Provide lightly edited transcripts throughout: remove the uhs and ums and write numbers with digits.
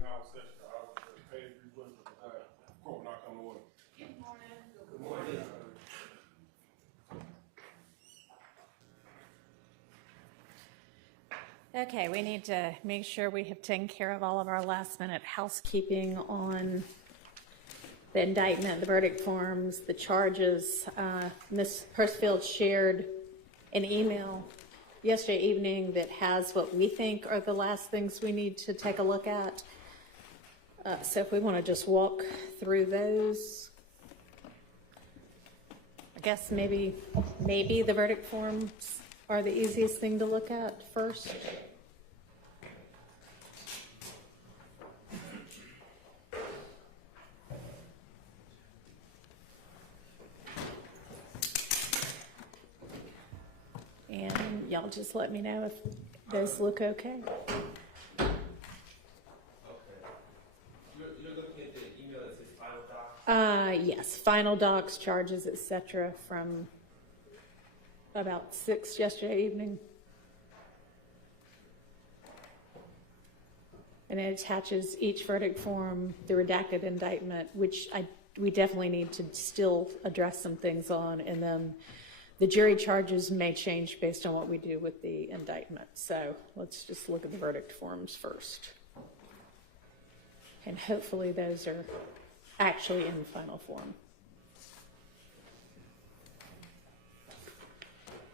Now, session, page replay. Court will not come to order. Good morning. Good morning. Okay, we need to make sure we have taken care of all of our last-minute housekeeping on the indictment, the verdict forms, the charges. Ms. Persfield shared an email yesterday evening that has what we think are the last things we need to take a look at. So if we want to just walk through those. I guess maybe the verdict forms are the easiest thing to look at first. And y'all just let me know if those look okay. You're looking at the email that says final doc? Yes, final docs, charges, etc. from about 6 yesterday evening. And it attaches each verdict form, the redacted indictment, which we definitely need to still address some things on, and then the jury charges may change based on what we do with the indictment. So let's just look at the verdict forms first. And hopefully those are actually in final form.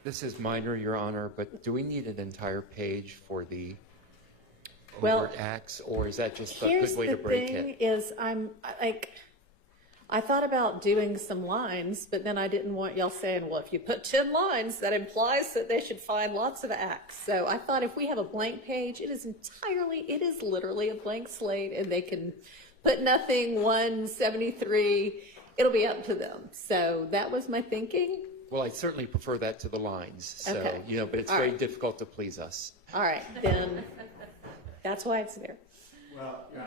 This is minor, Your Honor, but do we need an entire page for the Well, overt acts, or is that just a here's good way the to break thing it? is I thought about doing some lines, but then I didn't want y'all saying, well, if you put 10 lines, that implies that they should find lots of acts. So I thought if we have a blank page, it is literally a blank slate, and they can put nothing, 173, it'll be up to them. So that was my thinking. Well, I certainly prefer that to the lines, so, Okay. but it's All very right. difficult to please us. All right, then that's why it's there. Well, Your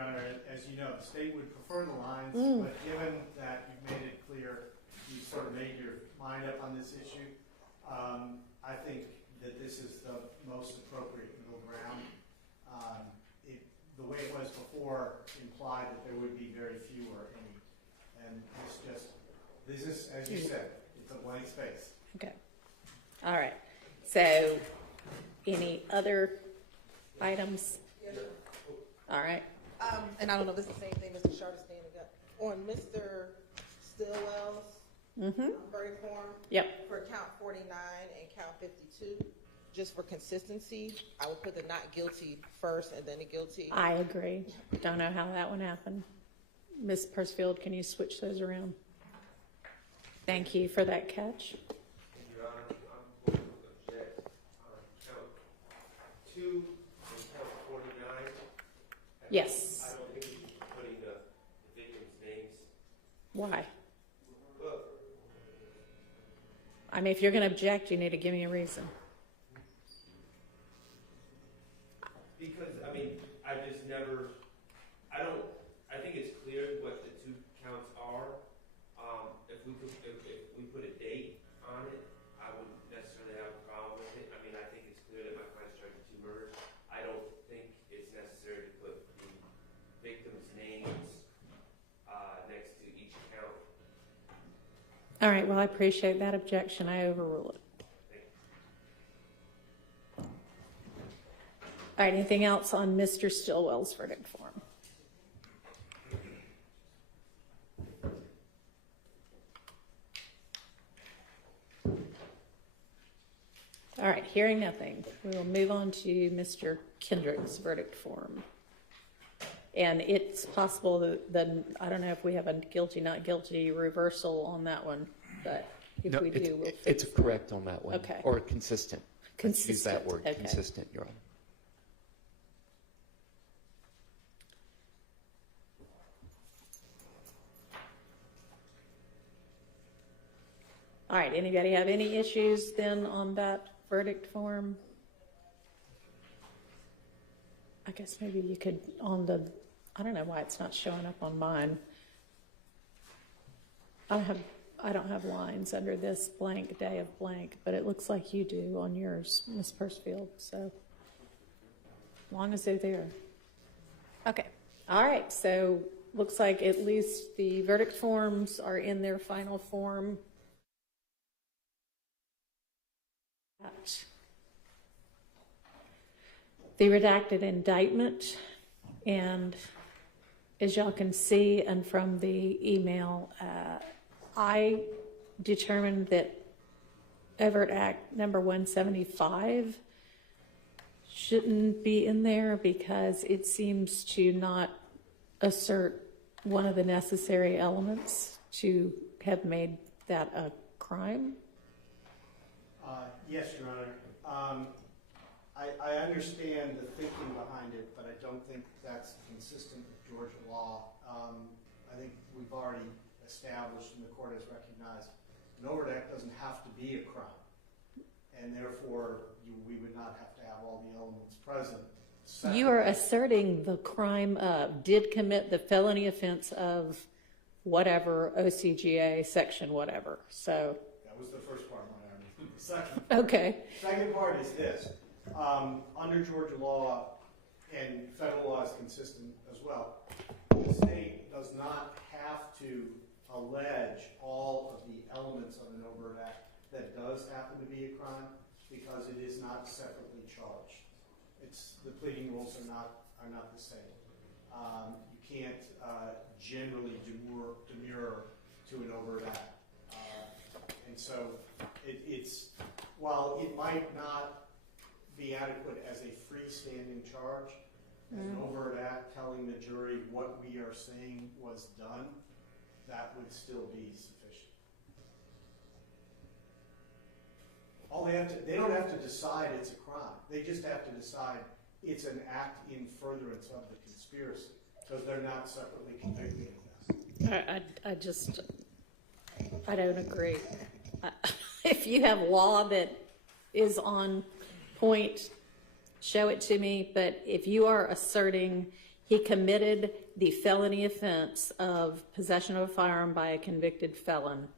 Honor, as you know, the state would prefer the lines, but given that you've made it clear, you sort of made your mind up on this issue, I think that this is the most appropriate middle ground. The way it was before implied that there would be very few or any, and this is, as you said, it's a blank space. Okay. All right. So any other items? All right. And I don't know if it's the same thing Mr. Sharp is standing up. On Mr. Stillwell's verdict form, Yep. for count 49 and count 52, just for consistency, I would put the not guilty first and then the guilty. I agree. Don't know how that one happened. Ms. Persfield, can you switch those around? Thank you for that catch. Your Honor, I'm going to object on count 2 and count 49. Yes. I don't think we should be putting the victims' names. Why? Well, I mean, if you're going to object, you need to give me a reason. because, I just never, I think it's clear what the 2 counts are. If we put a date on it, I wouldn't necessarily have a problem with it. I think it's clear that my client's charged with 2 murders. I don't think it's necessary to put the victims' names next to each count. All right. Well, I appreciate that objection. I overrule it. All right. Anything else on Mr. Stillwell's verdict form? All right, hearing nothing, we will move on to Mr. Kendrick's verdict form. And it's possible that I don't know if we have a guilty, not guilty reversal on that one, but if we do, we'll it's correct on that one. Okay. Or consistent. Let's use that word, okay. consistent, Your Honor. All right, anybody have any issues then on that verdict form? I guess maybe you could I don't know why it's not showing up on mine. I don't have lines under this blank day of blank, but it looks like you do on yours, Ms. Persfield, so as long as they're there. Okay, all right, so looks like at least the verdict forms are in their final form. The redacted indictment, and as y'all can see, and from the email, I determined that Overt Act number 175 shouldn't be in there because it seems to not assert one of the necessary elements to have made that a crime. Yes, Your Honor. I understand the thinking behind it, but I don't think that's consistent with Georgia law. I think we've already established, and the court has recognized, an Overt Act doesn't have to be a crime, and therefore we would not have to have all the elements present. Second, You are asserting the crime of, did commit the felony offense of whatever, OCGA, section whatever, so, that was the first part of my argument. The second okay. Second part is this. Under Georgia law, and federal law is consistent as well, the state does not have to allege all of the elements of an overt act that does happen to be a crime because it is not separately charged. The pleading rules are not the same. You can't generally demur to an overt act. And so while it might not be adequate as a freestanding charge, as an overt act telling the jury what we are saying was done, that would still be sufficient. They don't have to decide it's a crime. They just have to decide it's an act in furtherance of the conspiracy, because they're not separately convicted of this. I don't agree. If you have law that is on point, show it to me, but if you are asserting he committed the felony offense of possession of a firearm by a convicted felon,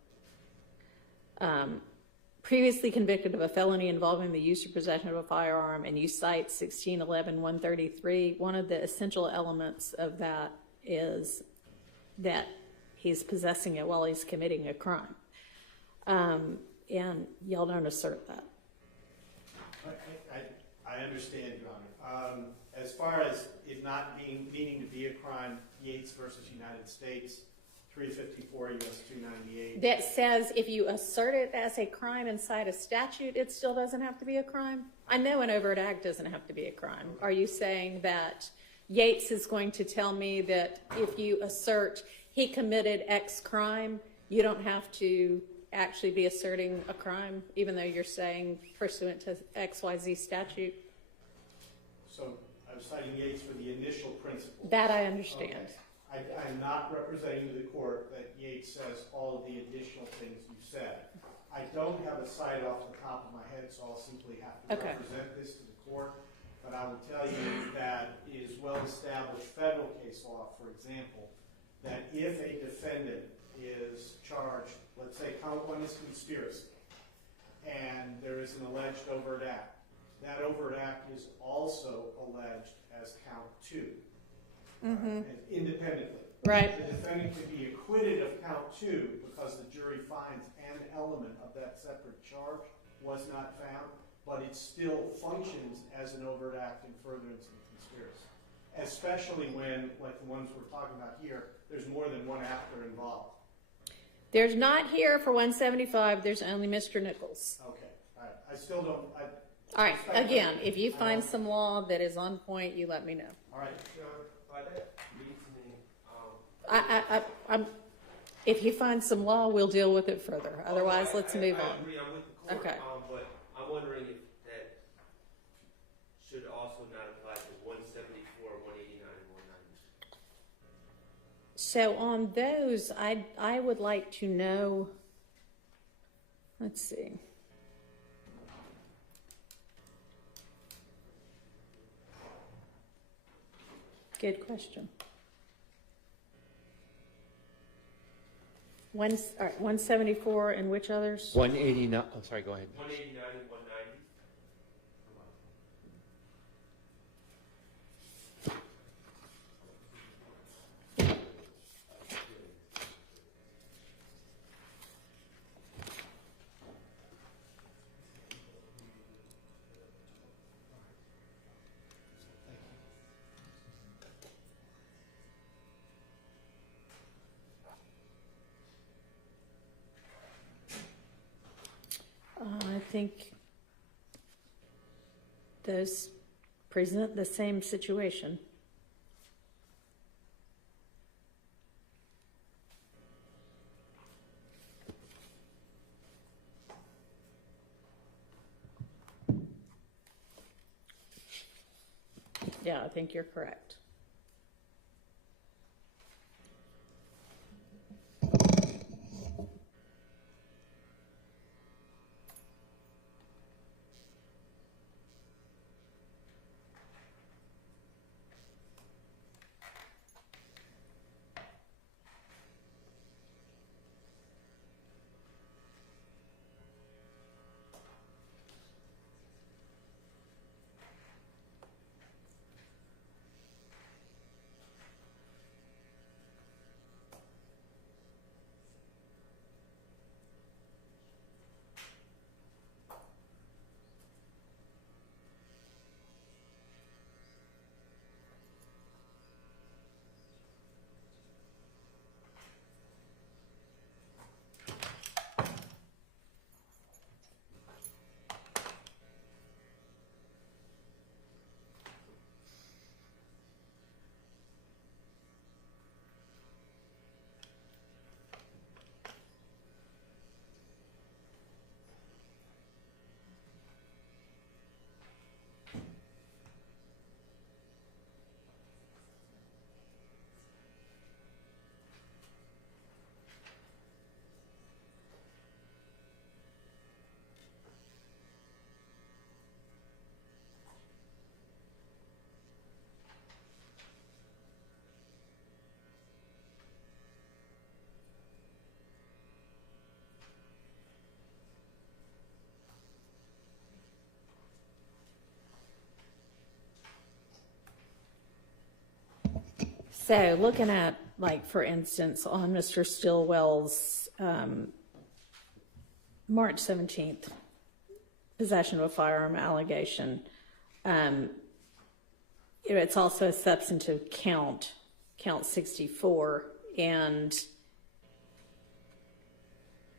previously convicted of a felony involving the use or possession of a firearm, and you cite 1611-133, one of the essential elements of that is that he's possessing it while he's committing a crime. And y'all don't assert that. I understand, Your Honor. As far as it not meaning to be a crime, Yates versus United States, 354 U.S. 298. That says if you assert it as a crime inside a statute, it still doesn't have to be a crime? I know an overt act doesn't have to be a crime. Are you saying that Yates is going to tell me that if you assert he committed X crime, you don't have to actually be asserting a crime, even though you're saying pursuant to XYZ statute? So I was citing Yates for the initial principle. That I understand. Okay. I'm not representing to the court that Yates says all of the additional things you said. I don't have a cite off the top of my head, so I'll simply have to represent this to the court. But I will tell you that it is well-established federal case law, for example, that if a defendant is charged, let's say count one is conspiracy, and there is an alleged overt act, that overt act is also alleged as count two, independently. Right. The defendant can be acquitted of count two because the jury finds an element of that separate charge was not found, but it still functions as an overt act in furtherance of the conspiracy, especially when, like the ones we're talking about here, there's more than one actor involved. There's not here for 175, there's only Mr. Nichols. Okay, all right. I still don't. All right, again, if you find some law that is on point, you let me know. All right. Sure, but that leads me, If you find some law, we'll deal with it further. Otherwise, let's move I on. agree, I'm with the court, Okay. but I'm wondering if that should also not apply to 174, 189, and 190. So on those, I would like to know, let's see. Good question. All right, 174 and which others? 189, oh, sorry, go ahead. 189 and 190. think those present the same situation. Yeah, I think you're correct. So looking at, like, for instance, on Mr. Stillwell's March 17th possession of a firearm allegation, it's also a substantive count 64, and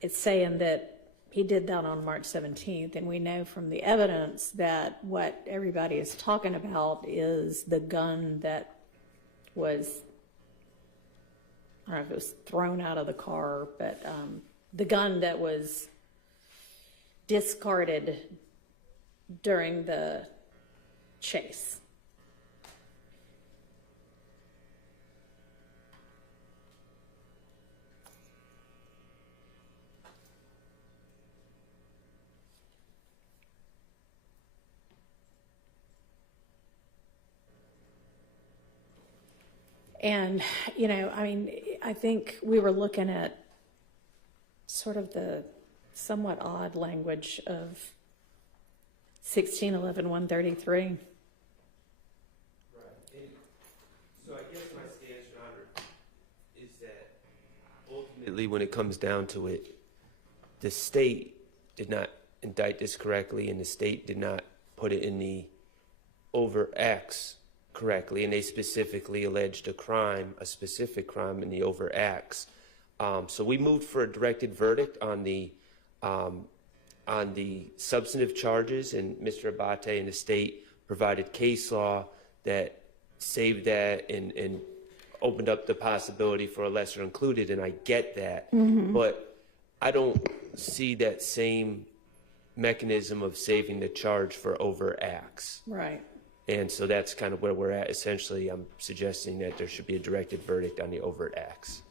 it's saying that he did that on March 17th, and we know from the evidence that what everybody is talking about is the gun that was, I don't know if it was thrown out of the car, but the gun that was discarded during the chase. And, you know, I mean, I think we were looking at sort of the somewhat odd language of 1611-133. Right. And so I guess my stance, Your Honor, is that ultimately when it comes down to it, the state did not indict this correctly, and the state did not put it in the overt acts correctly, and they specifically alleged a crime, a specific crime in the overt acts. So we moved for a directed verdict on the substantive charges, and Mr. Abate and the state provided case law that saved that and opened up the possibility for a lesser included, and I get that. But I don't see that same mechanism of saving the charge for overt acts. Right. And so that's kind of where we're at. Essentially, I'm suggesting that there should be a directed verdict on the overt acts.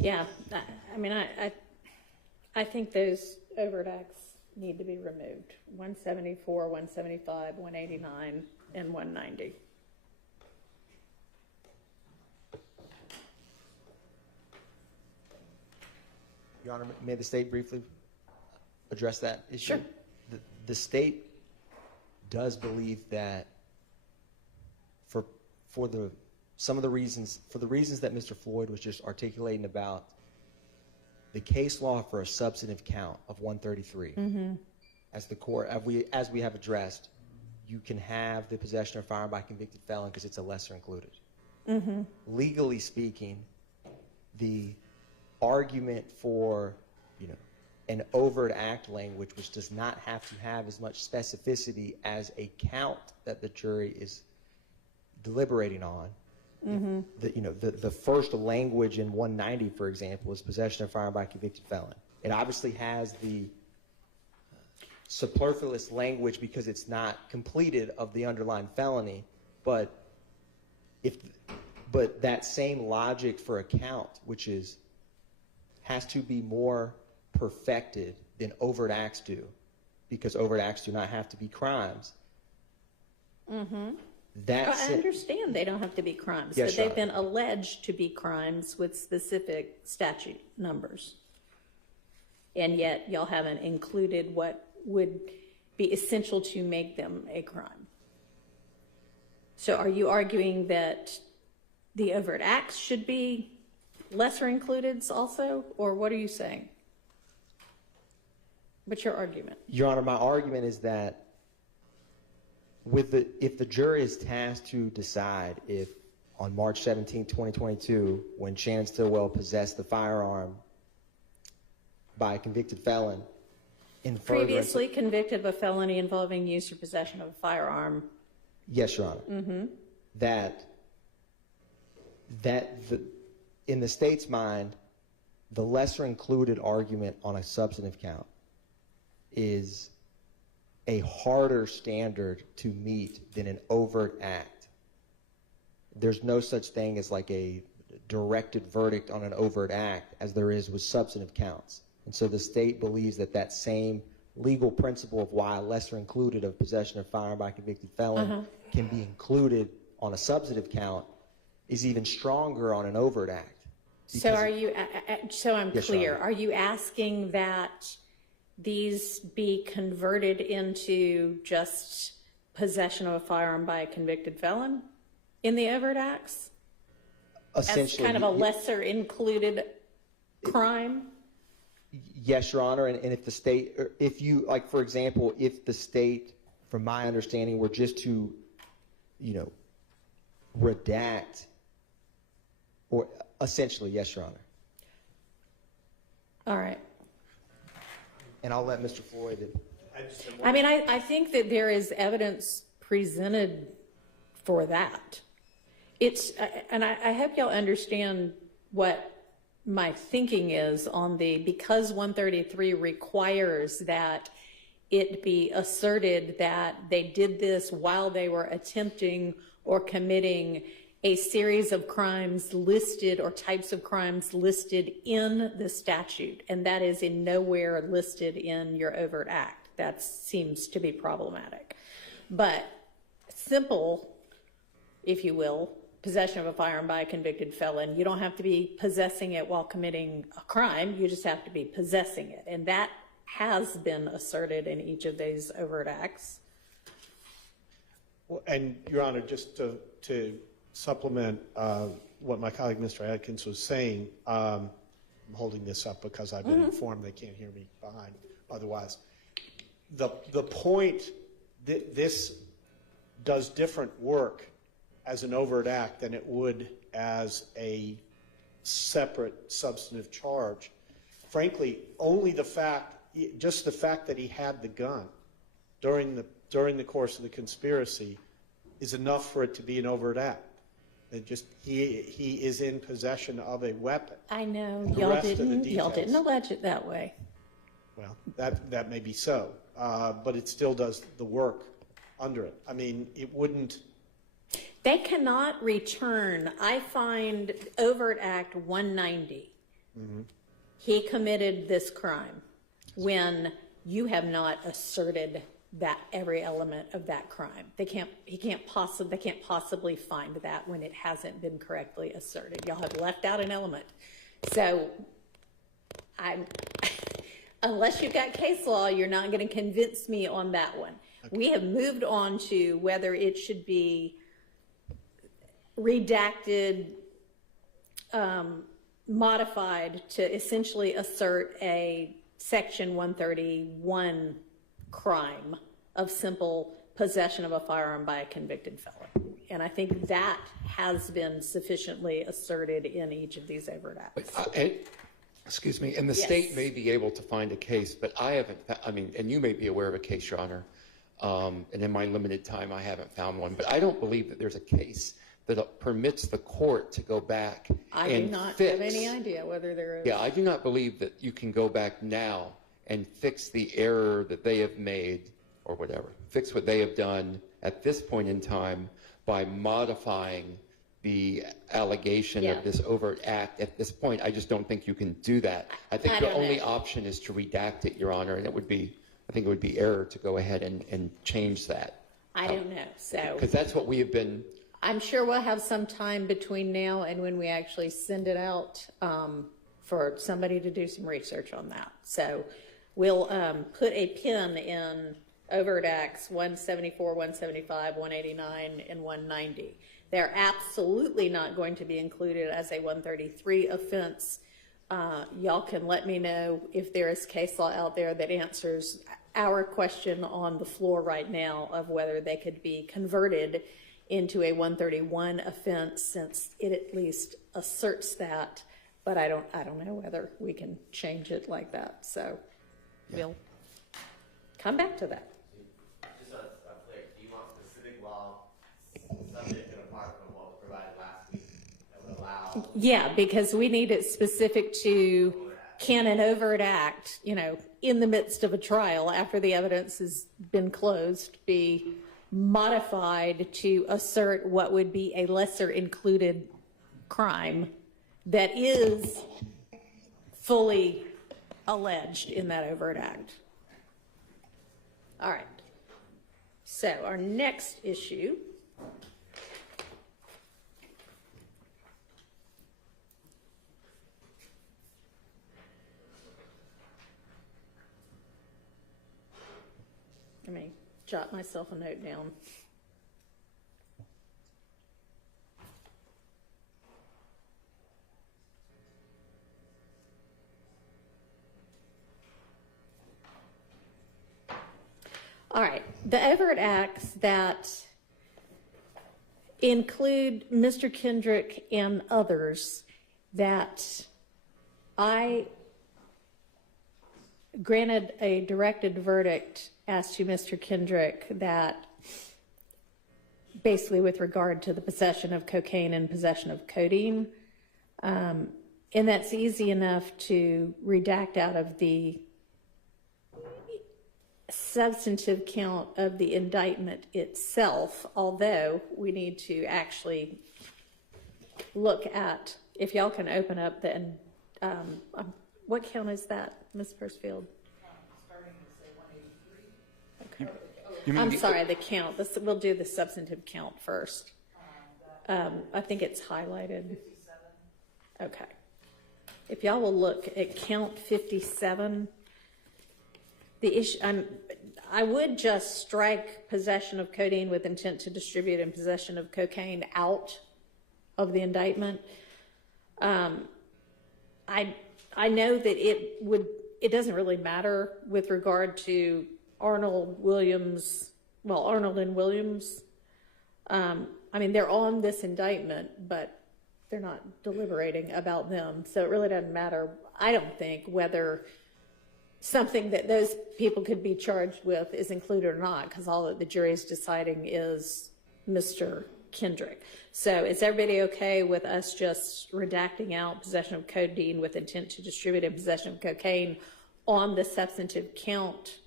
Yeah, I mean, I think those overt acts need to be removed. 174, 175, 189, and 190. Your Honor, may the state briefly address that issue? Sure. The state does believe that for the reasons that Mr. Floyd was just articulating about the case law for a substantive count of 133, as the court, as we have addressed, you can have the possession of a firearm by a convicted felon because it's a lesser included. Legally speaking, the argument for, an overt act language, which does not have to have as much specificity as a count that the jury is deliberating on. The first language in 190, for example, is possession of a firearm by a convicted felon. It obviously has the superfluous language because it's not completed of the underlying felony, but that same logic for a count, which has to be more perfected than overt acts do, because overt acts do not have to be crimes. I understand they don't have to be crimes, Yes, but Your they've been alleged to be crimes with specific statute numbers. And yet y'all haven't included what would be essential to make them a crime. So are you arguing that the overt acts should be lesser included also, or what are you saying? What's your argument? Your Honor, my argument is that if the jury is tasked to decide if on March 17, 2022, when Shannon Stillwell possessed the firearm by a convicted felon in furtherance Previously convicted of a felony involving use or possession of a firearm. Yes, Your Honor. That in the state's mind, the lesser included argument on a substantive count is a harder standard to meet than an overt act. There's no such thing as like a directed verdict on an overt act as there is with substantive counts. And so the state believes that same legal principle of why a lesser included of possession of firearm by a convicted felon can be included on a substantive count is even stronger on an overt act. So are you, so I'm Yes, clear, Your Honor. are you asking that these be converted into just possession of a firearm by a convicted felon in the overt acts? As Essentially, kind of a lesser included crime? yes, Your Honor, and if the state, or if you, like, for example, if the state, from my understanding, were just to, redact, or essentially, yes, Your Honor. All right. And I'll let Mr. Floyd. I mean, I think that there is evidence presented for that. And I hope y'all understand what my thinking is on because 133 requires that it be asserted that they did this while they were attempting or committing a series of crimes listed or types of crimes listed in the statute, and that is in nowhere listed in your overt act. That seems to be problematic. But simple, if you will, possession of a firearm by a convicted felon, you don't have to be possessing it while committing a crime, you just have to be possessing it. And that has been asserted in each of these overt acts. Well, and Your Honor, just to supplement what my colleague Mr. Adkins was saying, I'm holding this up because I've been informed they can't hear me behind otherwise. The point that this does different work as an overt act than it would as a separate substantive charge. Frankly, only just the fact that he had the gun during the course of the conspiracy is enough for it to be an overt act. He is in possession of a weapon. I know, The y'all rest of the didn't details. allege it that way. Well, that may be so, but it still does the work under it. I mean, it wouldn't. They cannot return. I find overt act 190. He committed this crime when you have not asserted that every element of that crime. They can't possibly find that when it hasn't been correctly asserted. Y'all have left out an element. So unless you've got case law, you're not going to convince me on that one. We have moved on to whether it should be redacted, modified to essentially assert a Section 131 crime of simple possession of a firearm by a convicted felon. And I think that has been sufficiently asserted in each of these overt acts. Excuse me, and the Yes. state may be able to find a case, but I haven't, and you may be aware of a case, Your Honor, and in my limited time, I haven't found one, but I don't believe that there's a case that permits the court to go back and I do not fix. have any idea whether there is. Yeah, I do not believe that you can go back now and fix the error that they have made, or whatever, fix what they have done at this point in time by modifying the allegation Yeah. of this overt act. At this point, I just don't think you can do that. I think I the don't only know. option is to redact it, Your Honor, and I think it would be error to go ahead and change that. I don't know, so. Because that's what we have been, I'm sure we'll have some time between now and when we actually send it out for somebody to do some research on that. So we'll put a pin in overt acts 174, 175, 189, and 190. They're absolutely not going to be included as a 133 offense. Y'all can let me know if there is case law out there that answers our question on the floor right now of whether they could be converted into a 131 offense, since it at least asserts that, but I don't know whether we can change it like that. So we'll come back to that. Just so I'm clear, do you want specific law subject and apart from what was provided last week that would allow? Yeah, because we need it specific to, can an overt act, in the midst of a trial after the evidence has been closed, be modified to assert what would be a lesser included crime that is fully alleged in that overt act. All right. So our next issue let me jot myself a note down. All right, the overt acts that include Mr. Kendrick and others that I granted a directed verdict as to Mr. Kendrick that basically with regard to the possession of cocaine and possession of codeine, and that's easy enough to redact out of the substantive count of the indictment itself, although we need to actually look at, if y'all can open up the, what count is that, Ms. Pursfield? Starting to say 183. Okay. I'm sorry, the count. We'll do the substantive count first. I think it's highlighted. 57. Okay. If y'all will look at count 57, the issue, I would just strike possession of codeine with intent to distribute and possession of cocaine out of the indictment. I know that it doesn't really matter with regard to Arnold and Williams. They're on this indictment, but they're not deliberating about them. So it really doesn't matter, I don't think, whether something that those people could be charged with is included or not, because all that the jury is deciding is Mr. Kendrick. So is everybody okay with us just redacting out possession of codeine with intent to distribute and possession of cocaine on the substantive count?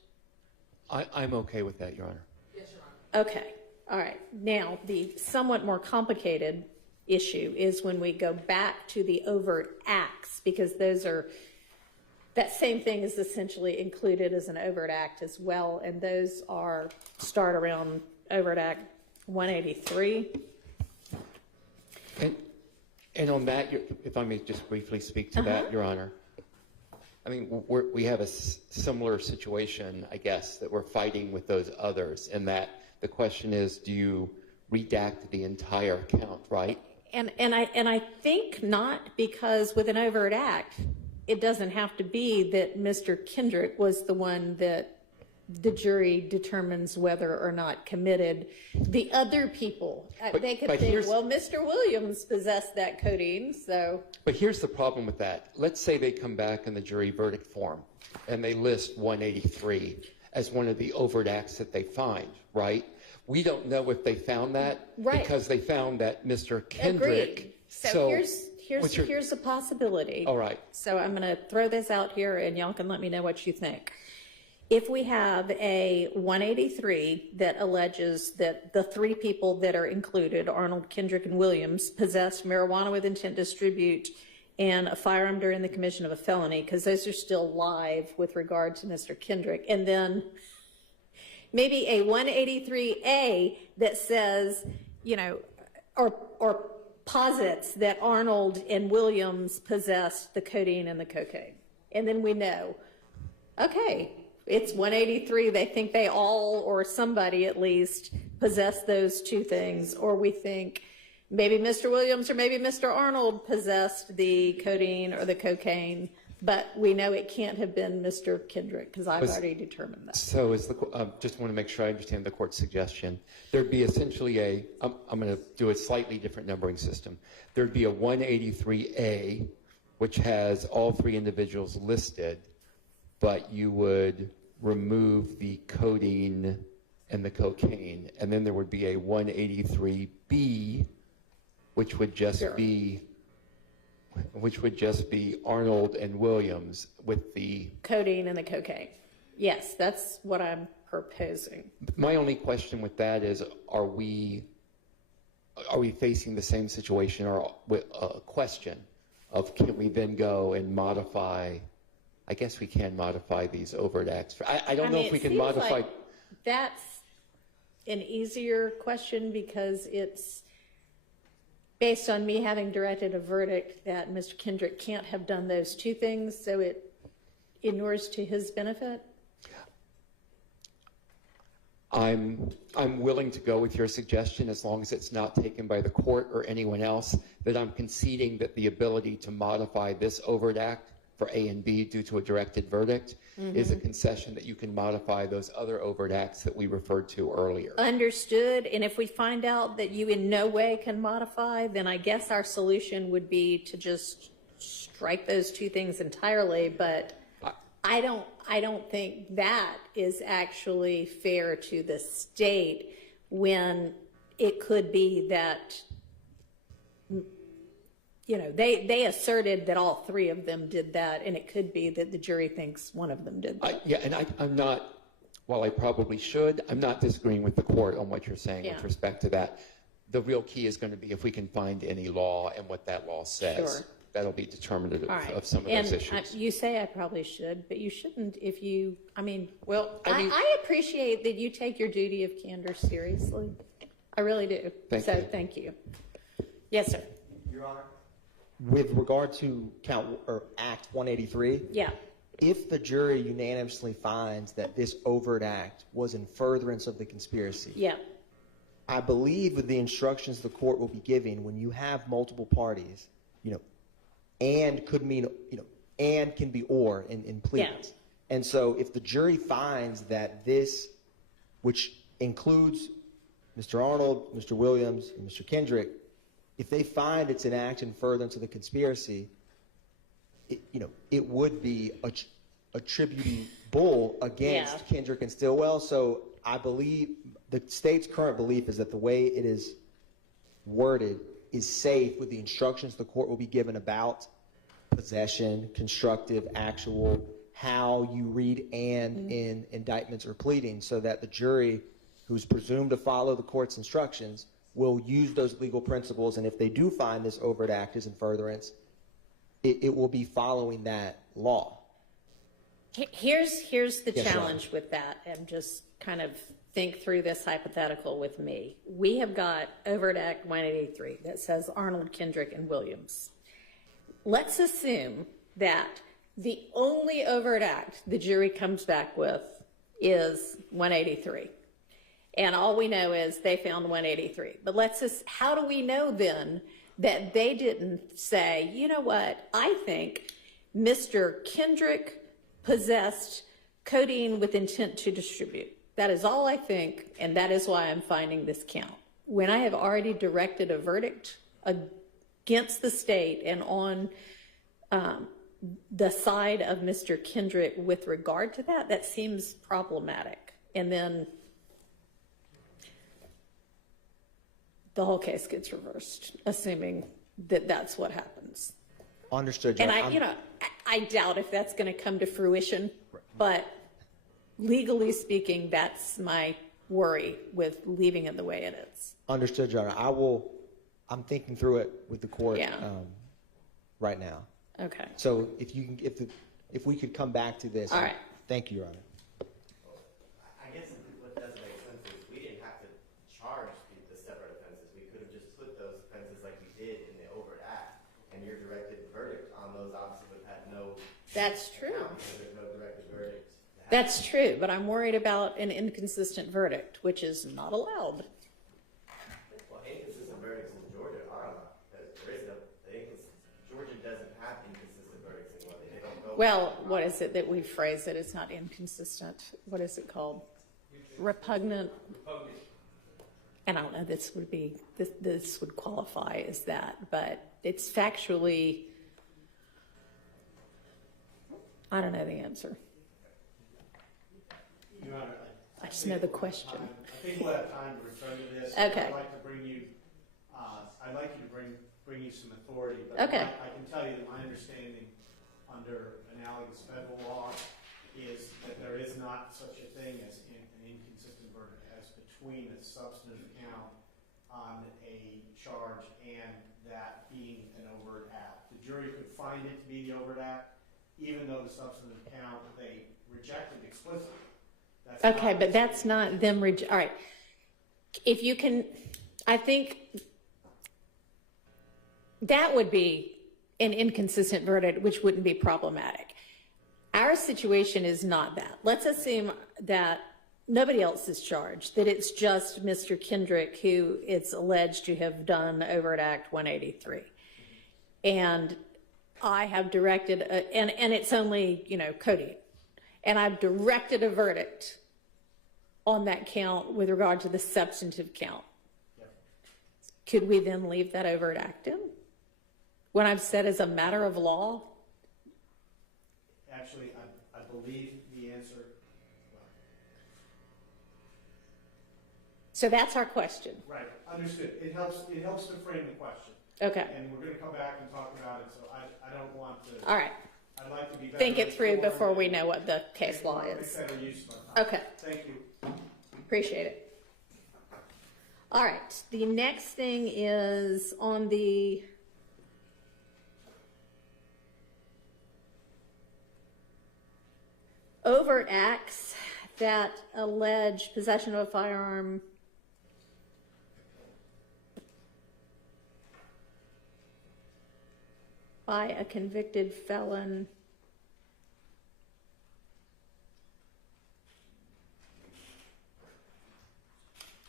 I'm okay with that, Your Honor. Yes, Your Honor. Okay, all right. Now, the somewhat more complicated issue is when we go back to the overt acts, because that same thing is essentially included as an overt act as well, and those start around overt act 183. And on that, if I may just briefly speak to that, Your Honor. I mean, we have a similar situation, I guess, that we're fighting with those others, and that the question is, do you redact the entire count, right? And I think not, because with an overt act, it doesn't have to be that Mr. Kendrick was the one that the jury determines whether or not committed. The other people, they could think, well, Mr. Williams possessed that codeine, so. But here's the problem with that. Let's say they come back in the jury verdict form and they list 183 as one of the overt acts that they find, right? We don't know if they found that because they found that Mr. Kendrick. Agreed. So here's a possibility. All right. So I'm going to throw this out here, and y'all can let me know what you think. If we have a 183 that alleges that the three people that are included, Arnold, Kendrick, and Williams, possessed marijuana with intent to distribute and a firearm during the commission of a felony, because those are still live with regard to Mr. Kendrick, and then maybe a 183A that says, you know, or posits that Arnold and Williams possessed the codeine and the cocaine. And then we know, okay, it's 183. They think they all, or somebody at least, possess those two things. Or we think maybe Mr. Williams or maybe Mr. Arnold possessed the codeine or the cocaine, but we know it can't have been Mr. Kendrick because I've already determined that. So is the, just want to make sure I understand the court's suggestion. There'd be essentially I'm going to do a slightly different numbering system. There'd be a 183A, which has all three individuals listed, but you would remove the codeine and the cocaine, and then there would be a 183B, which would just be Arnold and Williams with the codeine and the cocaine. Yes, that's what I'm proposing. My only question with that is, are we facing the same situation, or with a question of can we then go and modify? I guess we can modify these overt acts. I don't know if we can modify. Like that's an easier question because it's based on me having directed a verdict that Mr. Kendrick can't have done those two things, so it inures to his benefit. I'm willing to go with your suggestion as long as it's not taken by the court or anyone else, that I'm conceding that the ability to modify this overt act for A and B due to a directed verdict is a concession that you can modify those other overt acts that we referred to earlier. Understood. And if we find out that you in no way can modify, then I guess our solution would be to just strike those two things entirely. But I don't think that is actually fair to the state when it could be that, you know, they asserted that all three of them did that, and it could be that the jury thinks one of them did that. I'm not, while I probably should, I'm not disagreeing with the court on what you're saying with respect to that. The real key is going to be if we can find any law and what that law says. Sure. That'll be determinative of some of those issues. You say I probably should, but you shouldn't if you, I appreciate that you take your duty of candor seriously. I really do. Thank you. Yes, sir. Your Honor, with regard to Act 183, if the jury unanimously finds that this overt act was in furtherance of the conspiracy, I believe with the instructions the court will be giving, when you have multiple parties, and could mean, and can be or in pleadings. And so if the jury finds that this, which includes Mr. Arnold, Mr. Williams, and Mr. Kendrick, if they find it's an act in furtherance of the conspiracy, it would be attributable against Kendrick and Stillwell. So I believe the state's current belief is that the way it is worded is safe with the instructions the court will be given about possession, constructive, actual, how you read and in indictments or pleadings, so that the jury, who's presumed to follow the court's instructions, will use those legal principles, and if they do find this overt act is in furtherance, it will be following that law. Here's the challenge with that, and just kind of think through this hypothetical with me. We have got Overt Act 183 that says Arnold, Kendrick, and Williams. Let's assume that The only overt act the jury comes back with is 183. And all we know is they found 183. But how do we know then that they didn't say, you know what, I think Mr. Kendrick possessed codeine with intent to distribute. That is all I think, and that is why I'm finding this count. When I have already directed a verdict against the state and on the side of Mr. Kendrick with regard to that, that seems problematic. And then the whole case gets reversed, assuming that that's what happens. Understood, And Judge. I doubt if that's going to come to fruition, but legally speaking, that's my worry with leaving it the way it is. Understood, Your Honor. I'm thinking through it with the court Yeah. right now. Okay. So if we could come back to this. All right. Thank you, Your Honor. I guess what doesn't make sense is we didn't have to charge the separate offenses. We could have just put those offenses like we did in the Overt Act, and your directed verdict on those obviously would have had no. That's true. Because there's no directed verdict. That's true, but I'm worried about an inconsistent verdict, which is not allowed. Well, inconsistent verdicts in Georgia are allowed. There is no, Georgia doesn't have inconsistent verdicts anymore. They don't go. Well, what is it that we phrase it? It's not inconsistent. What is it called? Repugnant. And I don't know, this would qualify as that, but it's factually, I don't know the answer. Your Honor, I just know the question. I think we'll have time to return to this. Okay. I'd like to bring you, bring you some authority. But Okay. I can tell you that my understanding under analogous federal law is that there is not such a thing as an inconsistent verdict as between a substantive count on a charge and that being an overt act. The jury could find it to be the overt act, even though the substantive count they rejected explicitly. That's Okay, not but that's not them, all right. If you can, I think that would be an inconsistent verdict, which wouldn't be problematic. Our situation is not that. Let's assume that nobody else is charged, that it's just Mr. Kendrick who it's alleged to have done overt act 183. And I have directed, and it's only, codeine. And I've directed a verdict on that count with regard to the substantive count. Yep. Could we then leave that overt act in? When I've said as a matter of law? Actually, I believe the answer. So that's our question. Right, understood. It helps to frame the question. Okay. And we're going to come back and talk about it, so I don't want to. All right. I'd like to be better Think it through informed before we and know what the case law make is. better use of our time. Okay. Thank you. Appreciate it. All right. The next thing is on the overt acts that allege possession of a firearm by a convicted felon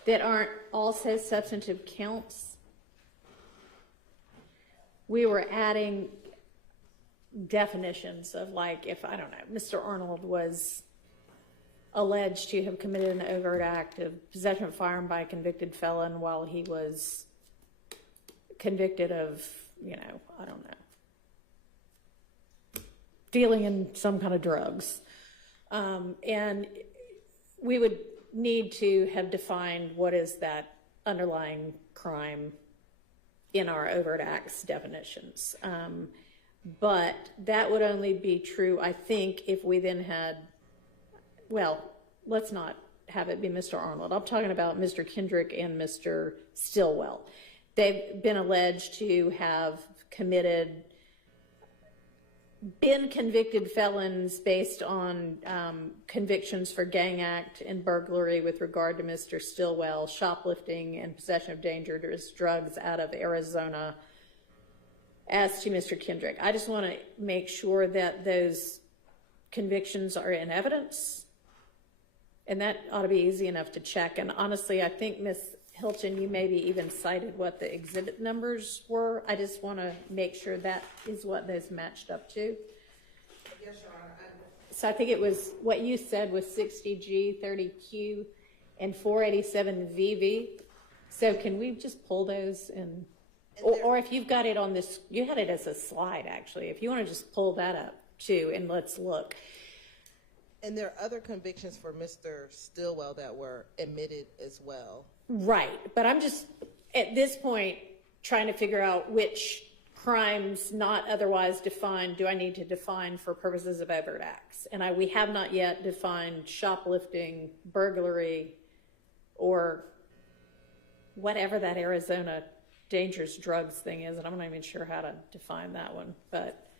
that aren't also substantive counts. We were adding definitions of, like, if, I don't know, Mr. Arnold was alleged to have committed an overt act of possession of a firearm by a convicted felon while he was convicted of, I don't know, dealing in some kind of drugs. And we would need to have defined what is that underlying crime in our overt acts definitions. But that would only be true, I think, if we then had, well, let's not have it be Mr. Arnold. I'm talking about Mr. Kendrick and Mr. Stillwell. They've been alleged to have been convicted felons based on convictions for gang act and burglary with regard to Mr. Stillwell, shoplifting and possession of dangerous drugs out of Arizona, as to Mr. Kendrick. I just want to make sure that those convictions are in evidence, and that ought to be easy enough to check. And honestly, I think, Ms. Hilton, you maybe even cited what the exhibit numbers were. I just want to make sure that is what those matched up to. Yes, Your Honor. So I think it was, what you said was 60G, 30Q, and 487VV. So can we just pull those and or if you've got it on this, you had it as a slide, actually. If you want to just pull that up, too, and let's look. And there are other convictions for Mr. Stillwell that were admitted as well. Right. But I'm just, at this point, trying to figure out which crimes not otherwise defined do I need to define for purposes of overt acts. And we have not yet defined shoplifting, burglary, or whatever that Arizona dangerous drugs thing is, and I'm not even sure how to define that one, but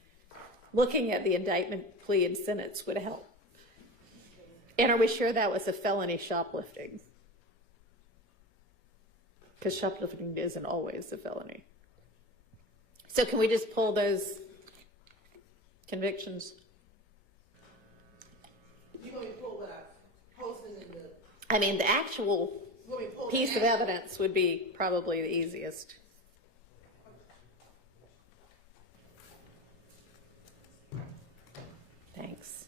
looking at the indictment, plea, and sentence would help. And are we sure that was a felony shoplifting? Because shoplifting isn't always a felony. So can we just pull those convictions? You want me to pull what I posted in the... I mean, the actual piece of evidence would be probably the easiest. Thanks.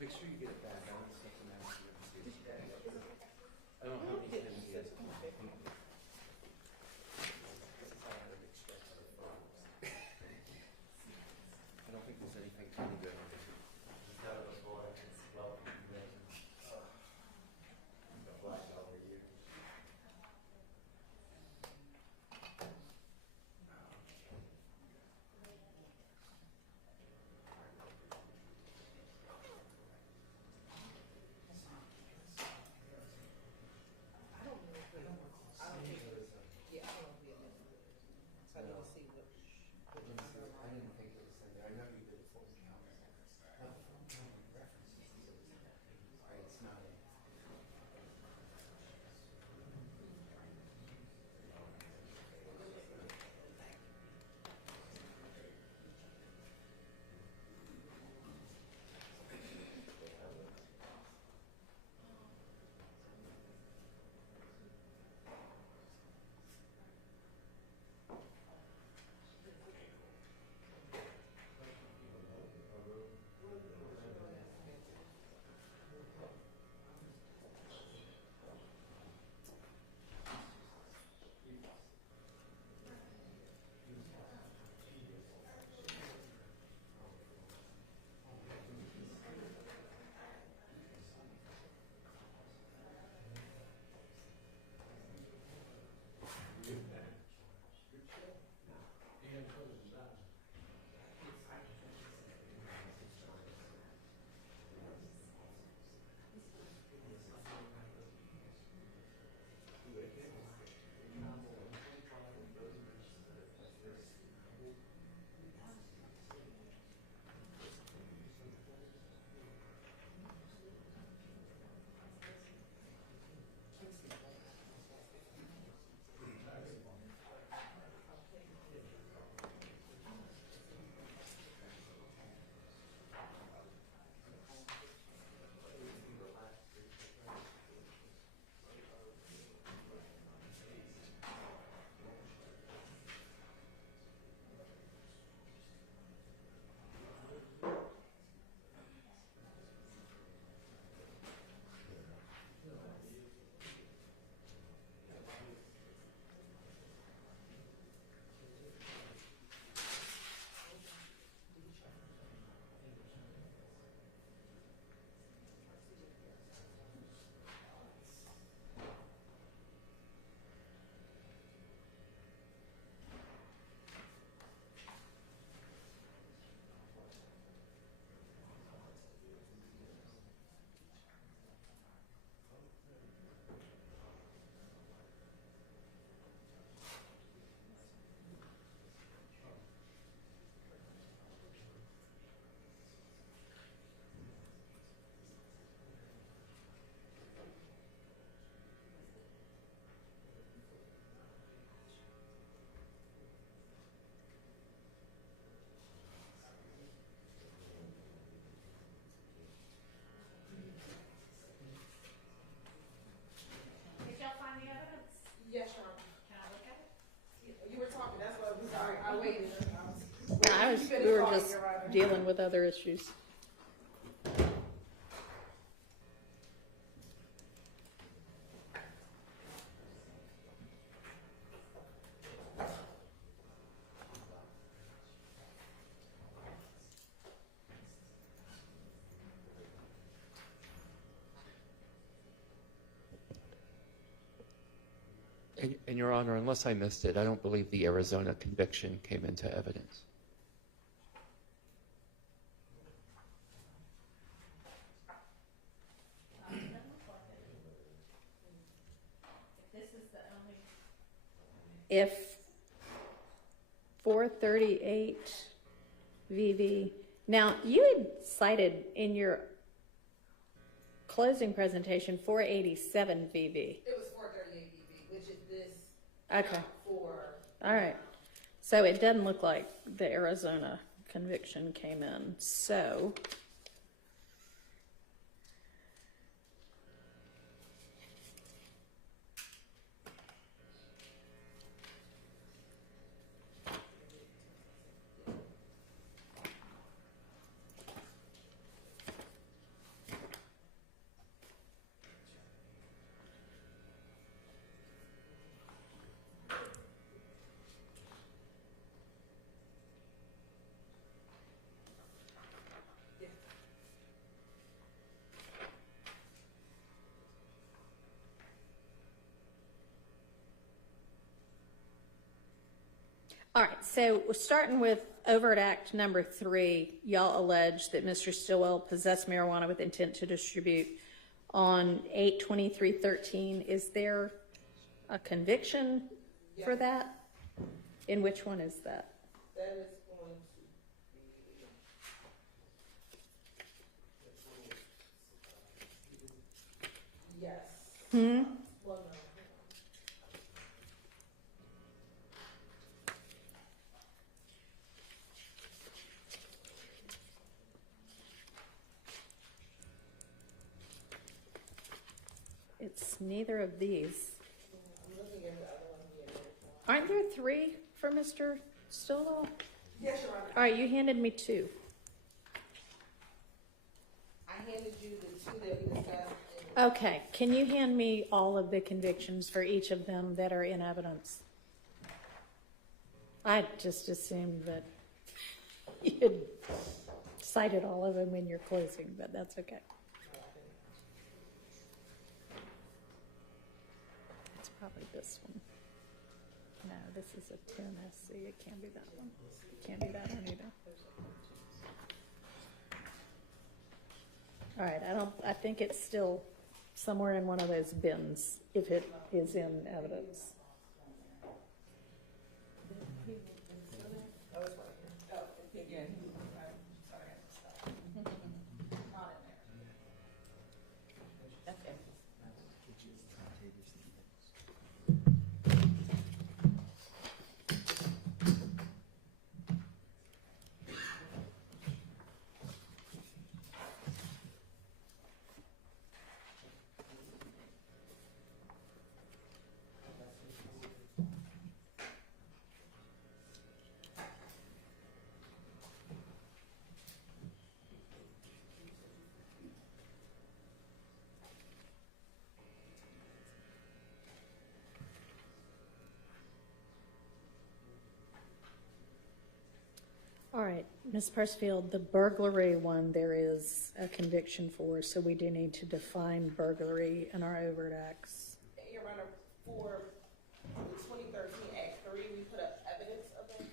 Make sure you get it back. I want something else to see. I don't know how many times he has to do it. I don't think there's anything too good on it. we were just dealing with other issues. And Your Honor, unless I missed it, I don't believe the Arizona conviction came into evidence. If 438 VV, now you had cited in your closing presentation 487 VV. It was 438 BB, which is this. Okay. For. All right. So it doesn't look like the Arizona conviction came in. So all right, so we're starting with overt act number 3. Y'all allege that Mr. Stillwell possessed marijuana with intent to distribute on 8/23/13. Is there a conviction for that? In which one is that? That is going to be. Yes. Well, no. It's neither of these. I'm looking at the other one here. Aren't there 3 for Mr. Stillwell? Yes, Your Honor. All right, you handed me 2. I handed you the 2 that we discussed. Okay, can you hand me all of the convictions for each of them that are in evidence? I just assumed that you had cited all of them in your closing, but that's okay. It's probably this one. No, this is a 10SC. It can't be that one. It can't be that one either. All right, I think it's still somewhere in one of those bins, if it is in evidence. Oh, it's right here. Oh, yeah. Sorry. Not in there. Okay. All right, Ms. Persfield, the burglary one there is a conviction for, so we do need to define burglary in our overt acts. Your Honor, for the 2013 Act 3, we put up evidence of that case.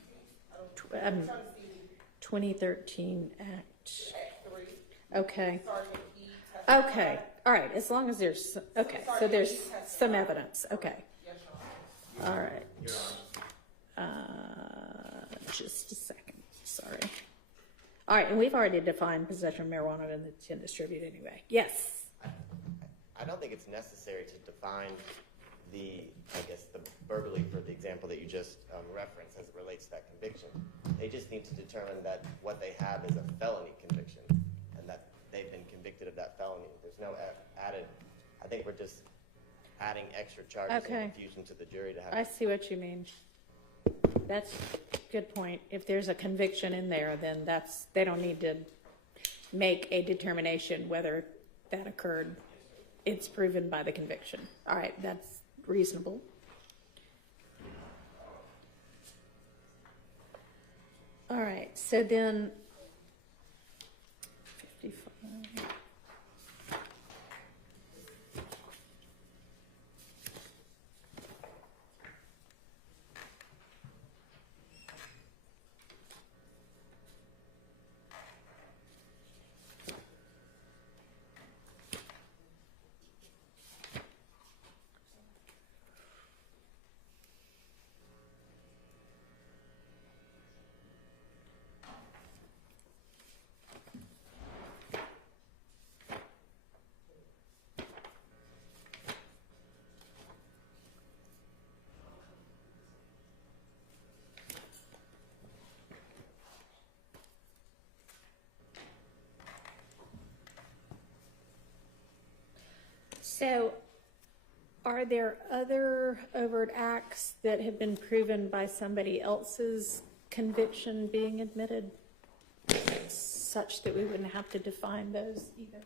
I'm trying to see. 2013 Act. Act 3. Okay. Sergeant E. testified. Okay, all right, as long as there's, okay, so Sergeant there's E. testified. some evidence, okay. Yes, Your Honor. All right. Just a second, sorry. All right, and we've already defined possession of marijuana and intent to distribute anyway. Yes. I don't think it's necessary to define the burglary for the example that you just referenced as it relates to that conviction. They just need to determine that what they have is a felony conviction and that they've been convicted of that felony. There's no added, I think we're just adding extra charges Okay. and confusion to the jury to have. I see what you mean. That's good point. If there's a conviction in there, then they don't need to make a determination whether that occurred. It's proven by the conviction. All right, that's reasonable. All right, so then 55. So, are there other overt acts that have been proven by somebody else's conviction being admitted, such that we wouldn't have to define those either?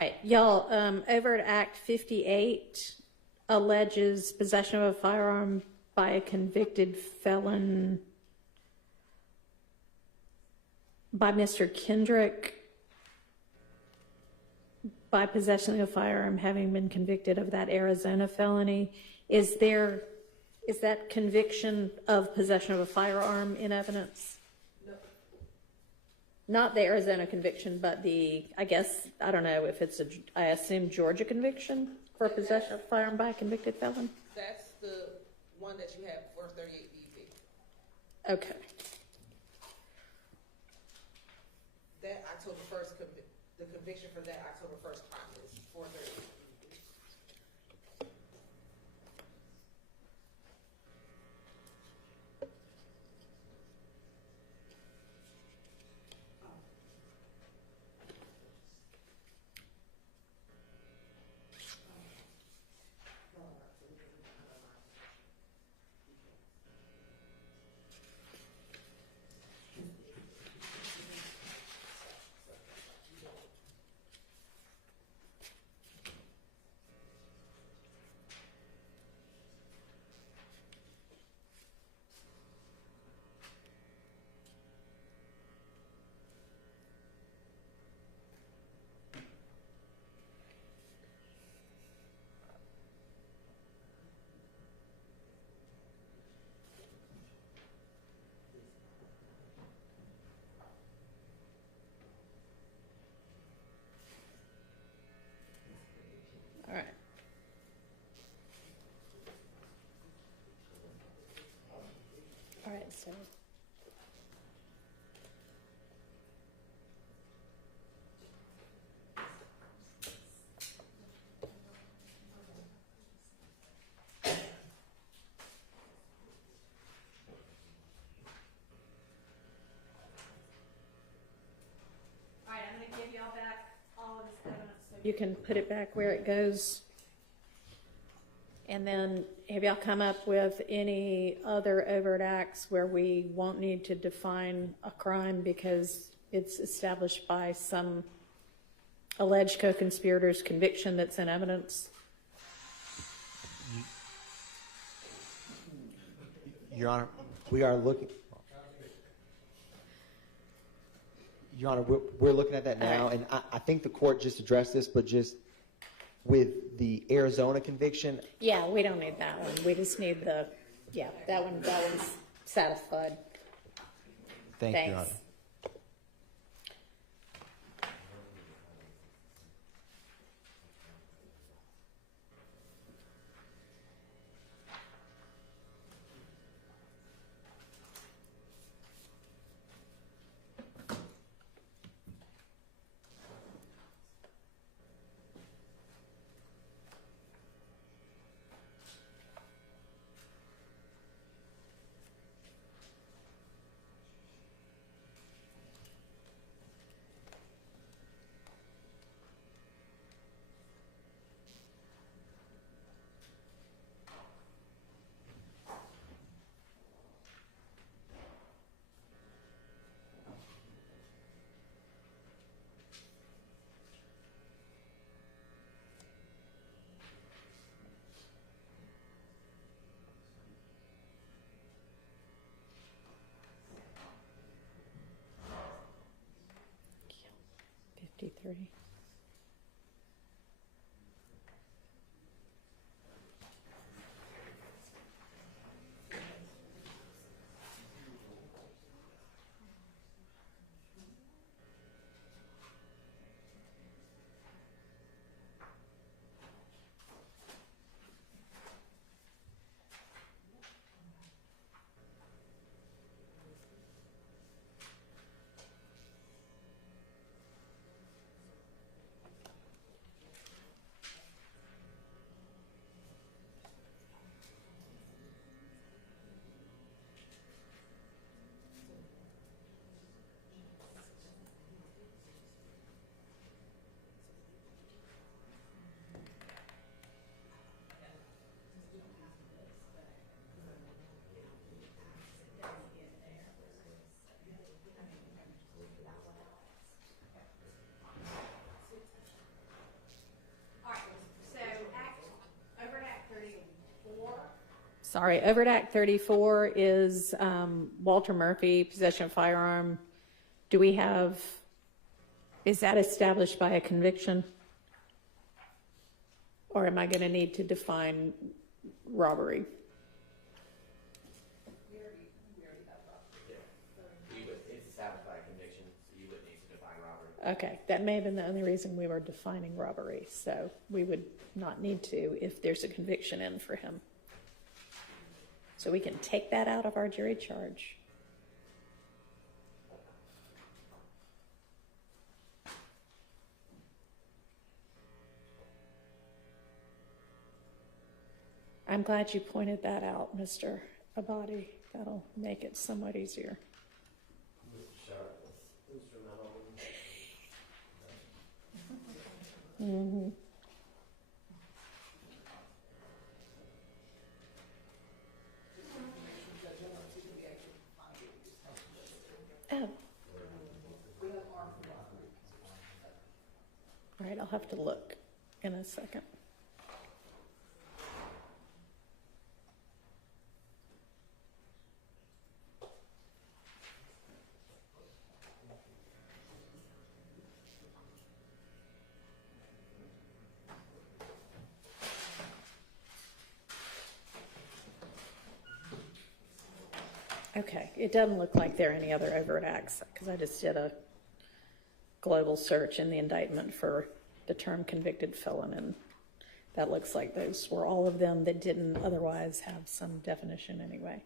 All right, y'all, Overt Act 58 alleges possession of a firearm by a convicted felon by Mr. Kendrick by possession of a firearm having been convicted of that Arizona felony. Is that conviction of possession of a firearm in evidence? Not the Arizona conviction, but I don't know if it's I assume Georgia conviction for possession of a firearm by a convicted felon? That's the one that you have for 38 BV. Okay. That October 1st, the conviction for that October 1st crime is 438 BV. you can put it back where it goes. And then have y'all come up with any other overt acts where we won't need to define a crime because it's established by some alleged co-conspirator's conviction that's in evidence? Your Honor, we are looking. Your Honor, we're looking at that now, and I think the court just addressed this, but just with the Arizona conviction. Yeah, we don't need that one. We just need the, yeah, that one's satisfied. Thank you, Your Honor. Thanks. Three. Sorry, Overt Act 34 is Walter Murphy, possession of firearm. Do we have, is that established by a conviction? Or am I going to need to define robbery? It's established by a conviction, so you would need to define robbery. Okay, that may have been the only reason we were defining robbery, so we would not need to if there's a conviction in for him. So we can take that out of our jury charge. I'm glad you pointed that out, Mr. Abadi. That'll make it somewhat easier. Mm-hmm. Oh. All right, I'll have to look in a second. Okay, it doesn't look like there are any other overt acts because I just did a global search in the indictment for the term convicted felon, and that looks like those were all of them that didn't otherwise have some definition anyway.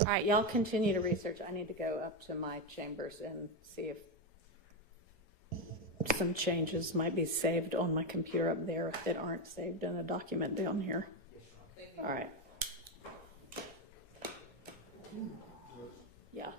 All right, y'all continue to research. I need to go up to my chambers and see if some changes might be saved on my computer up there that aren't saved in a document down here. All right. Yeah.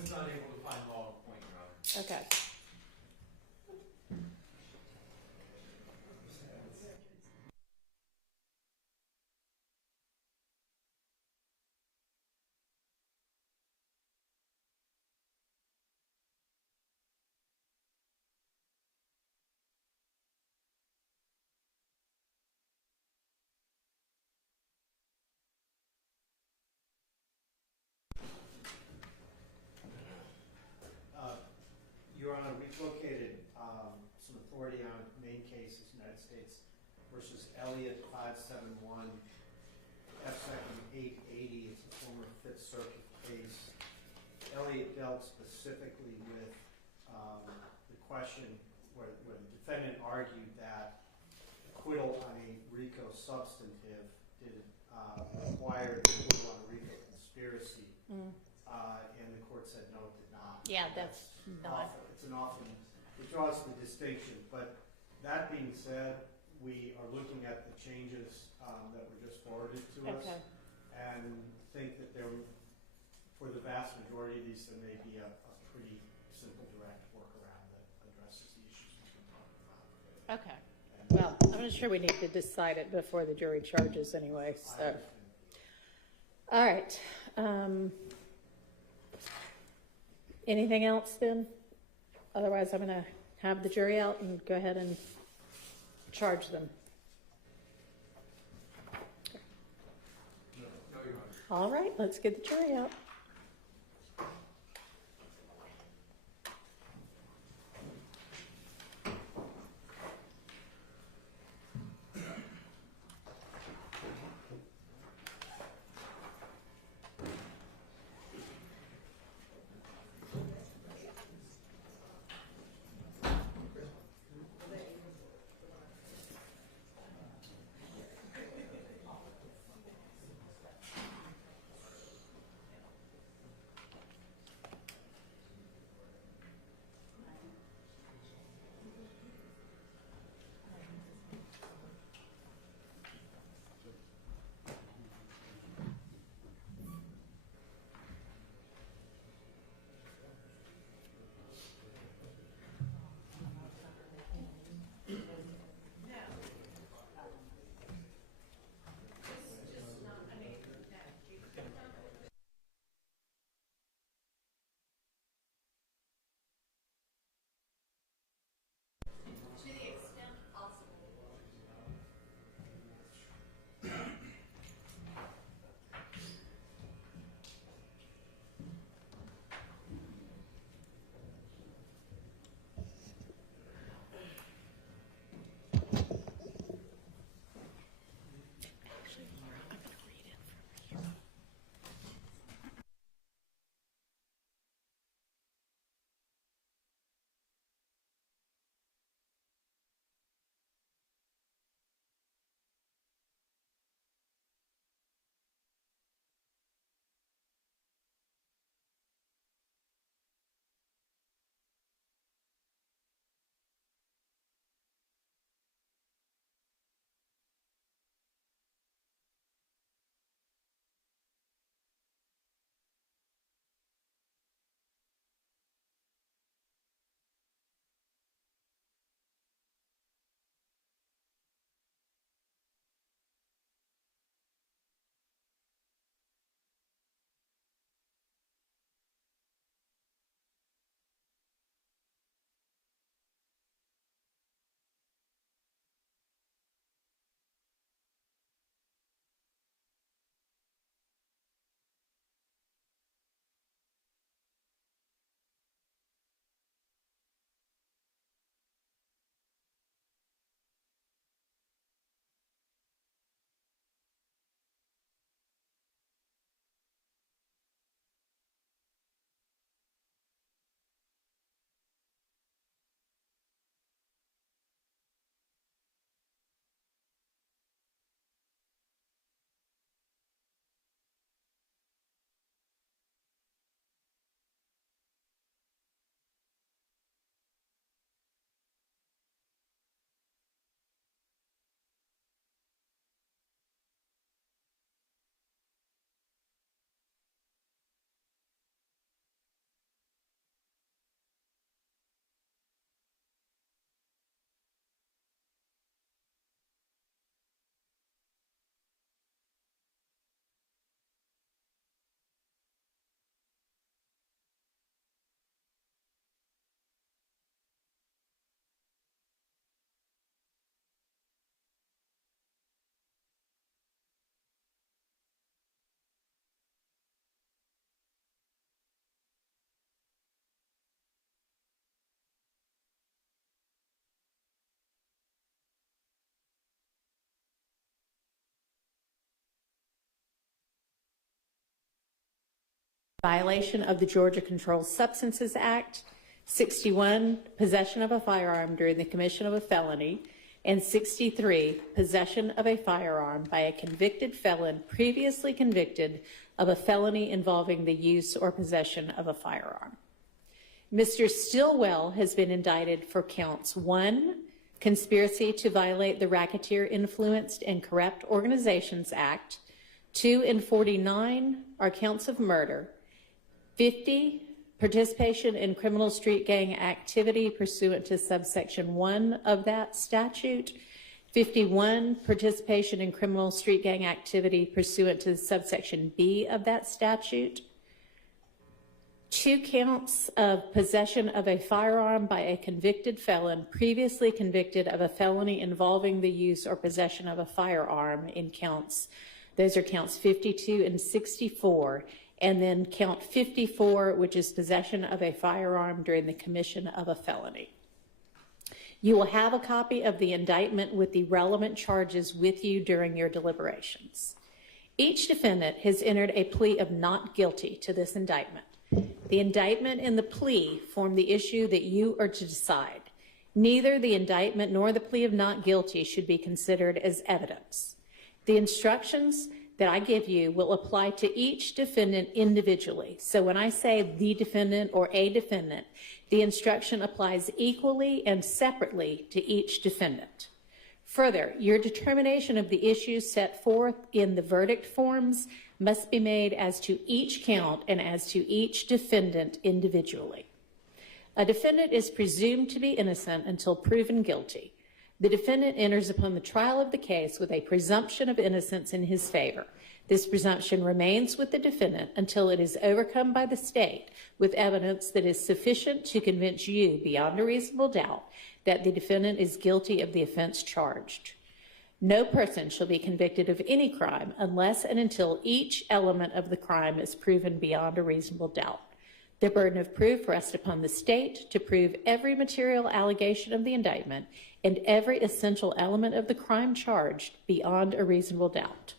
was not able to find law on point, Your Honor. Okay. Your Honor, we've located some authority on main cases, United States versus Elliott 571, F second 880. It's a former Fifth Circuit case. Elliott dealt specifically with the question where the defendant argued that acquittal on a RICO substantive did require acquittal on a RICO conspiracy. And the court said no, it did not. Yeah, that's not. It's an often, it draws the distinction. But that being said, we are looking at the changes that were just forwarded to us. Okay. And think that there, for the vast majority of these, there may be a pretty simple, direct workaround that addresses the issues we've been talking about. Okay. Well, I'm not sure we need to decide it before the jury charges anyway, so. All right. Anything else then? Otherwise, I'm going to have the jury out and go ahead and charge them. No, Your Honor. All right, let's get the jury out. violation of the Georgia Controlled Substances Act, 61, possession of a firearm during the commission of a felony, and 63, possession of a firearm by a convicted felon previously convicted of a felony involving the use or possession of a firearm. Mr. Stillwell has been indicted for counts 1, conspiracy to violate the Racketeer Influenced and Corrupt Organizations Act, 2 and 49 are counts of murder, 50, participation in criminal street gang activity pursuant to subsection 1 of that statute, 51, participation in criminal street gang activity pursuant to subsection B of that statute, 2 counts of possession of a firearm by a convicted felon previously convicted of a felony involving the use or possession of a firearm in counts, those are counts 52 and 64, and then count 54, which is possession of a firearm during the commission of a felony. You will have a copy of the indictment with the relevant charges with you during your deliberations. Each defendant has entered a plea of not guilty to this indictment. The indictment and the plea form the issue that you are to decide. Neither the indictment nor the plea of not guilty should be considered as evidence. The instructions that I give you will apply to each defendant individually. So when I say the defendant or a defendant, the instruction applies equally and separately to each defendant. Further, your determination of the issues set forth in the verdict forms must be made as to each count and as to each defendant individually. A defendant is presumed to be innocent until proven guilty. The defendant enters upon the trial of the case with a presumption of innocence in his favor. This presumption remains with the defendant until it is overcome by the state with evidence that is sufficient to convince you beyond a reasonable doubt that the defendant is guilty of the offense charged. No person shall be convicted of any crime unless and until each element of the crime is proven beyond a reasonable doubt. The burden of proof rests upon the state to prove every material allegation of the indictment and every essential element of the crime charged beyond a reasonable doubt.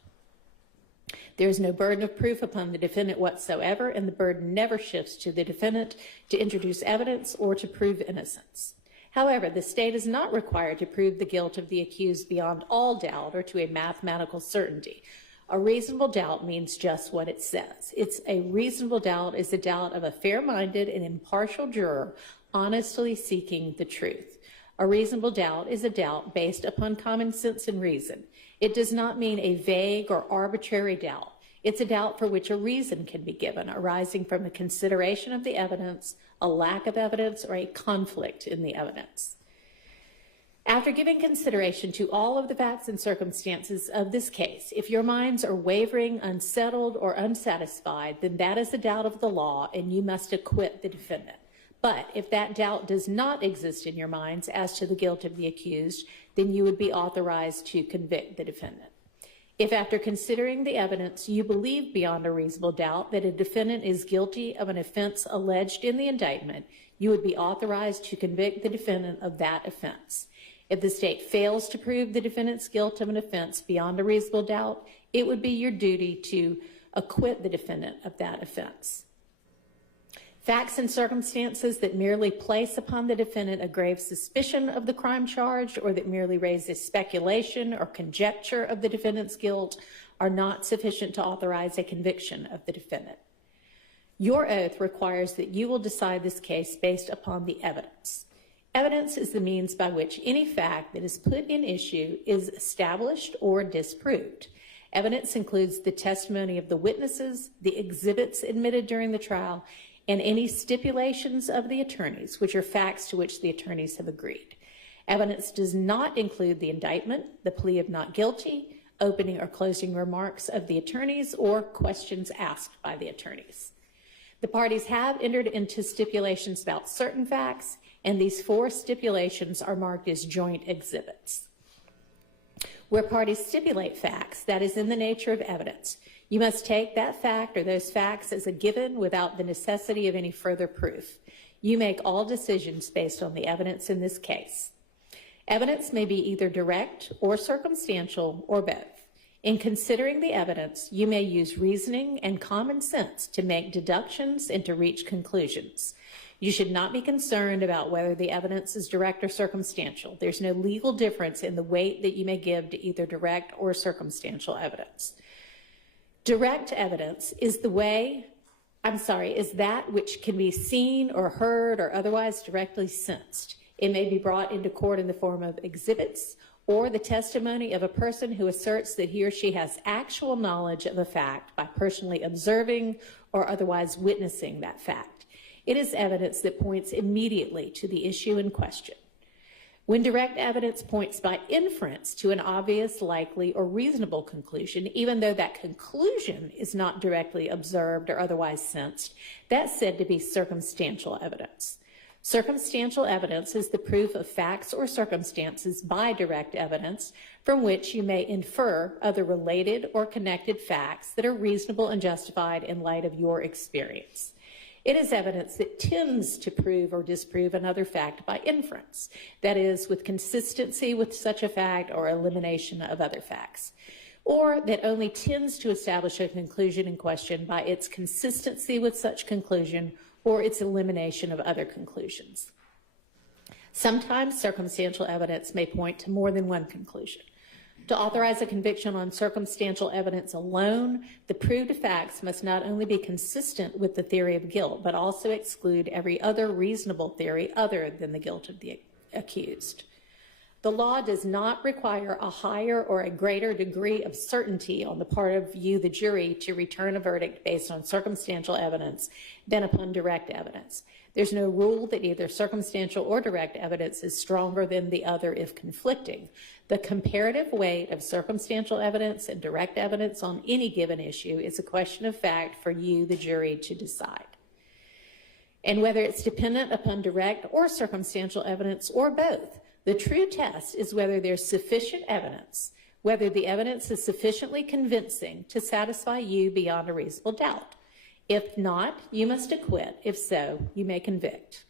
There is no burden of proof upon the defendant whatsoever, and the burden never shifts to the defendant to introduce evidence or to prove innocence. However, the state is not required to prove the guilt of the accused beyond all doubt or to a mathematical certainty. A reasonable doubt means just what it says. It's a reasonable doubt is a doubt of a fair-minded and impartial juror honestly seeking the truth. A reasonable doubt is a doubt based upon common sense and reason. It does not mean a vague or arbitrary doubt. It's a doubt for which a reason can be given, arising from a consideration of the evidence, a lack of evidence, or a conflict in the evidence. After giving consideration to all of the facts and circumstances of this case, if your minds are wavering, unsettled, or unsatisfied, then that is a doubt of the law, and you must acquit the defendant. But if that doubt does not exist in your minds as to the guilt of the accused, then you would be authorized to convict the defendant. If after considering the evidence you believe beyond a reasonable doubt that a defendant is guilty of an offense alleged in the indictment, you would be authorized to convict the defendant of that offense. If the state fails to prove the defendant's guilt of an offense beyond a reasonable doubt, it would be your duty to acquit the defendant of that offense. Facts and circumstances that merely place upon the defendant a grave suspicion of the crime charged or that merely raise a speculation or conjecture of the defendant's guilt are not sufficient to authorize a conviction of the defendant. Your oath requires that you will decide this case based upon the evidence. Evidence is the means by which any fact that is put in issue is established or disproved. Evidence includes the testimony of the witnesses, the exhibits admitted during the trial, and any stipulations of the attorneys, which are facts to which the attorneys have agreed. Evidence does not include the indictment, the plea of not guilty, opening or closing remarks of the attorneys, or questions asked by the attorneys. The parties have entered into stipulations about certain facts, and these 4 stipulations are marked as joint exhibits. Where parties stipulate facts, that is in the nature of evidence, you must take that fact or those facts as a given without the necessity of any further proof. You make all decisions based on the evidence in this case. Evidence may be either direct or circumstantial or both. In considering the evidence, you may use reasoning and common sense to make deductions and to reach conclusions. You should not be concerned about whether the evidence is direct or circumstantial. There's no legal difference in the weight that you may give to either direct or circumstantial evidence. Direct evidence is that which can be seen or heard or otherwise directly sensed. It may be brought into court in the form of exhibits or the testimony of a person who asserts that he or she has actual knowledge of a fact by personally observing or otherwise witnessing that fact. It is evidence that points immediately to the issue in question. When direct evidence points by inference to an obvious, likely, or reasonable conclusion, even though that conclusion is not directly observed or otherwise sensed, that's said to be circumstantial evidence. Circumstantial evidence is the proof of facts or circumstances by direct evidence from which you may infer other related or connected facts that are reasonable and justified in light of your experience. It is evidence that tends to prove or disprove another fact by inference, that is, with consistency with such a fact or elimination of other facts, or that only tends to establish a conclusion in question by its consistency with such conclusion or its elimination of other conclusions. Sometimes circumstantial evidence may point to more than one conclusion. To authorize a conviction on circumstantial evidence alone, the proved facts must not only be consistent with the theory of guilt, but also exclude every other reasonable theory other than the guilt of the accused. The law does not require a higher or a greater degree of certainty on the part of you, the jury, to return a verdict based on circumstantial evidence than upon direct evidence. There's no rule that either circumstantial or direct evidence is stronger than the other if conflicting. The comparative weight of circumstantial evidence and direct evidence on any given issue is a question of fact for you, the jury, to decide. And whether it's dependent upon direct or circumstantial evidence or both, the true test is whether there's sufficient evidence, whether the evidence is sufficiently convincing to satisfy you beyond a reasonable doubt. If not, you must acquit. If so, you may convict.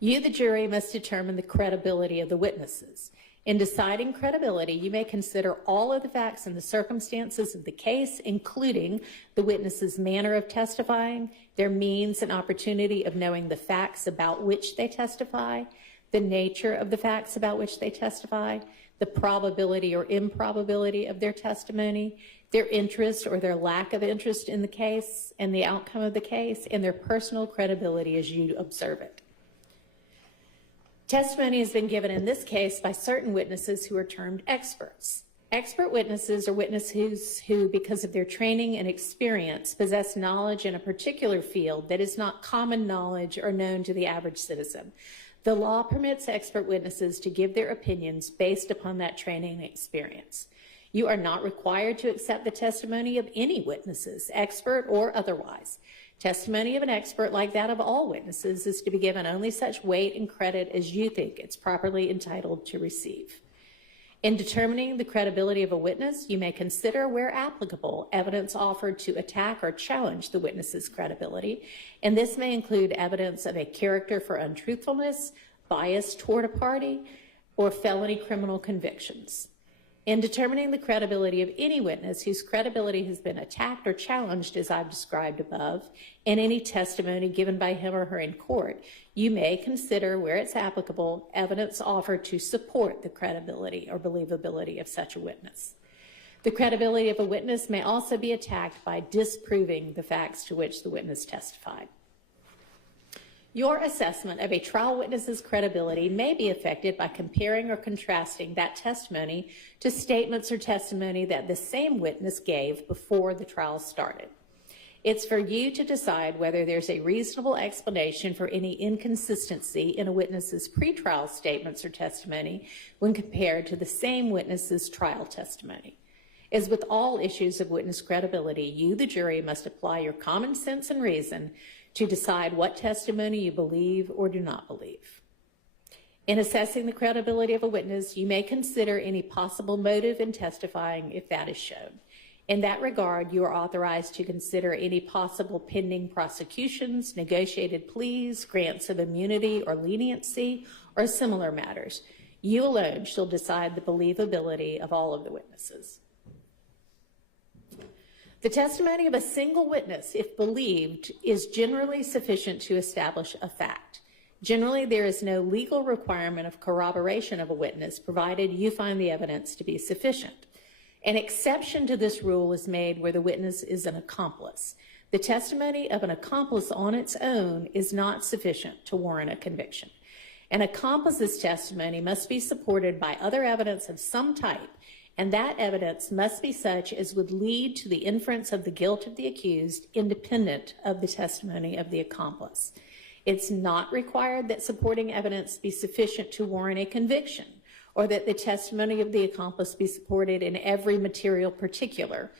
You, the jury, must determine the credibility of the witnesses. In deciding credibility, you may consider all of the facts and the circumstances of the case, including the witness's manner of testifying, their means and opportunity of knowing the facts about which they testify, the nature of the facts about which they testify, the probability or improbability of their testimony, their interest or their lack of interest in the case and the outcome of the case, and their personal credibility as you observe it. Testimony has been given in this case by certain witnesses who are termed experts. Expert witnesses are witnesses who, because of their training and experience, possess knowledge in a particular field that is not common knowledge or known to the average citizen. The law permits expert witnesses to give their opinions based upon that training and experience. You are not required to accept the testimony of any witnesses, expert or otherwise. Testimony of an expert, like that of all witnesses, is to be given only such weight and credit as you think it's properly entitled to receive. In determining the credibility of a witness, you may consider, where applicable, evidence offered to attack or challenge the witness's credibility, and this may include evidence of a character for untruthfulness, bias toward a party, or felony criminal convictions. In determining the credibility of any witness whose credibility has been attacked or challenged, as I've described above, in any testimony given by him or her in court, you may consider, where it's applicable, evidence offered to support the credibility or believability of such a witness. The credibility of a witness may also be attacked by disproving the facts to which the witness testified. Your assessment of a trial witness's credibility may be affected by comparing or contrasting that testimony to statements or testimony that the same witness gave before the trial started. It's for you to decide whether there's a reasonable explanation for any inconsistency in a witness's pretrial statements or testimony when compared to the same witness's trial testimony. As with all issues of witness credibility, you, the jury, must apply your common sense and reason to decide what testimony you believe or do not believe. In assessing the credibility of a witness, you may consider any possible motive in testifying if that is shown. In that regard, you are authorized to consider any possible pending prosecutions, negotiated pleas, grants of immunity or leniency, or similar matters. You alone shall decide the believability of all of the witnesses. The testimony of a single witness, if believed, is generally sufficient to establish a fact. Generally, there is no legal requirement of corroboration of a witness, provided you find the evidence to be sufficient. An exception to this rule is made where the witness is an accomplice. The testimony of an accomplice on its own is not sufficient to warrant a conviction. An accomplice's testimony must be supported by other evidence of some type, and that evidence must be such as would lead to the inference of the guilt of the accused, independent of the testimony of the accomplice. It's not required that supporting evidence be sufficient to warrant a conviction, or that the testimony of the accomplice be supported in every material particular.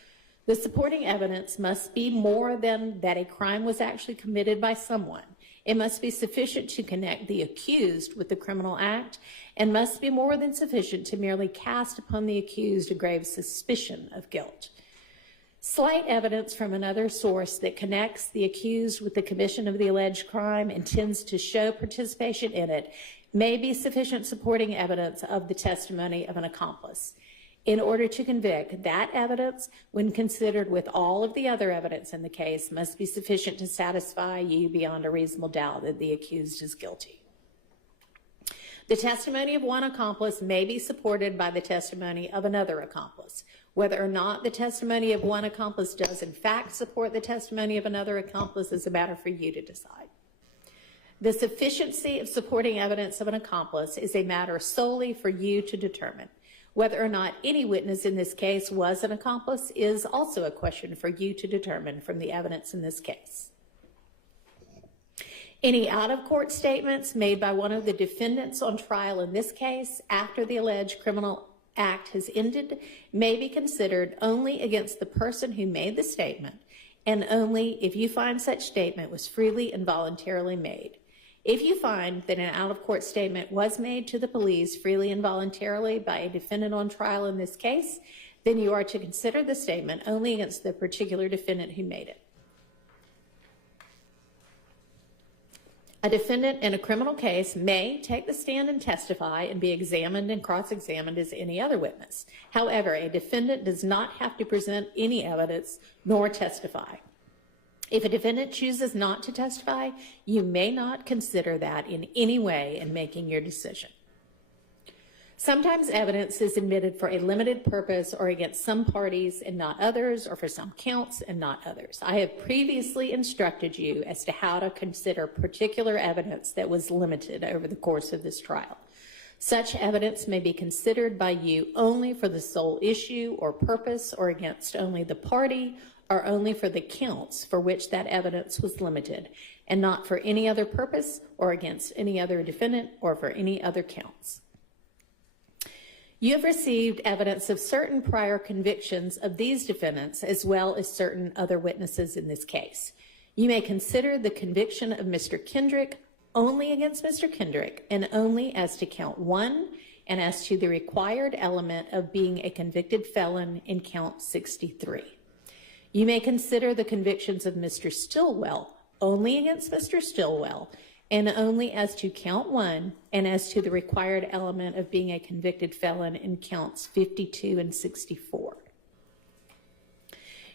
The supporting evidence must be more than that a crime was actually committed by someone. It must be sufficient to connect the accused with the criminal act, and must be more than sufficient to merely cast upon the accused a grave suspicion of guilt. Slight evidence from another source that connects the accused with the commission of the alleged crime and tends to show participation in it may be sufficient supporting evidence of the testimony of an accomplice. In order to convict, that evidence, when considered with all of the other evidence in the case, must be sufficient to satisfy you beyond a reasonable doubt that the accused is guilty. The testimony of one accomplice may be supported by the testimony of another accomplice. Whether or not the testimony of one accomplice does in fact support the testimony of another accomplice is a matter for you to decide. The sufficiency of supporting evidence of an accomplice is a matter solely for you to determine. Whether or not any witness in this case was an accomplice is also a question for you to determine from the evidence in this case. Any out-of-court statements made by one of the defendants on trial in this case after the alleged criminal act has ended may be considered only against the person who made the statement, and only if you find such statement was freely and voluntarily made. If you find that an out-of-court statement was made to the police freely and voluntarily by a defendant on trial in this case, then you are to consider the statement only against the particular defendant who made it. A defendant in a criminal case may take the stand and testify and be examined and cross-examined as any other witness. However, a defendant does not have to present any evidence nor testify. If a defendant chooses not to testify, you may not consider that in any way in making your decision. Sometimes evidence is admitted for a limited purpose or against some parties and not others, or for some counts and not others. I have previously instructed you as to how to consider particular evidence that was limited over the course of this trial. Such evidence may be considered by you only for the sole issue or purpose, or against only the party, or only for the counts for which that evidence was limited, and not for any other purpose or against any other defendant or for any other counts. You have received evidence of certain prior convictions of these defendants as well as certain other witnesses in this case. You may consider the conviction of Mr. Kendrick only against Mr. Kendrick and only as to count 1 and as to the required element of being a convicted felon in count 63. You may consider the convictions of Mr. Stillwell only against Mr. Stillwell and only as to count 1 and as to the required element of being a convicted felon in counts 52 and 64.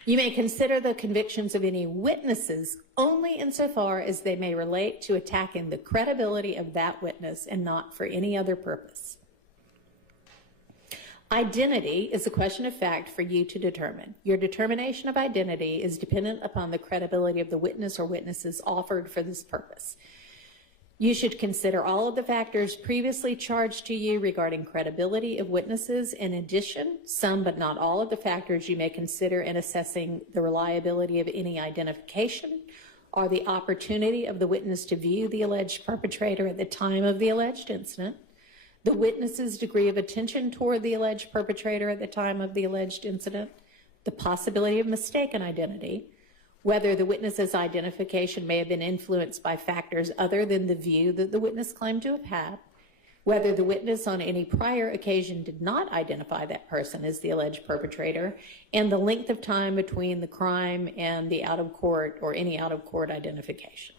You may consider the convictions of any witnesses only insofar as they may relate to attacking the credibility of that witness and not for any other purpose. Identity is a question of fact for you to determine. Your determination of identity is dependent upon the credibility of the witness or witnesses offered for this purpose. You should consider all of the factors previously charged to you regarding credibility of witnesses. In addition, some but not all of the factors you may consider in assessing the reliability of any identification are the opportunity of the witness to view the alleged perpetrator at the time of the alleged incident, the witness's degree of attention toward the alleged perpetrator at the time of the alleged incident, the possibility of mistaken identity, whether the witness's identification may have been influenced by factors other than the view that the witness claimed to have had, whether the witness on any prior occasion did not identify that person as the alleged perpetrator, and the length of time between the crime and the out-of-court or any out-of-court identification.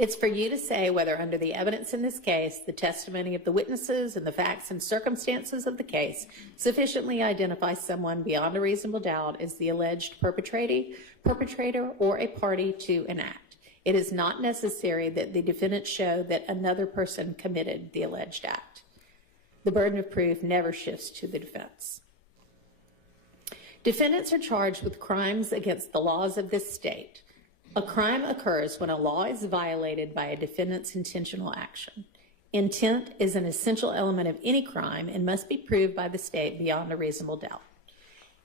It's for you to say whether under the evidence in this case, the testimony of the witnesses and the facts and circumstances of the case sufficiently identify someone beyond a reasonable doubt as the alleged perpetrator or a party to an act. It is not necessary that the defendant show that another person committed the alleged act. The burden of proof never shifts to the defense. Defendants are charged with crimes against the laws of this state. A crime occurs when a law is violated by a defendant's intentional action. Intent is an essential element of any crime and must be proved by the state beyond a reasonable doubt.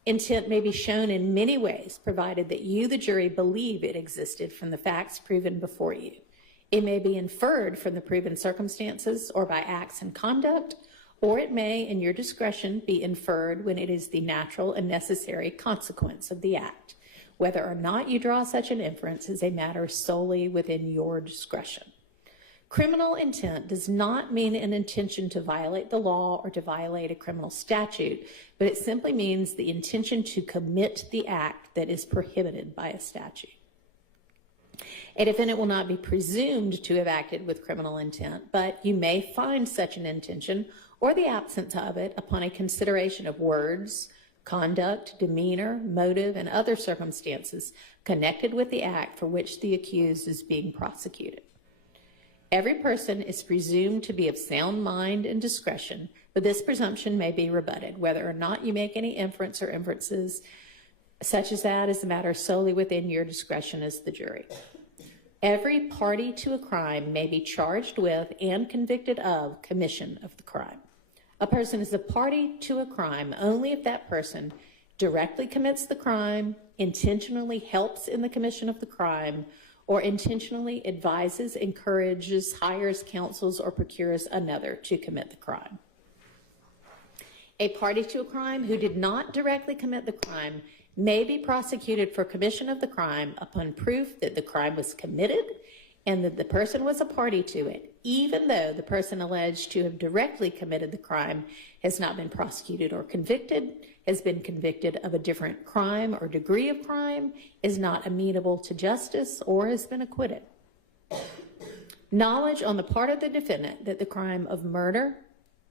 Intent may be shown in many ways, provided that you, the jury, believe it existed from the facts proven before you. It may be inferred from the proven circumstances or by acts and conduct, or it may, in your discretion, be inferred when it is the natural and necessary consequence of the act. Whether or not you draw such an inference is a matter solely within your discretion. Criminal intent does not mean an intention to violate the law or to violate a criminal statute, but it simply means the intention to commit the act that is prohibited by a statute. A defendant will not be presumed to have acted with criminal intent, but you may find such an intention or the absence of it upon a consideration of words, conduct, demeanor, motive, and other circumstances connected with the act for which the accused is being prosecuted. Every person is presumed to be of sound mind and discretion, but this presumption may be rebutted. Whether or not you make any inference or inferences such as that is a matter solely within your discretion as the jury. Every party to a crime may be charged with and convicted of commission of the crime. A person is a party to a crime only if that person directly commits the crime, intentionally helps in the commission of the crime, or intentionally advises, encourages, hires, counsels, or procures another to commit the crime. A party to a crime who did not directly commit the crime may be prosecuted for commission of the crime upon proof that the crime was committed and that the person was a party to it, even though the person alleged to have directly committed the crime has not been prosecuted or convicted, has been convicted of a different crime or degree of crime, is not amenable to justice, or has been acquitted. Knowledge on the part of the defendant that the crime of murder,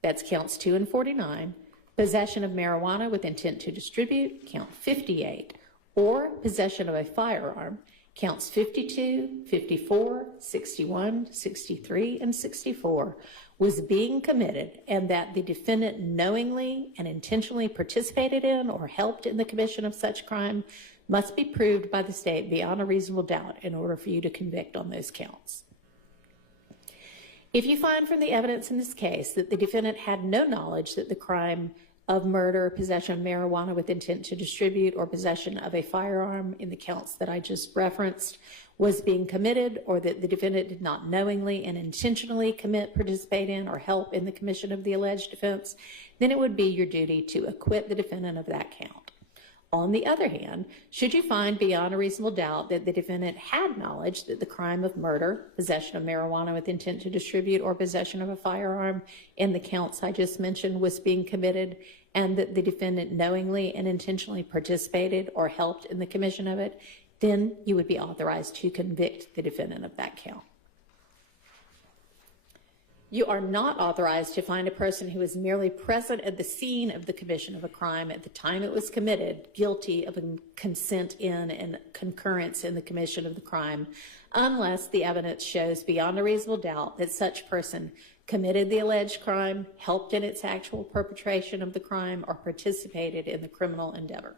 that's counts 2 and 49, possession of marijuana with intent to distribute, count 58, or possession of a firearm, counts 52, 54, 61, 63, and 64, was being committed, and that the defendant knowingly and intentionally participated in or helped in the commission of such crime must be proved by the state beyond a reasonable doubt in order for you to convict on those counts. If you find from the evidence in this case that the defendant had no knowledge that the crime of murder, possession of marijuana with intent to distribute, or possession of a firearm in the counts that I just referenced was being committed, or that the defendant did not knowingly and intentionally commit, participate in, or help in the commission of the alleged offense, then it would be your duty to acquit the defendant of that count. On the other hand, should you find beyond a reasonable doubt that the defendant had knowledge that the crime of murder, possession of marijuana with intent to distribute, or possession of a firearm in the counts I just mentioned was being committed, and that the defendant knowingly and intentionally participated or helped in the commission of it, then you would be authorized to convict the defendant of that count. You are not authorized to find a person who is merely present at the scene of the commission of a crime at the time it was committed guilty of consent in and concurrence in the commission of the crime, unless the evidence shows beyond a reasonable doubt that such person committed the alleged crime, helped in its actual perpetration of the crime, or participated in the criminal endeavor.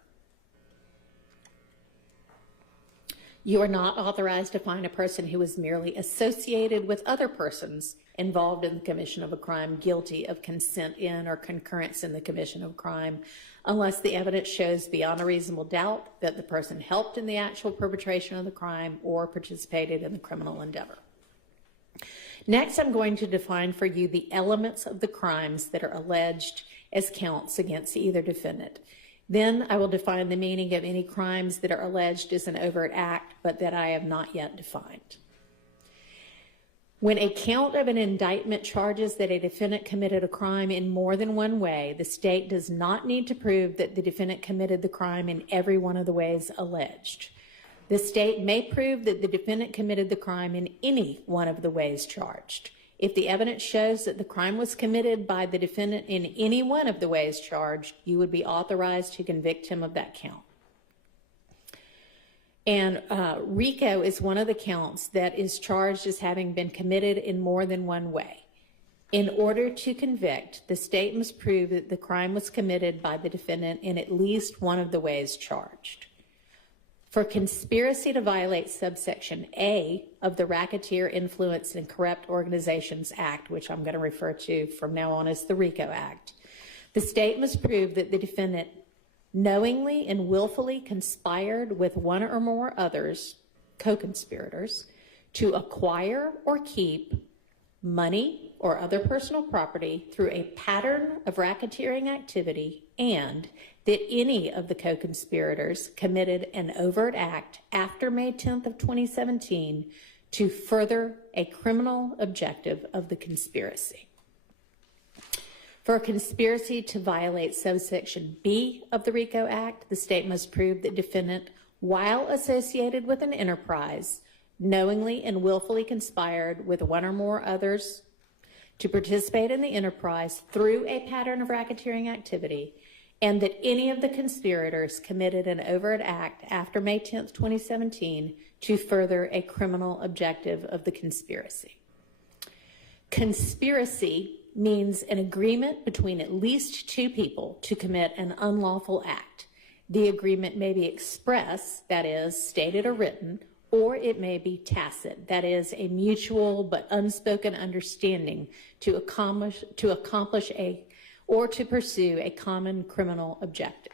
You are not authorized to find a person who is merely associated with other persons involved in the commission of a crime guilty of consent in or concurrence in the commission of a crime, unless the evidence shows beyond a reasonable doubt that the person helped in the actual perpetration of the crime or participated in the criminal endeavor. Next, I'm going to define for you the elements of the crimes that are alleged as counts against either defendant. Then I will define the meaning of any crimes that are alleged as an overt act, but that I have not yet defined. When a count of an indictment charges that a defendant committed a crime in more than one way, the state does not need to prove that the defendant committed the crime in every one of the ways alleged. The state may prove that the defendant committed the crime in any one of the ways charged. If the evidence shows that the crime was committed by the defendant in any one of the ways charged, you would be authorized to convict him of that count. And RICO is one of the counts that is charged as having been committed in more than one way. In order to convict, the state must prove that the crime was committed by the defendant in at least one of the ways charged. For conspiracy to violate subsection A of the Racketeer, Influence, and Corrupt Organizations Act, which I'm going to refer to from now on as the RICO Act, the state must prove that the defendant knowingly and willfully conspired with one or more others, co-conspirators, to acquire or keep money or other personal property through a pattern of racketeering activity, and that any of the co-conspirators committed an overt act after May 10th of 2017 to further a criminal objective of the conspiracy. For a conspiracy to violate subsection B of the RICO Act, the state must prove that defendant, while associated with an enterprise, knowingly and willfully conspired with one or more others to participate in the enterprise through a pattern of racketeering activity, and that any of the conspirators committed an overt act after May 10th, 2017 to further a criminal objective of the conspiracy. Conspiracy means an agreement between at least two people to commit an unlawful act. The agreement may be express, that is, stated or written, or it may be tacit, that is, a mutual but unspoken understanding to accomplish or to pursue a common criminal objective.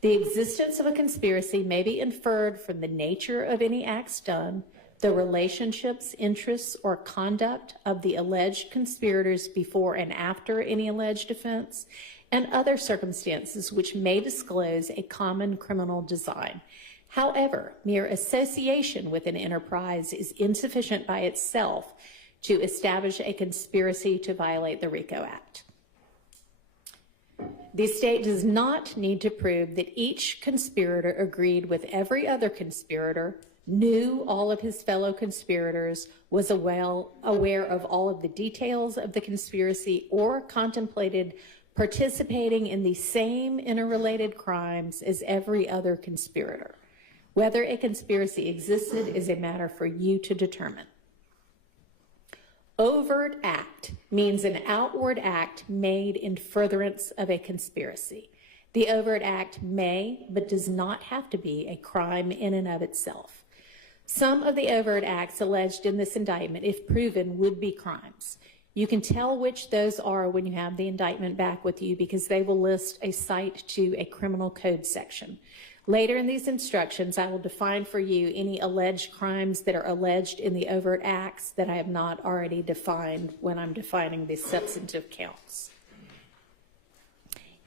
The existence of a conspiracy may be inferred from the nature of any acts done, the relationships, interests, or conduct of the alleged conspirators before and after any alleged offense, and other circumstances which may disclose a common criminal design. However, mere association with an enterprise is insufficient by itself to establish a conspiracy to violate the RICO Act. The state does not need to prove that each conspirator agreed with every other conspirator, knew all of his fellow conspirators, was aware of all of the details of the conspiracy, or contemplated participating in the same interrelated crimes as every other conspirator. Whether a conspiracy existed is a matter for you to determine. Overt act means an outward act made in furtherance of a conspiracy. The overt act may, but does not have to be, a crime in and of itself. Some of the overt acts alleged in this indictment, if proven, would be crimes. You can tell which those are when you have the indictment back with you, because they will list a cite to a criminal code section. Later in these instructions, I will define for you any alleged crimes that are alleged in the overt acts that I have not already defined when I'm defining the substantive counts.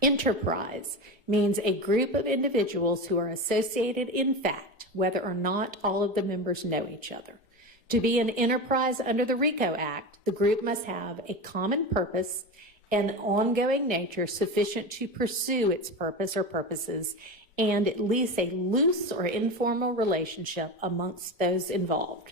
Enterprise means a group of individuals who are associated in fact, whether or not all of the members know each other. To be an enterprise under the RICO Act, the group must have a common purpose and ongoing nature sufficient to pursue its purpose or purposes, and at least a loose or informal relationship amongst those involved.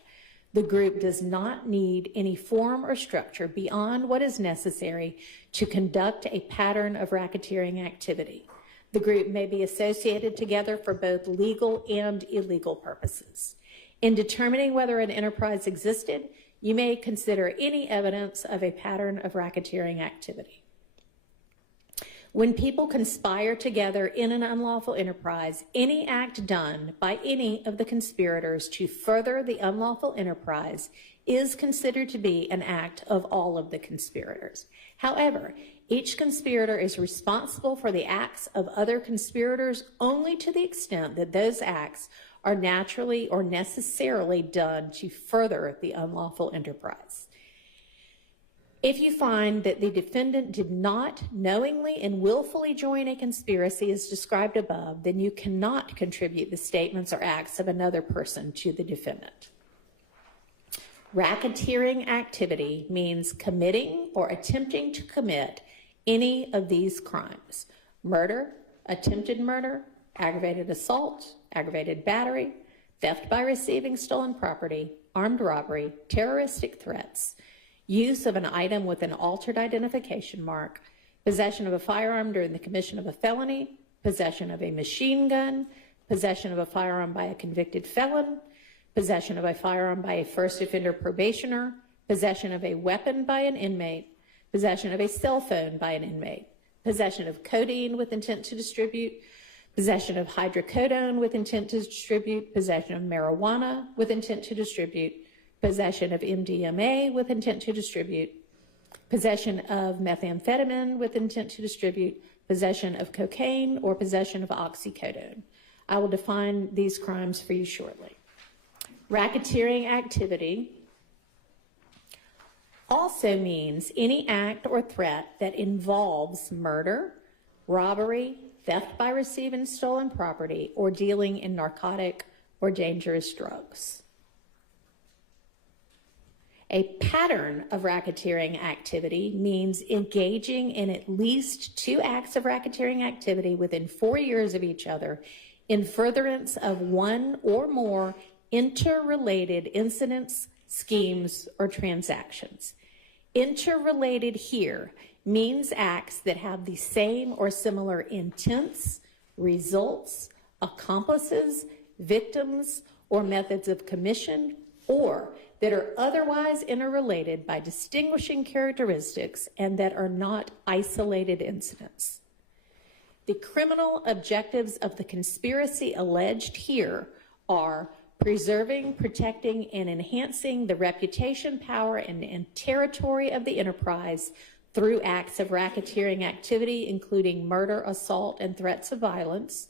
The group does not need any form or structure beyond what is necessary to conduct a pattern of racketeering activity. The group may be associated together for both legal and illegal purposes. In determining whether an enterprise existed, you may consider any evidence of a pattern of racketeering activity. When people conspire together in an unlawful enterprise, any act done by any of the conspirators to further the unlawful enterprise is considered to be an act of all of the conspirators. However, each conspirator is responsible for the acts of other conspirators only to the extent that those acts are naturally or necessarily done to further the unlawful enterprise. If you find that the defendant did not knowingly and willfully join a conspiracy as described above, then you cannot contribute the statements or acts of another person to the defendant. Racketeering activity means committing or attempting to commit any of these crimes: murder, attempted murder, aggravated assault, aggravated battery, theft by receiving stolen property, armed robbery, terroristic threats, use of an item with an altered identification mark, possession of a firearm during the commission of a felony, possession of a machine gun, possession of a firearm by a convicted felon, possession of a firearm by a first offender probationer, possession of a weapon by an inmate, possession of a cell phone by an inmate, possession of codeine with intent to distribute, possession of hydrocodone with intent to distribute, possession of marijuana with intent to distribute, possession of MDMA with intent to distribute, possession of methamphetamine with intent to distribute, possession of cocaine, or possession of oxycodone. I will define these crimes for you shortly. Racketeering activity also means any act or threat that involves murder, robbery, theft by receiving stolen property, or dealing in narcotic or dangerous drugs. A pattern of racketeering activity means engaging in at least 2 acts of racketeering activity within 4 years of each other in furtherance of one or more interrelated incidents, schemes, or transactions. Interrelated here means acts that have the same or similar intents, results, accomplices, victims, or methods of commission, or that are otherwise interrelated by distinguishing characteristics and that are not isolated incidents. The criminal objectives of the conspiracy alleged here are preserving, protecting, and enhancing the reputation, power, and territory of the enterprise through acts of racketeering activity, including murder, assault, and threats of violence,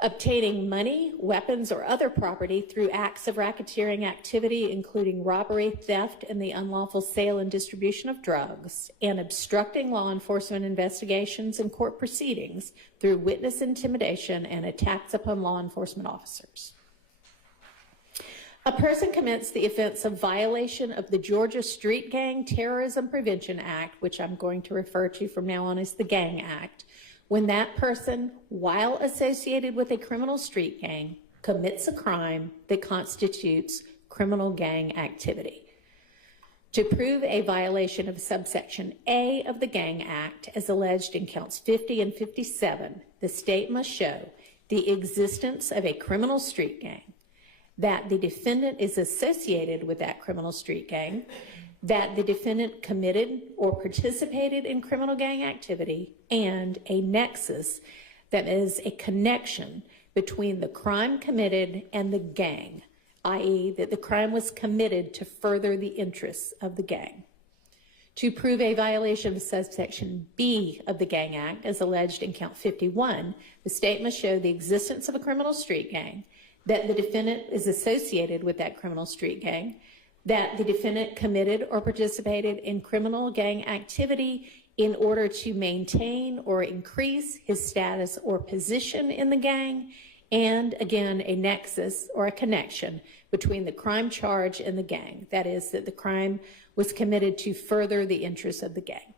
obtaining money, weapons, or other property through acts of racketeering activity, including robbery, theft, and the unlawful sale and distribution of drugs, and obstructing law enforcement investigations and court proceedings through witness intimidation and attacks upon law enforcement officers. A person commits the offense of violation of the Georgia Street Gang Terrorism Prevention Act, which I'm going to refer to from now on as the Gang Act, when that person, while associated with a criminal street gang, commits a crime that constitutes criminal gang activity. To prove a violation of subsection A of the Gang Act, as alleged in counts 50 and 57, the state must show the existence of a criminal street gang, that the defendant is associated with that criminal street gang, that the defendant committed or participated in criminal gang activity, and a nexus, that is a connection between the crime committed and the gang, i.e. that the crime was committed to further the interests of the gang. To prove a violation of subsection B of the Gang Act, as alleged in count 51, the state must show the existence of a criminal street gang, that the defendant is associated with that criminal street gang, that the defendant committed or participated in criminal gang activity in order to maintain or increase his status or position in the gang, and again, a nexus or a connection between the crime charge and the gang. That is, that the crime was committed to further the interests of the gang.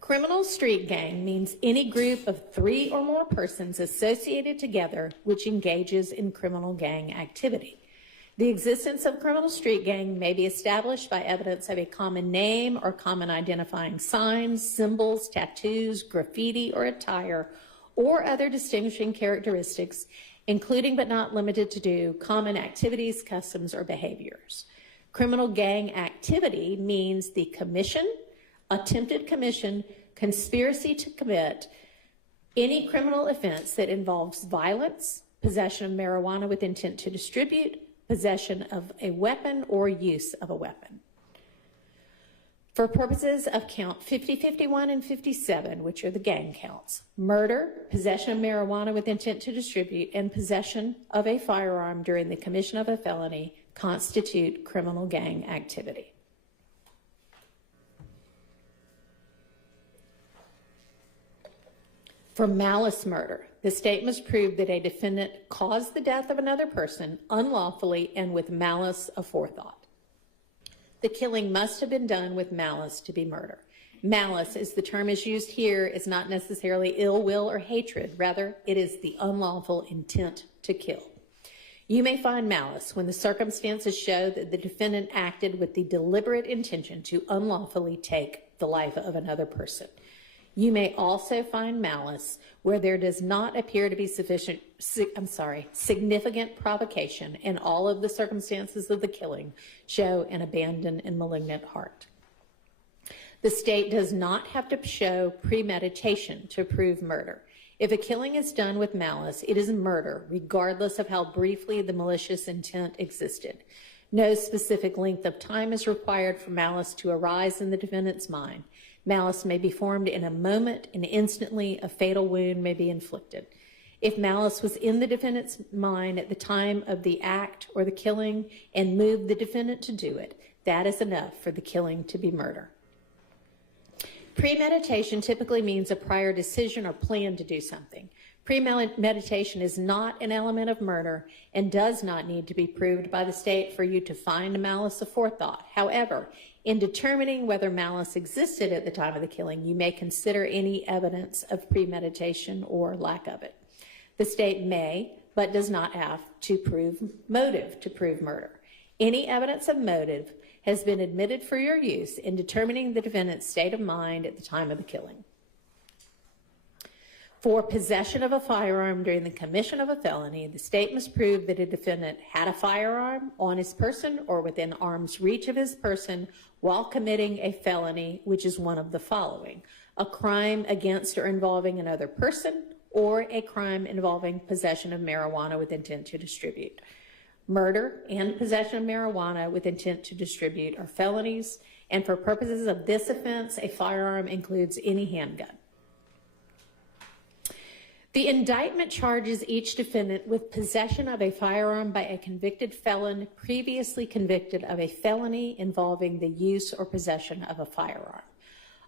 Criminal street gang means any group of 3 or more persons associated together which engages in criminal gang activity. The existence of criminal street gang may be established by evidence of a common name or common identifying signs, symbols, tattoos, graffiti, or attire, or other distinguishing characteristics, including but not limited to common activities, customs, or behaviors. Criminal gang activity means the commission, attempted commission, conspiracy to commit any criminal offense that involves violence, possession of marijuana with intent to distribute, possession of a weapon, or use of a weapon. For purposes of count 50, 51, and 57, which are the gang counts, murder, possession of marijuana with intent to distribute, and possession of a firearm during the commission of a felony constitute criminal gang activity. For malice murder, the state must prove that a defendant caused the death of another person unlawfully and with malice aforethought. The killing must have been done with malice to be murder. Malice, as the term is used here, is not necessarily ill will or hatred. Rather, it is the unlawful intent to kill. You may find malice when the circumstances show that the defendant acted with the deliberate intention to unlawfully take the life of another person. You may also find malice where there does not appear to be significant provocation and all of the circumstances of the killing show an abandoned and malignant heart. The state does not have to show premeditation to prove murder. If a killing is done with malice, it is murder, regardless of how briefly the malicious intent existed. No specific length of time is required for malice to arise in the defendant's mind. Malice may be formed in a moment, and instantly a fatal wound may be inflicted. If malice was in the defendant's mind at the time of the act or the killing and moved the defendant to do it, that is enough for the killing to be murder. Premeditation typically means a prior decision or plan to do something. Premeditation is not an element of murder and does not need to be proved by the state for you to find malice aforethought. However, in determining whether malice existed at the time of the killing, you may consider any evidence of premeditation or lack of it. The state may, but does not have, to prove motive to prove murder. Any evidence of motive has been admitted for your use in determining the defendant's state of mind at the time of the killing. For possession of a firearm during the commission of a felony, the state must prove that a defendant had a firearm on his person or within arm's reach of his person while committing a felony, which is one of the following: a crime against or involving another person, or a crime involving possession of marijuana with intent to distribute. Murder and possession of marijuana with intent to distribute are felonies, and for purposes of this offense, a firearm includes any handgun. The indictment charges each defendant with possession of a firearm by a convicted felon previously convicted of a felony involving the use or possession of a firearm.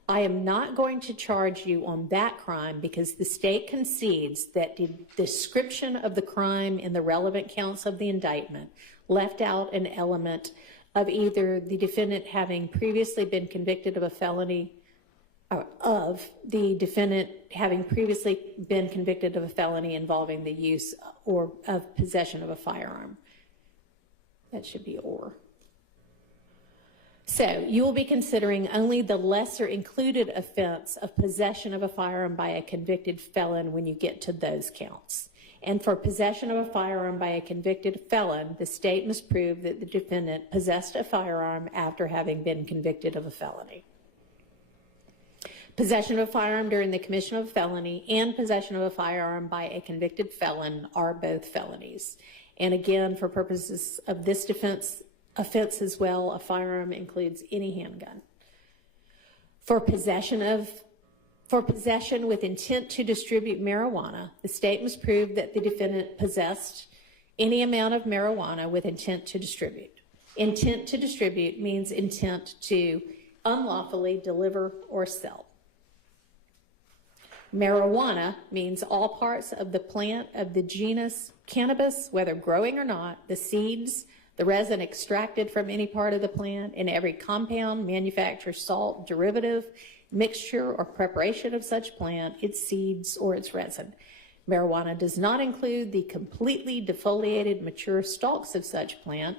I am not going to charge you on that crime because the state concedes that the description of the crime in the relevant counts of the indictment left out an element of either the defendant having previously been convicted of a felony, or of the defendant having previously been convicted of a felony involving the use or of possession of a firearm. That should be or. So you will be considering only the lesser included offense of possession of a firearm by a convicted felon when you get to those counts. And for possession of a firearm by a convicted felon, the state must prove that the defendant possessed a firearm after having been convicted of a felony. Possession of a firearm during the commission of a felony and possession of a firearm by a convicted felon are both felonies. And again, for purposes of this offense as well, a firearm includes any handgun. For possession with intent to distribute marijuana, the state must prove that the defendant possessed any amount of marijuana with intent to distribute. Intent to distribute means intent to unlawfully deliver or sell. Marijuana means all parts of the plant of the genus cannabis, whether growing or not, the seeds, the resin extracted from any part of the plant, and every compound, manufacture, salt, derivative, mixture, or preparation of such plant, its seeds, or its resin. Marijuana does not include the completely defoliated mature stalks of such plant,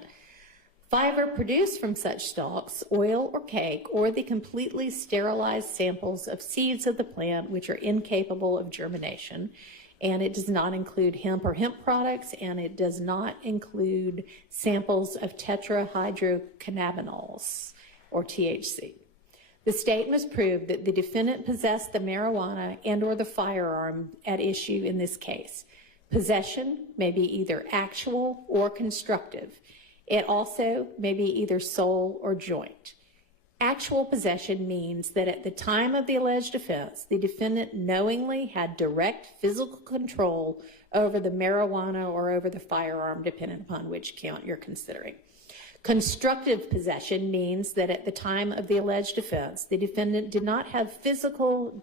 fiber produced from such stalks, oil or cake, or the completely sterilized samples of seeds of the plant which are incapable of germination. And it does not include hemp or hemp products, and it does not include samples of tetrahydrocannabinols, or THC. The state must prove that the defendant possessed the marijuana and or the firearm at issue in this case. Possession may be either actual or constructive. It also may be either sole or joint. Actual possession means that at the time of the alleged offense, the defendant knowingly had direct physical control over the marijuana or over the firearm, depending upon which count you're considering. Constructive possession means that at the time of the alleged offense, the defendant did not have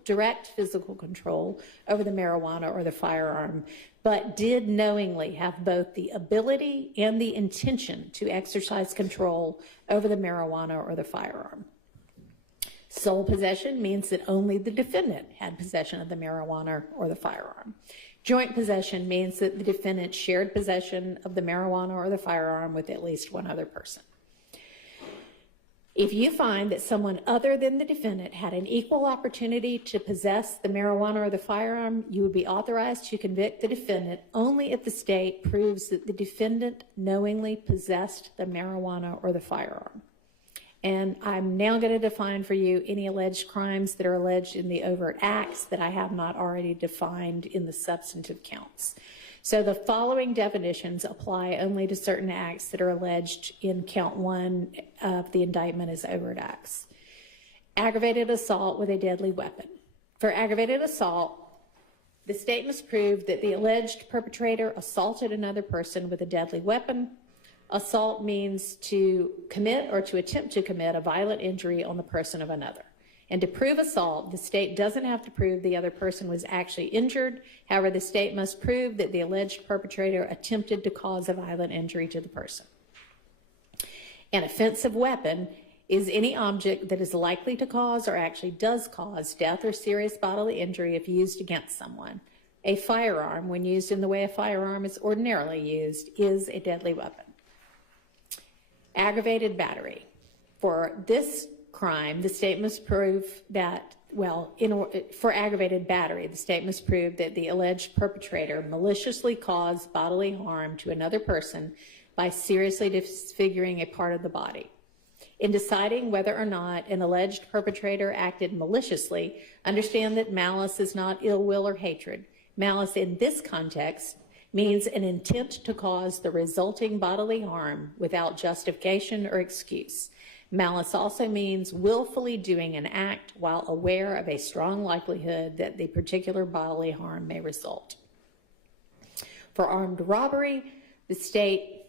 direct physical control over the marijuana or the firearm, but did knowingly have both the ability and the intention to exercise control over the marijuana or the firearm. Sole possession means that only the defendant had possession of the marijuana or the firearm. Joint possession means that the defendant shared possession of the marijuana or the firearm with at least one other person. If you find that someone other than the defendant had an equal opportunity to possess the marijuana or the firearm, you would be authorized to convict the defendant only if the state proves that the defendant knowingly possessed the marijuana or the firearm. And I'm now going to define for you any alleged crimes that are alleged in the overt acts that I have not already defined in the substantive counts. So the following definitions apply only to certain acts that are alleged in count 1 of the indictment as overt acts. Aggravated assault with a deadly weapon. For aggravated assault, the state must prove that the alleged perpetrator assaulted another person with a deadly weapon. Assault means to commit or to attempt to commit a violent injury on the person of another. And to prove assault, the state doesn't have to prove the other person was actually injured. However, the state must prove that the alleged perpetrator attempted to cause a violent injury to the person. An offensive weapon is any object that is likely to cause or actually does cause death or serious bodily injury if used against someone. A firearm, when used in the way a firearm is ordinarily used, is a deadly weapon. Aggravated battery. For this crime, the state must prove that, for aggravated battery, the state must prove that the alleged perpetrator maliciously caused bodily harm to another person by seriously disfiguring a part of the body. In deciding whether or not an alleged perpetrator acted maliciously, understand that malice is not ill will or hatred. Malice in this context means an intent to cause the resulting bodily harm without justification or excuse. Malice also means willfully doing an act while aware of a strong likelihood that the particular bodily harm may result. For armed robbery, the state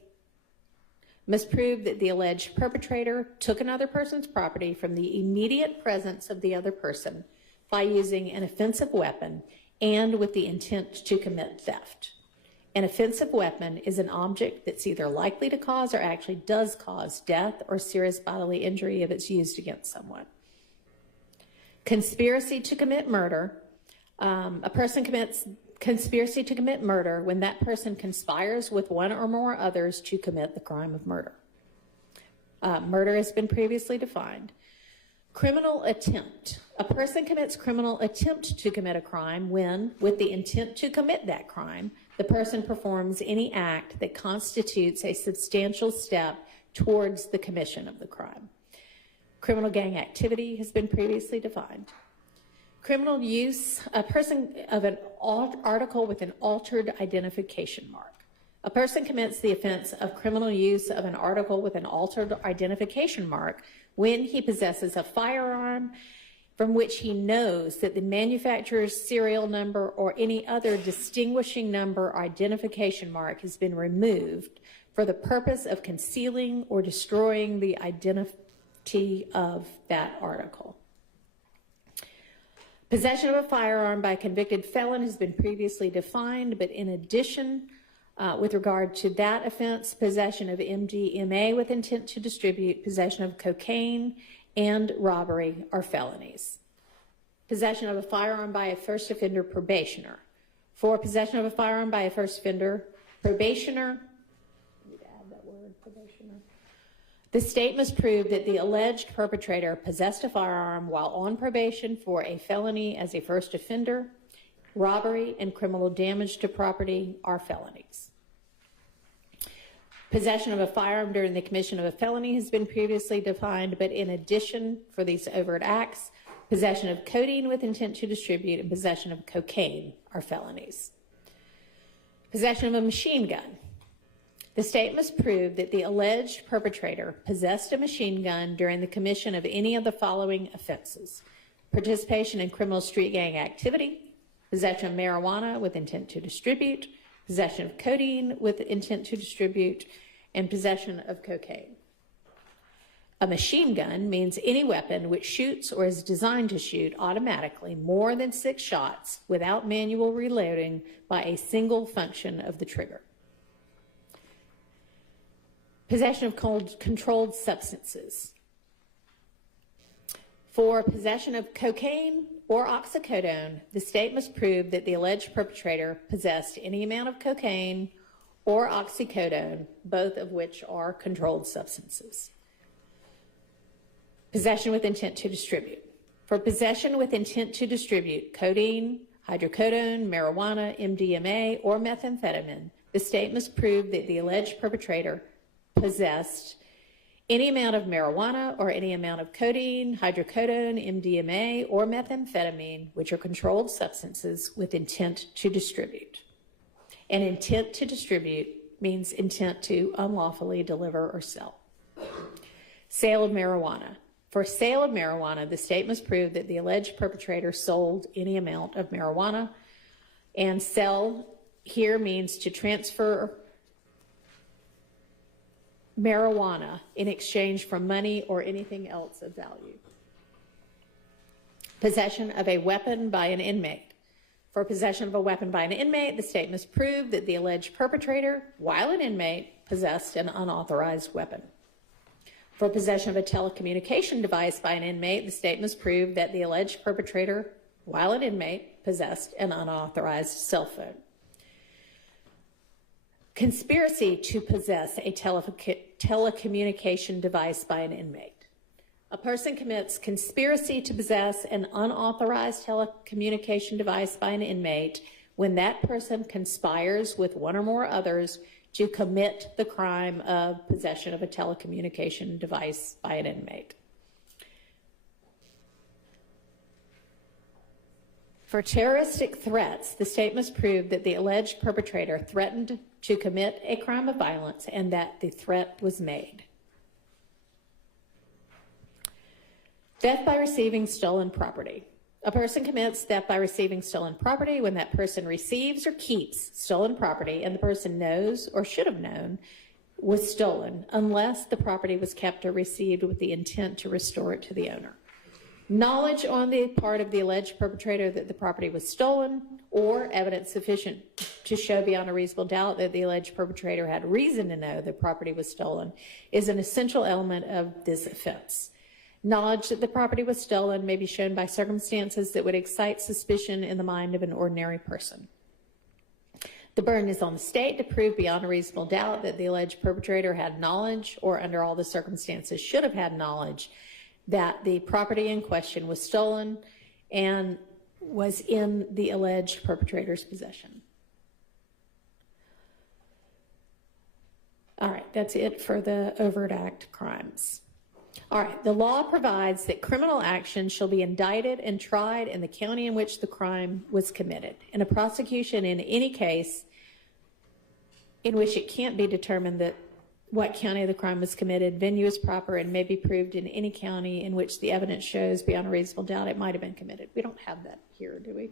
must prove that the alleged perpetrator took another person's property from the immediate presence of the other person by using an offensive weapon and with the intent to commit theft. An offensive weapon is an object that's either likely to cause or actually does cause death or serious bodily injury if it's used against someone. Conspiracy to commit murder. A person commits conspiracy to commit murder when that person conspires with one or more others to commit the crime of murder. Murder has been previously defined. Criminal attempt. A person commits criminal attempt to commit a crime when, with the intent to commit that crime, the person performs any act that constitutes a substantial step towards the commission of the crime. Criminal gang activity has been previously defined. Criminal use, a person of an article with an altered identification mark. A person commits the offense of criminal use of an article with an altered identification mark when he possesses a firearm from which he knows that the manufacturer's serial number or any other distinguishing number or identification mark has been removed for the purpose of concealing or destroying the identity of that article. Possession of a firearm by a convicted felon has been previously defined, but in addition, with regard to that offense, possession of MDMA with intent to distribute, possession of cocaine, and robbery are felonies. Possession of a firearm by a first offender probationer. For possession of a firearm by a first offender probationer, I need to add that word, probationer. The state must prove that the alleged perpetrator possessed a firearm while on probation for a felony as a first offender. Robbery and criminal damage to property are felonies. Possession of a firearm during the commission of a felony has been previously defined, but in addition, for these overt acts, possession of codeine with intent to distribute and possession of cocaine are felonies. Possession of a machine gun. The state must prove that the alleged perpetrator possessed a machine gun during the commission of any of the following offenses: participation in criminal street gang activity, possession of marijuana with intent to distribute, possession of codeine with intent to distribute, and possession of cocaine. A machine gun means any weapon which shoots or is designed to shoot automatically more than 6 shots without manual reloading by a single function of the trigger. Possession of controlled substances. For possession of cocaine or oxycodone, the state must prove that the alleged perpetrator possessed any amount of cocaine or oxycodone, both of which are controlled substances. Possession with intent to distribute. For possession with intent to distribute codeine, hydrocodone, marijuana, MDMA, or methamphetamine, the state must prove that the alleged perpetrator possessed any amount of marijuana or any amount of codeine, hydrocodone, MDMA, or methamphetamine, which are controlled substances, with intent to distribute. And intent to distribute means intent to unlawfully deliver or sell. Sale of marijuana. For sale of marijuana, the state must prove that the alleged perpetrator sold any amount of marijuana, and sell here means to transfer marijuana in exchange for money or anything else of value. Possession of a weapon by an inmate. For possession of a weapon by an inmate, the state must prove that the alleged perpetrator, while an inmate, possessed an unauthorized weapon. For possession of a telecommunication device by an inmate, the state must prove that the alleged perpetrator, while an inmate, possessed an unauthorized cell phone. Conspiracy to possess a telecommunication device by an inmate. A person commits conspiracy to possess an unauthorized telecommunication device by an inmate when that person conspires with one or more others to commit the crime of possession of a telecommunication device by an inmate. For terroristic threats, the state must prove that the alleged perpetrator threatened to commit a crime of violence and that the threat was made. Theft by receiving stolen property. A person commits theft by receiving stolen property when that person receives or keeps stolen property and the person knows or should have known was stolen, unless the property was kept or received with the intent to restore it to the owner. Knowledge on the part of the alleged perpetrator that the property was stolen, or evidence sufficient to show beyond a reasonable doubt that the alleged perpetrator had reason to know the property was stolen, is an essential element of this offense. Knowledge that the property was stolen may be shown by circumstances that would excite suspicion in the mind of an ordinary person. The burden is on the state to prove beyond a reasonable doubt that the alleged perpetrator had knowledge, or under all the circumstances should have had knowledge, that the property in question was stolen and was in the alleged perpetrator's possession. All right, that's it for the overt act crimes. All right, the law provides that criminal action shall be indicted and tried in the county in which the crime was committed. In a prosecution in any case in which it can't be determined that what county the crime was committed, venue is proper and may be proved in any county in which the evidence shows beyond a reasonable doubt it might have been committed. We don't have that here, do we?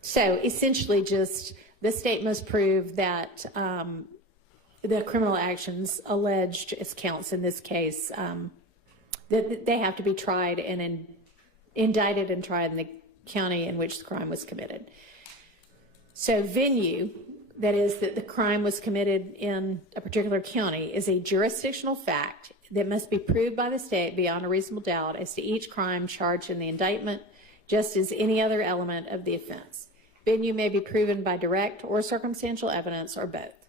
So essentially just the state must prove that the criminal actions alleged as counts in this case, that they have to be tried and indicted and tried in the county in which the crime was committed. So venue, that is that the crime was committed in a particular county, is a jurisdictional fact that must be proved by the state beyond a reasonable doubt as to each crime charged in the indictment, just as any other element of the offense. Venue may be proven by direct or circumstantial evidence or both.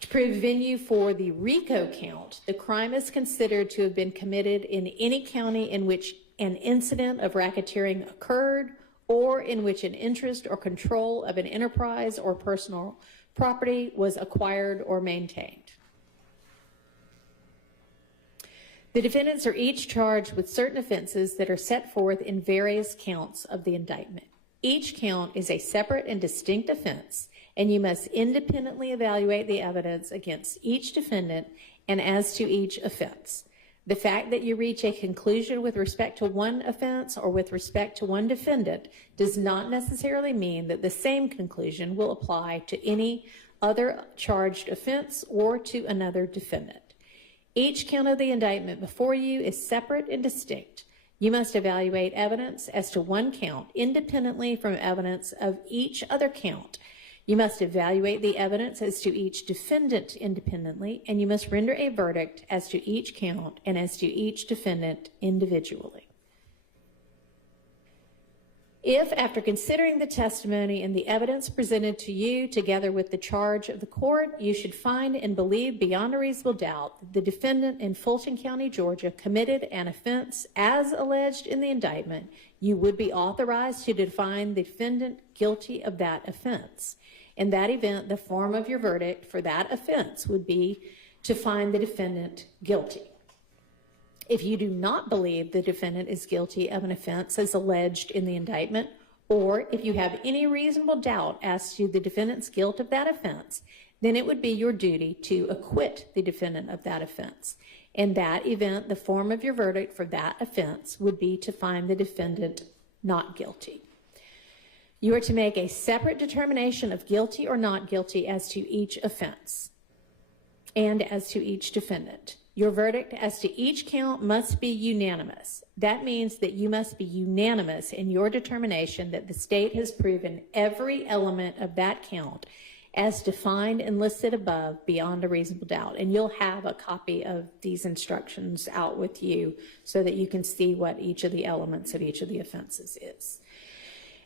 To prove venue for the RICO count, the crime is considered to have been committed in any county in which an incident of racketeering occurred or in which an interest or control of an enterprise or personal property was acquired or maintained. The defendants are each charged with certain offenses that are set forth in various counts of the indictment. Each count is a separate and distinct offense, and you must independently evaluate the evidence against each defendant and as to each offense. The fact that you reach a conclusion with respect to one offense or with respect to one defendant does not necessarily mean that the same conclusion will apply to any other charged offense or to another defendant. Each count of the indictment before you is separate and distinct. You must evaluate evidence as to one count independently from evidence of each other count. You must evaluate the evidence as to each defendant independently, and you must render a verdict as to each count and as to each defendant individually. If, after considering the testimony and the evidence presented to you, together with the charge of the court, you should find and believe beyond a reasonable doubt that the defendant in Fulton County, Georgia, committed an offense as alleged in the indictment, you would be authorized to find the defendant guilty of that offense. In that event, the form of your verdict for that offense would be to find the defendant guilty. If you do not believe the defendant is guilty of an offense as alleged in the indictment, or if you have any reasonable doubt as to the defendant's guilt of that offense, then it would be your duty to acquit the defendant of that offense. In that event, the form of your verdict for that offense would be to find the defendant not guilty. You are to make a separate determination of guilty or not guilty as to each offense and as to each defendant. Your verdict as to each count must be unanimous. That means that you must be unanimous in your determination that the state has proven every element of that count as defined and listed above beyond a reasonable doubt. And you'll have a copy of these instructions out with you so that you can see what each of the elements of each of the offenses is.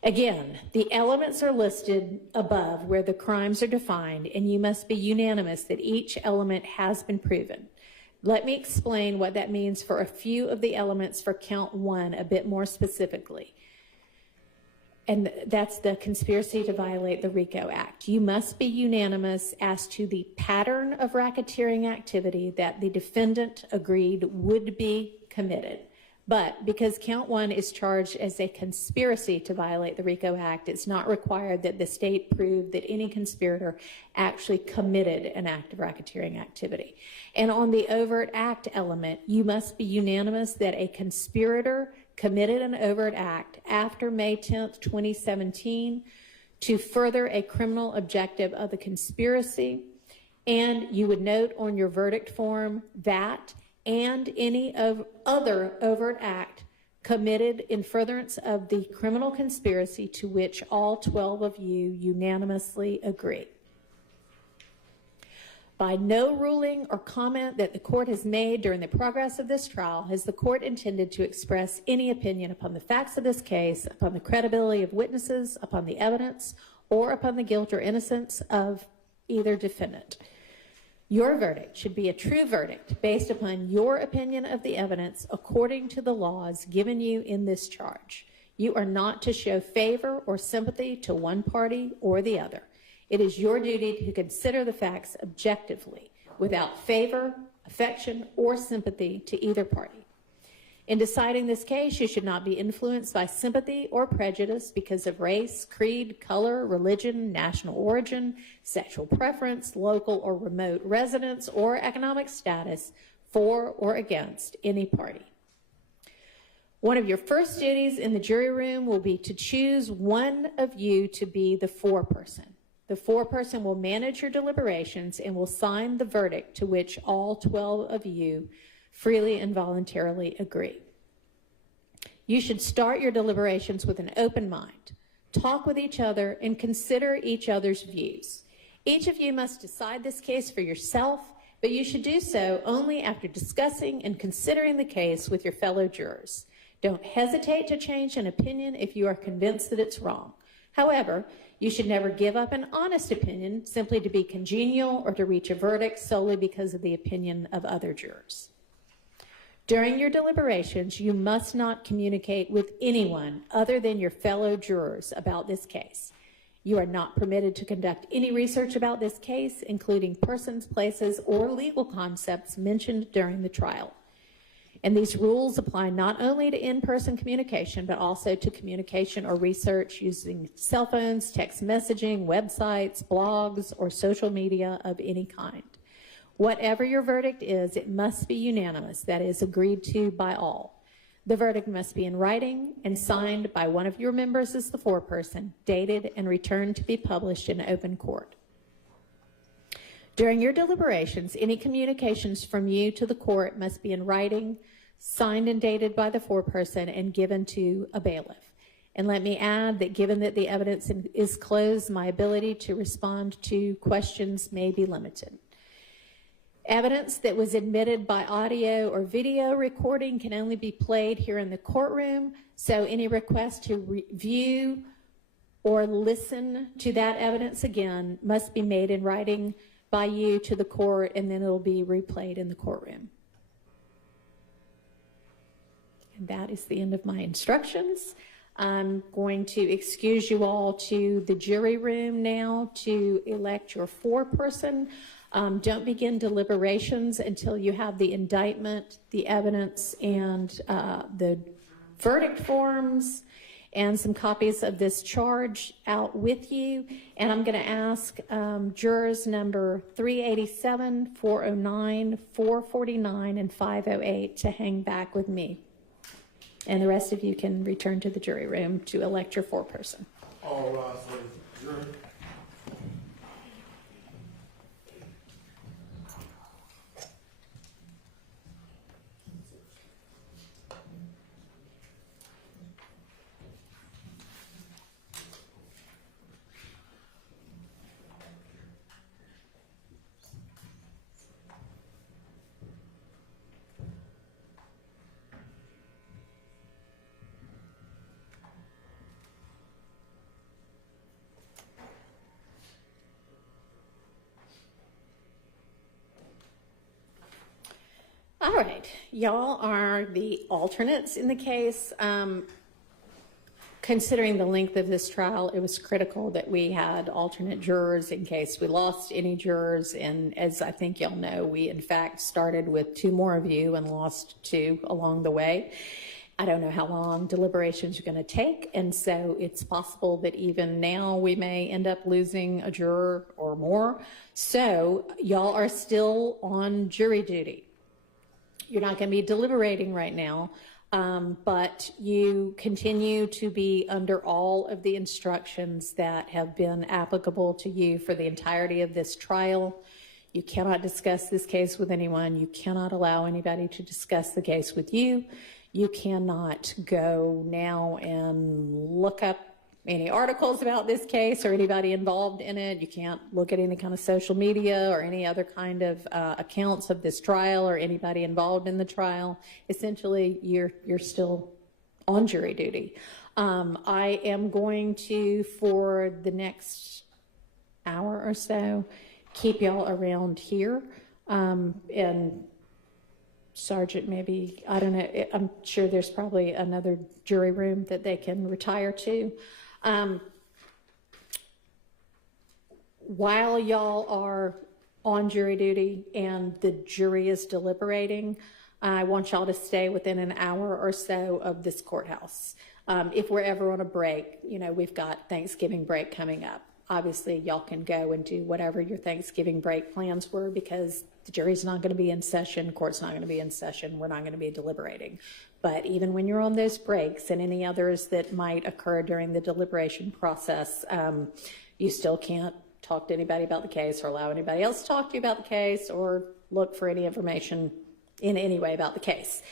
Again, the elements are listed above where the crimes are defined, and you must be unanimous that each element has been proven. Let me explain what that means for a few of the elements for count 1 a bit more specifically. And that's the conspiracy to violate the RICO Act. You must be unanimous as to the pattern of racketeering activity that the defendant agreed would be committed. But because count 1 is charged as a conspiracy to violate the RICO Act, it's not required that the state prove that any conspirator actually committed an act of racketeering activity. And on the overt act element, you must be unanimous that a conspirator committed an overt act after May 10th, 2017 to further a criminal objective of the conspiracy. And you would note on your verdict form that and any other overt act committed in furtherance of the criminal conspiracy to which all 12 of you unanimously agree. By no ruling or comment that the court has made during the progress of this trial has the court intended to express any opinion upon the facts of this case, upon the credibility of witnesses, upon the evidence, or upon the guilt or innocence of either defendant. Your verdict should be a true verdict based upon your opinion of the evidence according to the laws given you in this charge. You are not to show favor or sympathy to one party or the other. It is your duty to consider the facts objectively, without favor, affection, or sympathy to either party. In deciding this case, you should not be influenced by sympathy or prejudice because of race, creed, color, religion, national origin, sexual preference, local or remote residence, or economic status for or against any party. One of your first duties in the jury room will be to choose one of you to be the foreperson. The foreperson will manage your deliberations and will sign the verdict to which all 12 of you freely and voluntarily agree. You should start your deliberations with an open mind. Talk with each other and consider each other's views. Each of you must decide this case for yourself, but you should do so only after discussing and considering the case with your fellow jurors. Don't hesitate to change an opinion if you are convinced that it's wrong. However, you should never give up an honest opinion simply to be congenial or to reach a verdict solely because of the opinion of other jurors. During your deliberations, you must not communicate with anyone other than your fellow jurors about this case. You are not permitted to conduct any research about this case, including persons, places, or legal concepts mentioned during the trial. And these rules apply not only to in-person communication, but also to communication or research using cell phones, text messaging, websites, blogs, or social media of any kind. Whatever your verdict is, it must be unanimous, that is, agreed to by all. The verdict must be in writing and signed by one of your members as the foreperson, dated and returned to be published in open court. During your deliberations, any communications from you to the court must be in writing, signed and dated by the foreperson, and given to a bailiff. And let me add that given that the evidence is closed, my ability to respond to questions may be limited. Evidence that was admitted by audio or video recording can only be played here in the courtroom, so any request to review or listen to that evidence again must be made in writing by you to the court, and then it'll be replayed in the courtroom. And that is the end of my instructions. I'm going to excuse you all to the jury room now to elect your foreperson. Don't begin deliberations until you have the indictment, the evidence, and the verdict forms and some copies of this charge out with you. And I'm going to ask jurors number 387, 409, 449, and 508 to hang back with me. And the rest of you can return to the jury room to elect your foreperson. All rise for the jury. All right, y'all are the alternates in the case. Considering the length of this trial, it was critical that we had alternate jurors in case we lost any jurors. And as I think y'all know, we in fact started with 2 more of you and lost 2 along the way. I don't know how long deliberations are going to take, and so it's possible that even now we may end up losing a juror or more. So y'all are still on jury duty. You're not going to be deliberating right now, but you continue to be under all of the instructions that have been applicable to you for the entirety of this trial. You cannot discuss this case with anyone. You cannot allow anybody to discuss the case with you. You cannot go now and look up any articles about this case or anybody involved in it. You can't look at any kind of social media or any other kind of accounts of this trial or anybody involved in the trial. Essentially, you're still on jury duty. I am going to, for the next hour or so, keep y'all around here. And Sergeant, maybe, I don't know, I'm sure there's probably another jury room that they can retire to. While y'all are on jury duty and the jury is deliberating, I want y'all to stay within an hour or so of this courthouse. If we're ever on a break, you know, we've got Thanksgiving break coming up. Obviously, y'all can go and do whatever your Thanksgiving break plans were because the jury's not going to be in session, court's not going to be in session, we're not going to be deliberating. But even when you're on those breaks and any others that might occur during the deliberation process, you still can't talk to anybody about the case or allow anybody else to talk to you about the case or look for any information in any way about the case.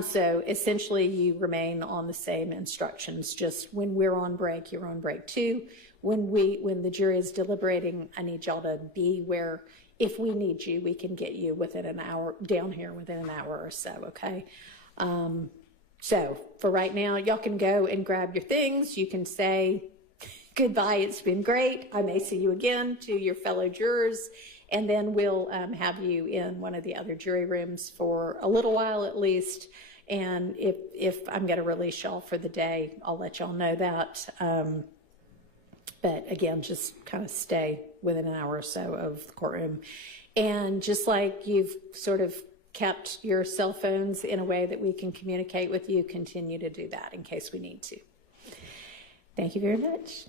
So essentially you remain on the same instructions, just when we're on break, you're on break too. When the jury is deliberating, I need y'all to be where, if we need you, we can get you within an hour, down here within an hour or so, okay? So for right now, y'all can go and grab your things. You can say goodbye, it's been great. I may see you again to your fellow jurors. And then we'll have you in one of the other jury rooms for a little while at least. And if I'm going to release y'all for the day, I'll let y'all know that. But again, just kind of stay within an hour or so of the courtroom. And just like you've sort of kept your cell phones in a way that we can communicate with you, continue to do that in case we need to. Thank you very much.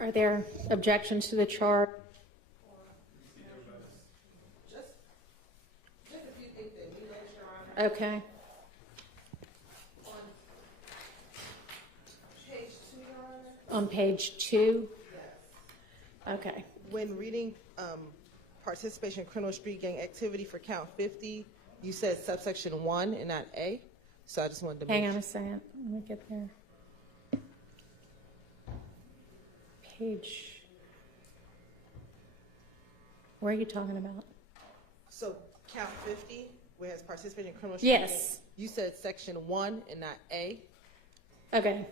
Are there objections to the charge? Just a few things that we let Your Honor. Okay. On on page 2? Okay. When reading participation in criminal street gang activity for count 50, you said subsection 1 and not A. So I just wanted to Hang on a second. Let me get there. Page. Where are you talking about? So count 50, where it has participation in criminal street gang. Yes. You said section 1 and not A. Okay.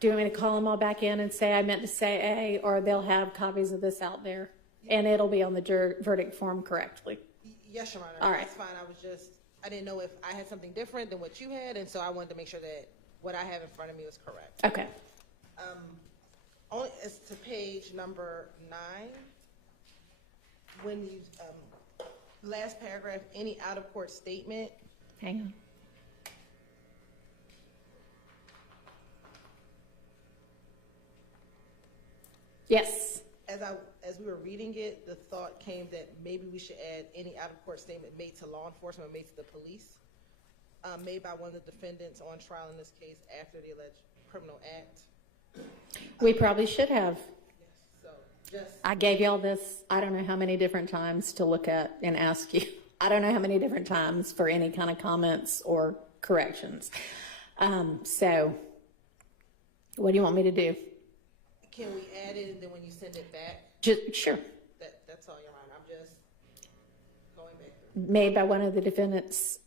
Do you want me to call them all back in and say I meant to say A, or they'll have copies of this out there, and it'll be on the verdict form correctly? Yes, Your Honor. All right. That's fine. I didn't know if I had something different than what you had, and so I wanted to make sure that what I have in front of me was correct. Okay. Only as to page number 9, when you, last paragraph, any out-of-court statement, Hang on. Yes. as we were reading it, the thought came that maybe we should add any out-of-court statement made to law enforcement, made to the police, made by one of the defendants on trial in this case after the alleged criminal act. We probably should have. So just, I gave y'all this, I don't know how many different times to look at and ask you. I don't know how many different times for any kind of comments or corrections. So what do you want me to do? can we add it and then when you send it back? Sure. That's all, Your Honor. I'm just going back through. Made by one of the defendants,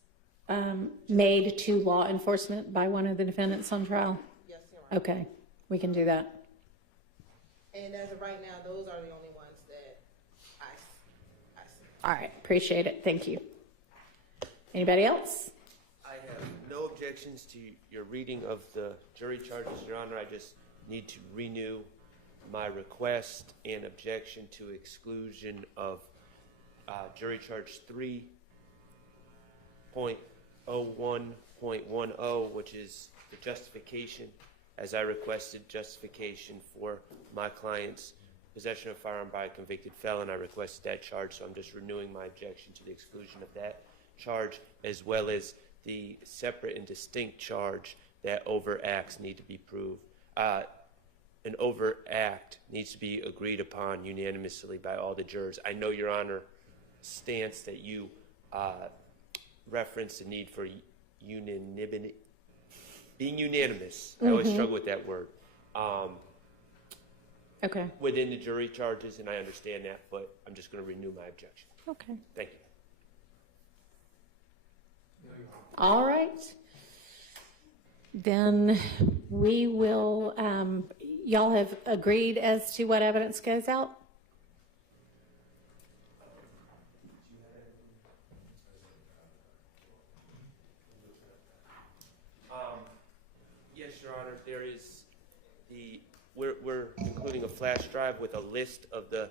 made to law enforcement by one of the defendants on trial? Yes, Your Honor. Okay, we can do that. And as of right now, those are the only ones that I see. All right, appreciate it. Thank you. Anybody else? I have no objections to your reading of the jury charges, Your Honor. I just need to renew my request and objection to exclusion of jury charge 3.01.10, which is the justification, as I requested justification for my client's possession of a firearm by a convicted felon. I requested that charge, so I'm just renewing my objection to the exclusion of that charge, as well as the separate and distinct charge that overt acts need to be proved. An overt act needs to be agreed upon unanimously by all the jurors. I know, Your Honor, stance that you referenced the need for unanimity, being unanimous. I always struggle with that word. Okay. Within the jury charges, and I understand that, but I'm just going to renew my objection. Okay. Thank you. All right. Then we will, y'all have agreed as to what evidence goes out? Yes, Your Honor, there is we're including a flash drive with a list of the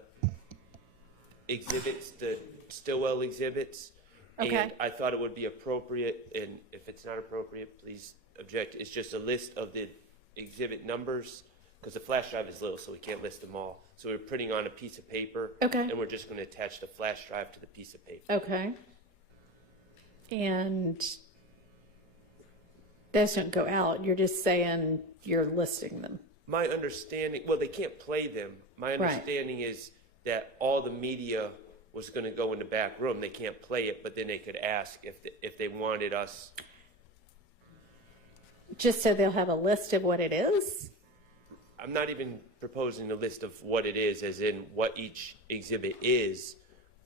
exhibits, the Stillwell exhibits. Okay. And I thought it would be appropriate, and if it's not appropriate, please object. It's just a list of the exhibit numbers, because the flash drive is little, so we can't list them all. So we're printing on a piece of paper. Okay. And we're just going to attach the flash drive to the piece of paper. Okay. And those don't go out. You're just saying you're listing them. My understanding, well, they can't play them. My understanding is that all the media was going to go in the back room. They can't play it, but then they could ask if they wanted us. Just so they'll have a list of what it is? I'm not even proposing the list of what it is, as in what each exhibit is,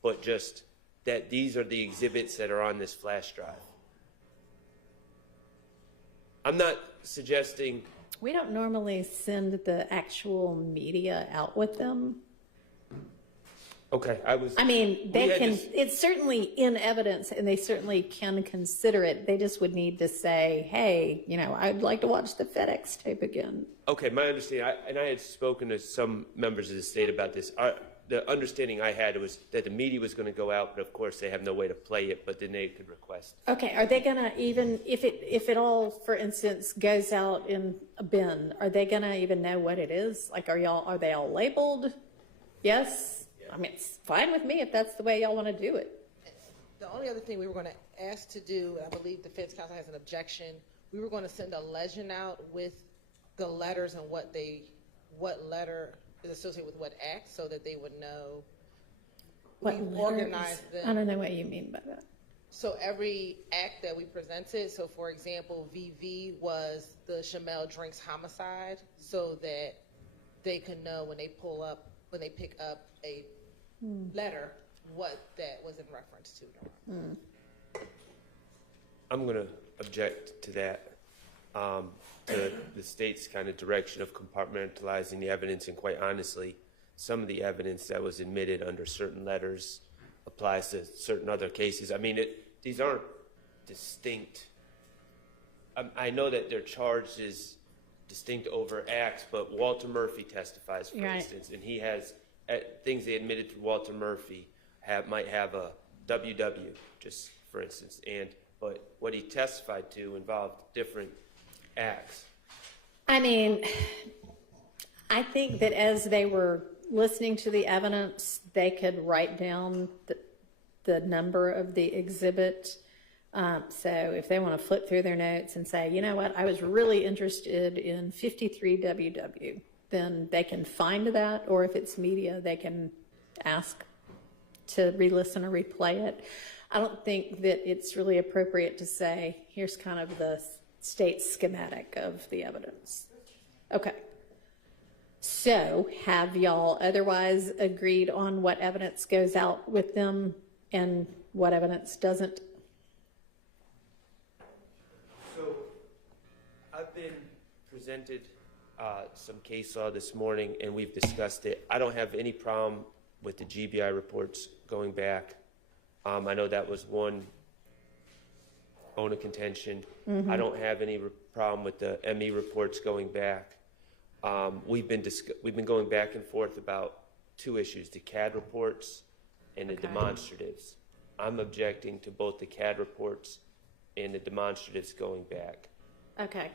but just that these are the exhibits that are on this flash drive. I'm not suggesting. We don't normally send the actual media out with them. Okay, I mean, they can, it's certainly in evidence and they certainly can consider it. They just would need to say, hey, you know, I'd like to watch the FedEx tape again. Okay, my understanding, and I had spoken to some members of the state about this. The understanding I had was that the media was going to go out, but of course they have no way to play it, but then they could request. Okay, are they gonna even, if it all, for instance, goes out in a bin, are they gonna even know what it is? Like, are they all labeled? Yes? I mean, it's fine with me if that's the way y'all want to do it. The only other thing we were going to ask to do, and I believe defense counsel has an objection, we were going to send a legend out with the letters and what they what letter is associated with what act so that they would know. What We've letter organized is- them. I don't know what you mean by that. So every act that we presented, so for example, VV was the Shamel Drinks homicide, so that they can know when they pick up a letter, what that was in reference to. I'm going to object to that, to the state's kind of direction of compartmentalizing the evidence, and quite honestly, some of the evidence that was admitted under certain letters applies to certain other cases. I mean, these aren't distinct. I know that they're charged as distinct overt acts, but Walter Murphy testifies, for Right. instance, and he has things they admitted to Walter Murphy might have a WW, just for instance, but what he testified to involved different acts. I mean, I think that as they were listening to the evidence, they could write down the number of the exhibit. So if they want to flip through their notes and say, you know what, I was really interested in 53 WW, then they can find that, or if it's media, they can ask to re-listen or replay it. I don't think that it's really appropriate to say, here's kind of the state schematic of the evidence. Okay. So have y'all otherwise agreed on what evidence goes out with them and what evidence doesn't? So I've been presented some case law this morning, and we've discussed it. I don't have any problem with the GBI reports going back. I know that was one bone of contention. I don't have any problem with the ME reports going back. We've been going back and forth about two issues: the CAD reports and the demonstratives. I'm objecting to both the CAD reports and the demonstratives going back. Okay.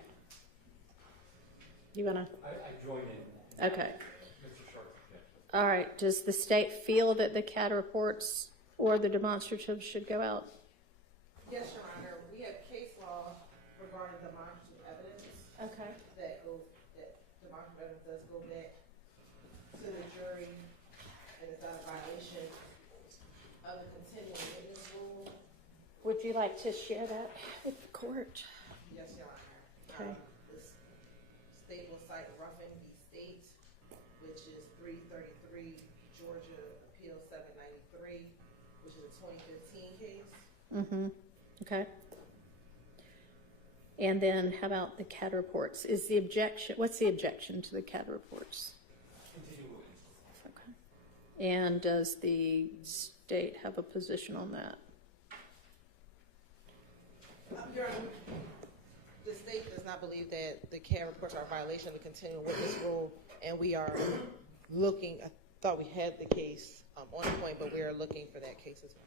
You wanna? I join in. Okay. Mr. Sharp's objection. All right. Does the state feel that the CAD reports or the demonstratives should go out? Yes, Your Honor, we have case law regarding demonstrative evidence Okay. that demonstrative evidence does go back to the jury and is not a violation of the continuing witness rule. Would you like to share that with the court? Yes, Your Honor. Okay. The state will cite Ruffin v. State, which is 333 Georgia Appeal 793, which is a 2015 case. Mm-hmm. Okay. And then how about the CAD reports? Is the objection, what's the objection to the CAD reports? Okay. And does the state have a position on that? Your Honor, the state does not believe that the CAD reports are a violation of the continuing witness rule, and we are looking, I thought we had the case on point, but we are looking for that case as well.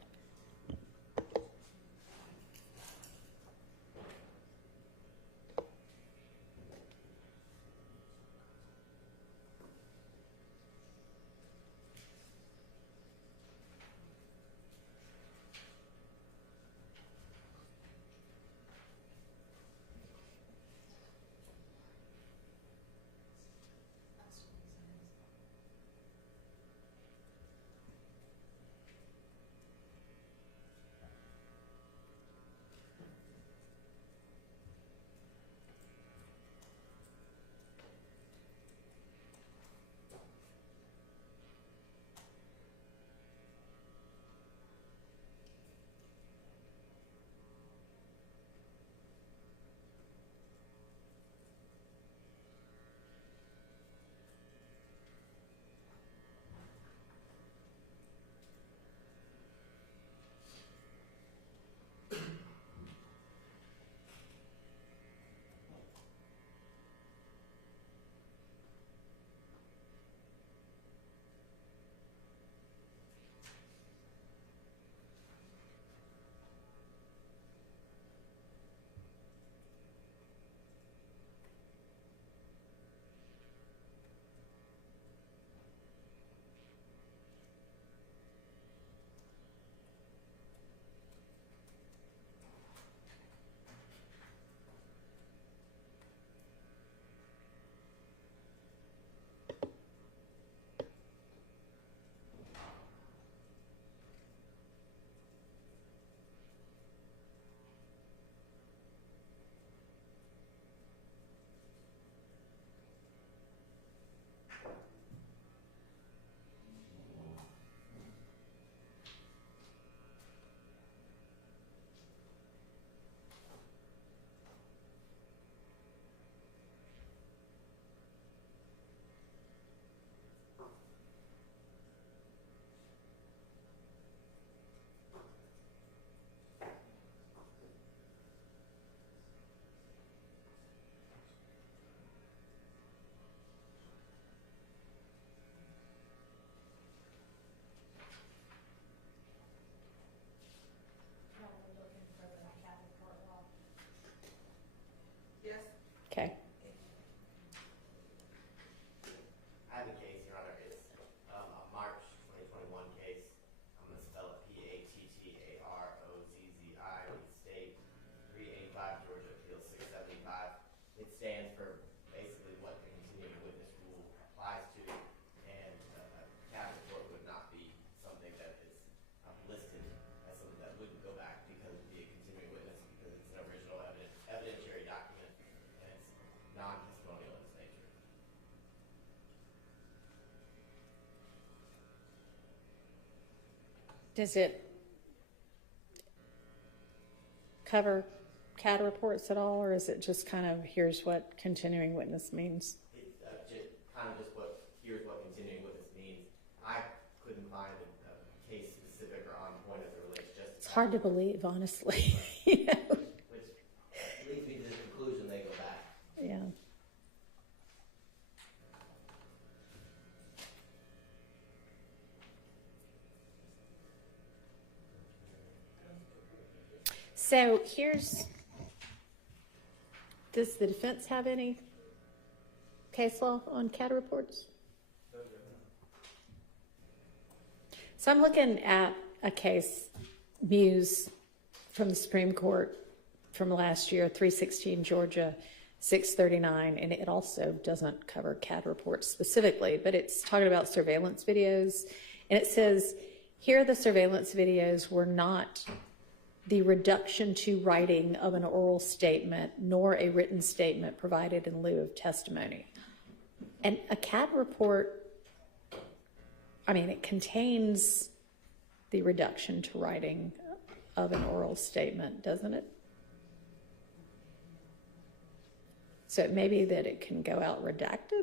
Does it cover CAD reports at all, or is it just kind of, here's what continuing witness means? It's kind of just here's what continuing witness means. I couldn't find a case specific or on point as it relates just to It's hard to believe, honestly. You know? which leads me to the conclusion they go back. Yeah. So does the defense have any case law on CAD reports? So I'm looking at a case, Muse, from the Supreme Court from last year, 316 Georgia 639, and it also doesn't cover CAD reports specifically, but it's talking about surveillance videos, and it says, here the surveillance videos were not the reduction to writing of an oral statement, nor a written statement provided in lieu of testimony. And a CAD report, I mean, it contains the reduction to writing of an oral statement, doesn't it? So it may be that it can go out redacted?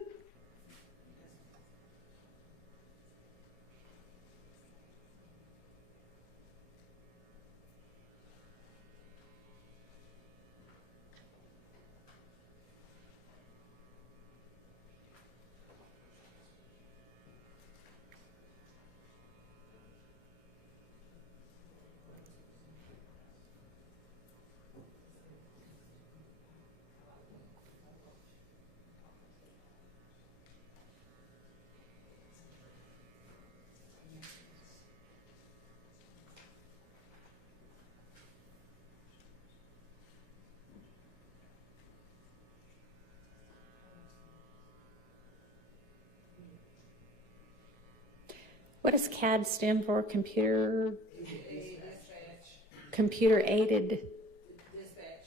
What does CAD stand for? Computer aided Dispatch.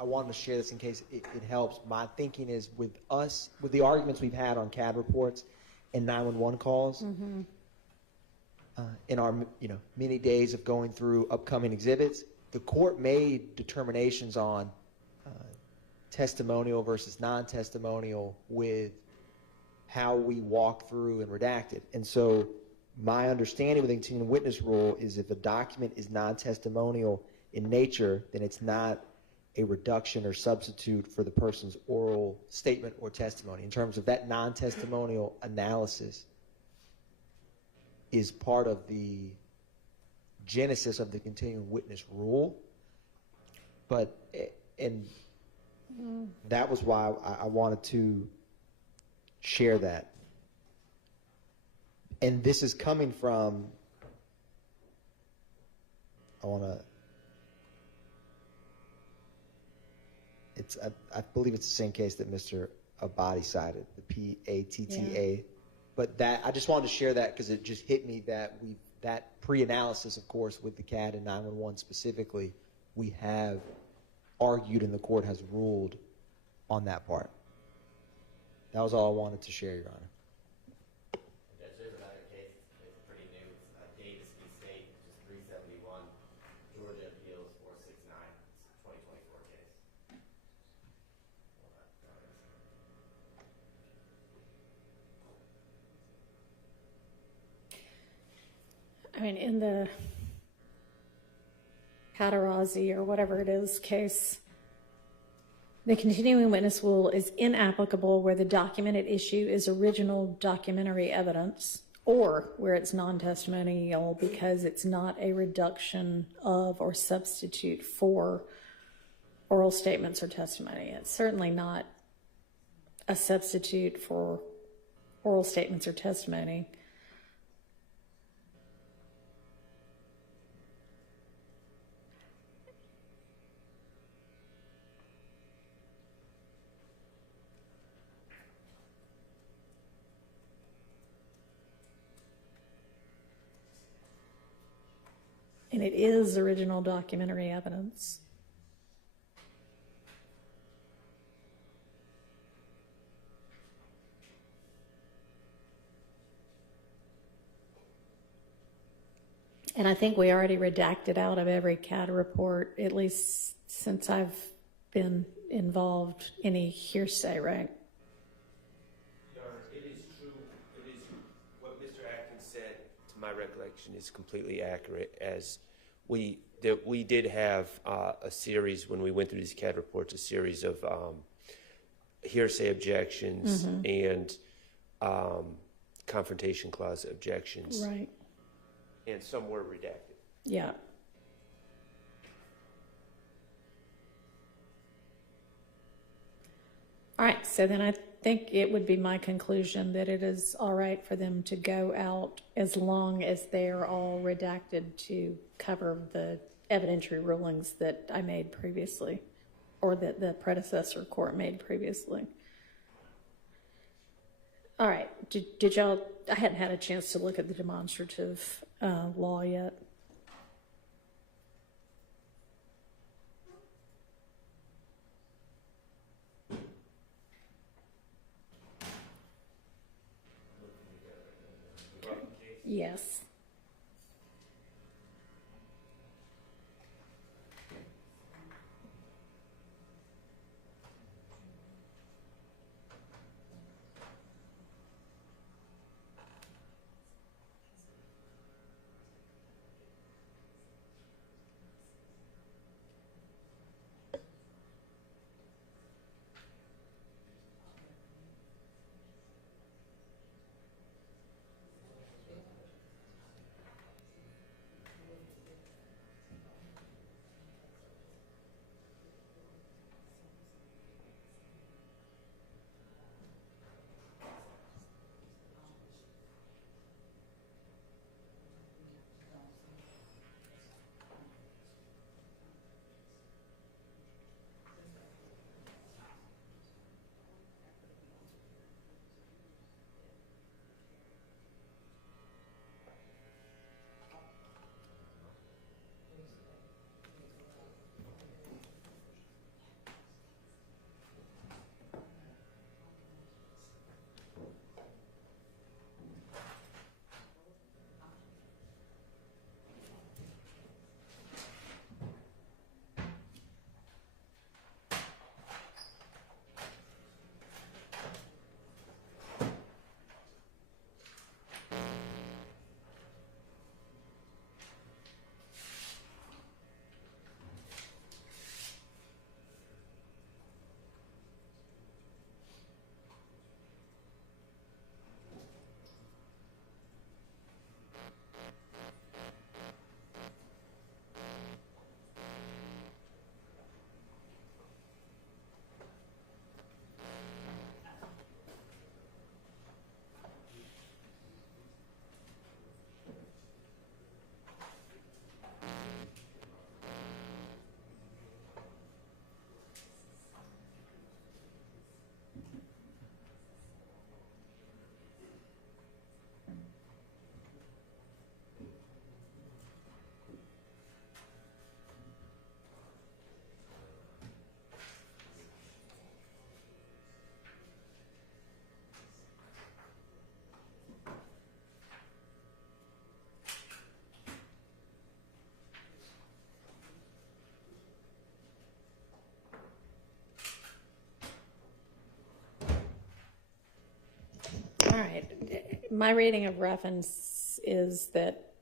I wanted to share this in case it helps. My thinking is with the arguments we've had on CAD reports and 911 calls, in our many days of going through upcoming exhibits, the court made determinations on testimonial versus non-testimonial with how we walk through and redacted. And so my understanding with the continuing witness rule is if a document is non-testimonial in nature, then it's not a reduction or substitute for the person's oral statement or testimony. In terms of that non-testimonial analysis is part of the genesis of the continuing witness rule. But, and that was why I wanted to share that. And this is coming from, I believe it's the same case that Mr. Abadi cited, the PATTA. Yeah. But that, I just wanted to share that because it just hit me that that pre-analysis, of course, with the CAD and 911 specifically, we have argued and the court has ruled on that part. That was all I wanted to share, Your Honor. There's another case, it's pretty new, it's Davis v. State, which is 371, Georgia Appeals 469, it's a 2024 case. mean, in the Paterazzi or whatever it is case, the continuing witness rule is inapplicable where the documented issue is original documentary evidence or where it's non-testimonial because it's not a reduction of or substitute for oral statements or testimony. It's certainly not a substitute for oral statements or testimony. And it is original documentary evidence. And I think we already redacted out of every CAD report, at least since I've been involved, any hearsay, right? Your Honor, it is true. It is what Mr. Atkins said, to my recollection, is completely accurate. As we did have a series, when we went through these CAD reports, a series of hearsay objections and confrontation clause objections. Right. And some were redacted. Yeah. All right, so then I think it would be my conclusion that it is all right for them to go out as long as they're all redacted to cover the evidentiary rulings that I made previously, or that the predecessor court made previously. All right, did y'all, I hadn't had a chance to look at the demonstrative law yet. Yes. All right. My reading of reference is that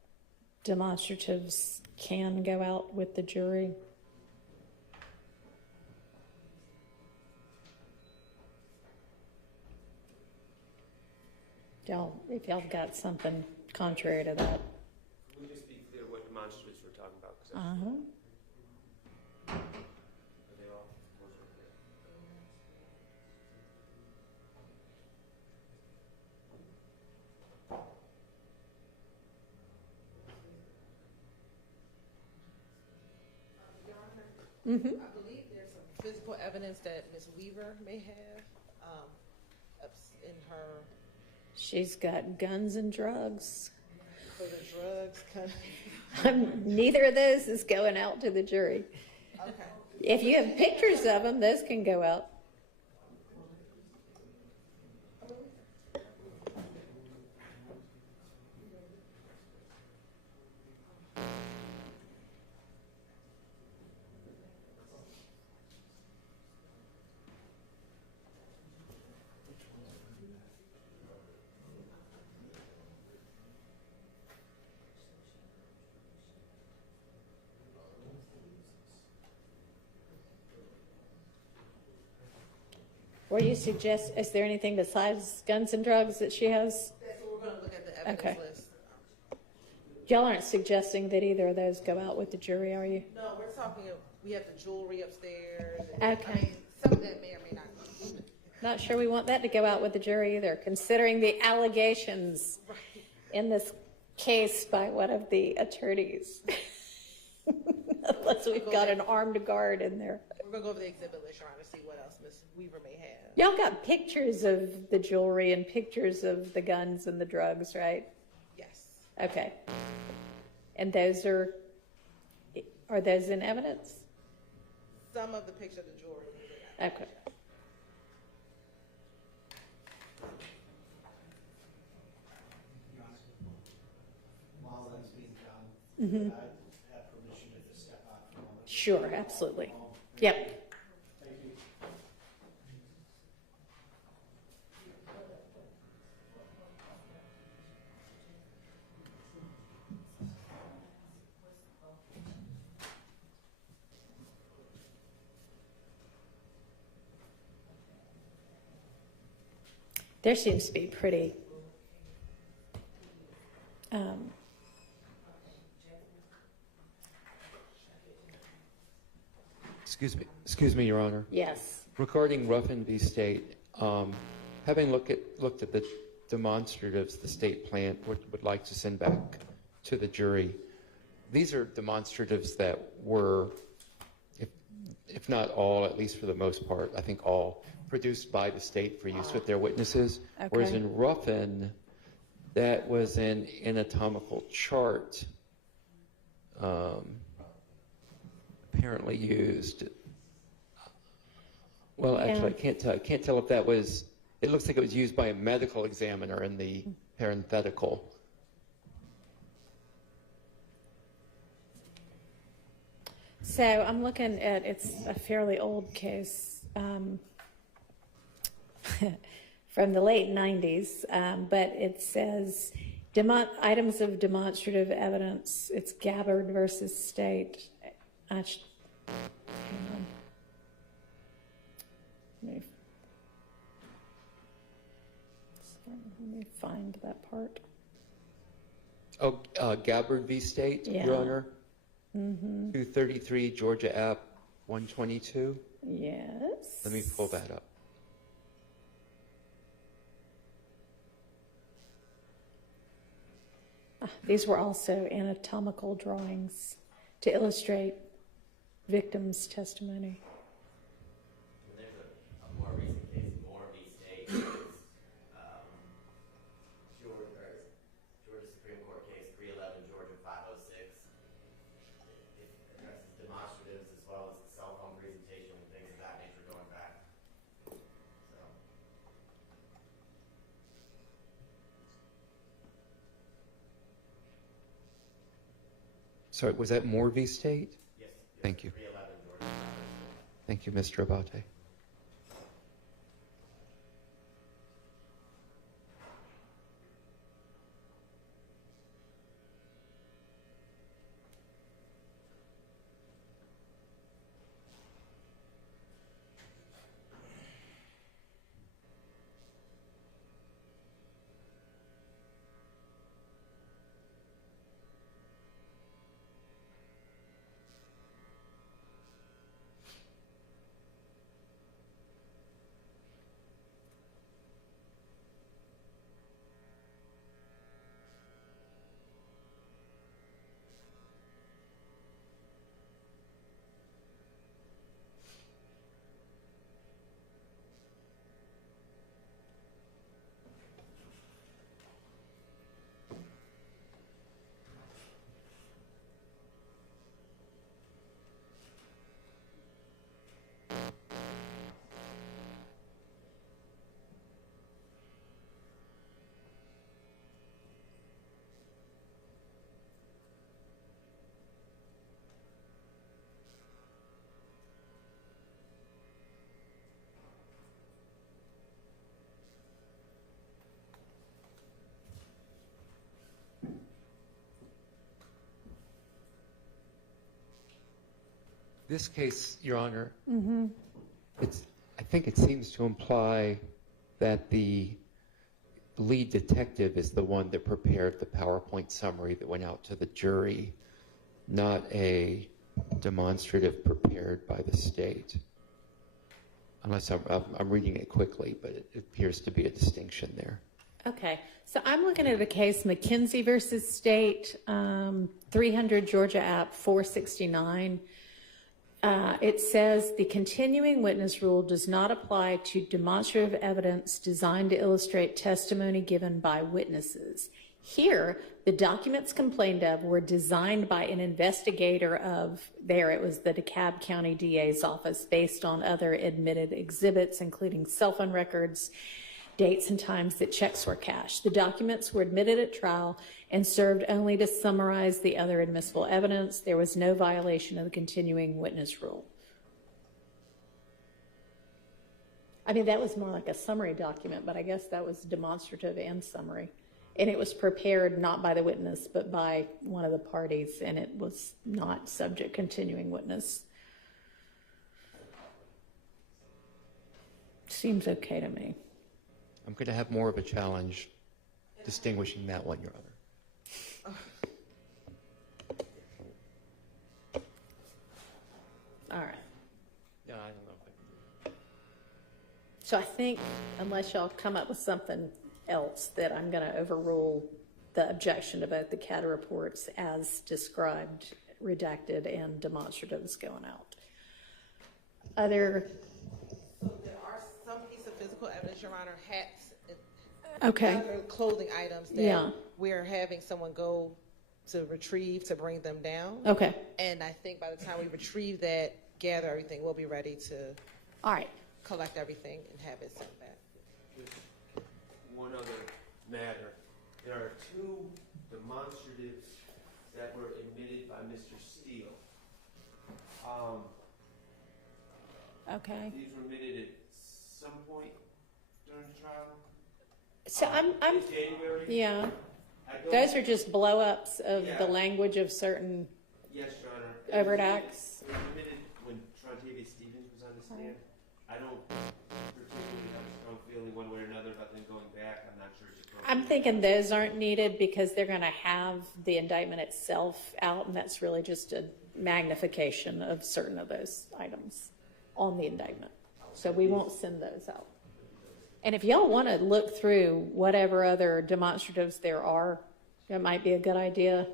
demonstratives can go out with the jury? If y'all got something contrary to that. Can we just be clear what demonstratives we're talking about? 'Cause Uh-huh. are they all commercial clear? I believe there's some physical evidence that Ms. Weaver may have in her, She's got guns and drugs. for the drugs. Neither of those is going out to the jury. Okay. If you have pictures of them, those can go out. What do you suggest? Is there anything besides guns and drugs that she has? That's what we're gonna look at the evidence Okay. list. Y'all aren't suggesting that either of those go out with the jury, are you? No, we're talking, we have the jewelry upstairs. And, Okay. I mean, some of that may or may not. Not sure we want that to go out with the jury either, considering the allegations in this case by one of the attorneys. Unless we've got an armed guard in there. We're gonna go over the exhibit list, Your Honor, to see what else Ms. Weaver may have. Y'all got pictures of the jewelry and pictures of the guns and the drugs, right? Yes. Okay. And those are those in evidence? Some of the picture of the jewelry. Okay. While that's being done, I have permission to just step out for a moment. Sure, absolutely. Yep. Thank you. There seems to be pretty Excuse me, Your Honor. yes. Regarding Ruffin v. State, having looked at the demonstratives the state plant would like to send back to the jury, these are demonstratives that were, if not all, at least for the most part, I think all, produced by the state for use with their witnesses. Okay. Whereas in Ruffin, that was an anatomical chart apparently used. Well, actually, I can't tell if that was, it looks like it was used by a medical examiner in the parenthetical. So I'm looking at, it's a fairly old case from the late 90s, but it says items of demonstrative evidence. It's Gabbard versus State. Hang on. Let me find that part. Oh, Gabbard v. State, Yeah. Your Honor? 233 Georgia App 122. Yes. Let me pull that up. These were also anatomical drawings to illustrate victims' testimony. There's a more recent case, Moore v. State, Georgia Supreme Court case 311, Georgia 506. It addresses demonstratives as well as the cell phone presentation and things of that nature going back. So, Sorry, was that Moore v. State? yes. Thank you. 311, Georgia 506. Thank you, Mr. Abate. This case, Your Honor, I think it seems to imply that the lead detective is the one that prepared the PowerPoint summary that went out to the jury, not a demonstrative prepared by the state. Unless I'm reading it quickly, but it appears to be a distinction there. Okay, so I'm looking at a case, McKenzie versus State, 300 Georgia App 469. It says the continuing witness rule does not apply to demonstrative evidence designed to illustrate testimony given by witnesses. Here, the documents complained of were designed by an investigator of, it was the DeKalb County DA's office, based on other admitted exhibits, including cell phone records, dates and times that checks were cashed. The documents were admitted at trial and served only to summarize the other admissible evidence. There was no violation of the continuing witness rule. I mean, that was more like a summary document, but I guess that was demonstrative and summary. And it was prepared not by the witness, but by one of the parties, and it was not subject continuing witness. Seems okay to me. I'm going to have more of a challenge distinguishing that one, Your Honor. All right. Yeah, I don't know if I can do So I think, unless y'all come up with something else, that I'm going to overrule the objection to both the CADA reports as described, redacted, and demonstratives going out. Other. So there are some pieces of physical evidence, Your Honor, hats, Okay. other clothing items that we're having someone go to retrieve to bring them down. Okay. And I think by the time we retrieve that, gather everything, we'll be ready to All right. collect everything and have it sent back. One other matter. There are two demonstratives that were admitted by Mr. Steele. Okay. These were admitted at some point during the trial. So I'm In January. yeah. I don't- Those are just blow-ups of Yeah. the language of certain Yes, Your Honor. overt acts. It was admitted when Trontavia Stevens was on the stand. I don't particularly have a strong feeling one way or another about them going back. I'm not sure it's appropriate. I'm thinking those aren't needed because they're going to have the indictment itself out, and that's really just a magnification of certain of those items on the indictment. So we won't send those out. And if y'all want to look through whatever other demonstratives there are, that might be a good idea.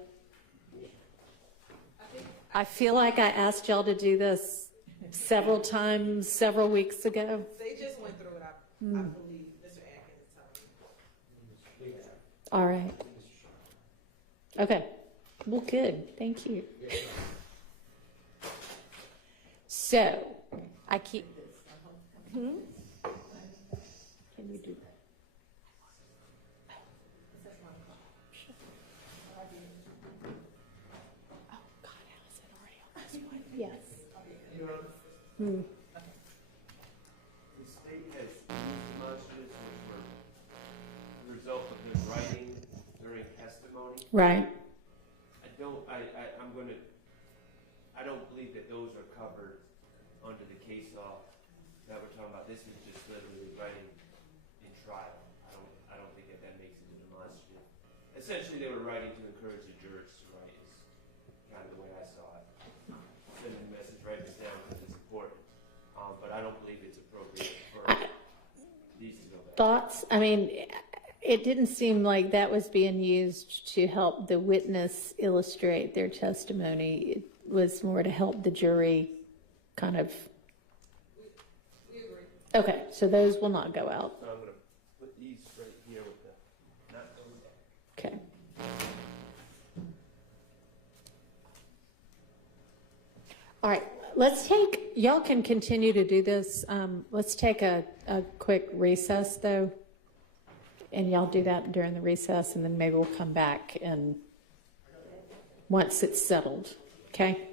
I feel like I asked y'all to do this several times, several weeks ago. They just went through it, I believe, Mr. Atkins is telling me. All right. Okay. Well, good. Thank you. So, I keep. Can you do that? Oh, God, how's it already on this one? Yes. The state has used demonstratives which were the result of their writing during testimony. Right. I don't believe that those are covered under the case law that we're talking about. This is just literally writing in trial. I don't think that makes it a demonstrative. Essentially, they were writing to encourage the jurors to write is kind of the way I saw it. Send a message, write this down because it's important. But I don't believe it's appropriate for these to go back. Thoughts? I mean, it didn't seem like that was being used to help the witness illustrate their testimony. It was more to help the jury kind of. We agree. Okay, so those will not go out. So I'm going to put these right here with the, not those. Okay. All right, let's take, y'all can continue to do this. Let's take a quick recess, though. And y'all do that during the recess, and then maybe we'll come back and once it's settled, okay?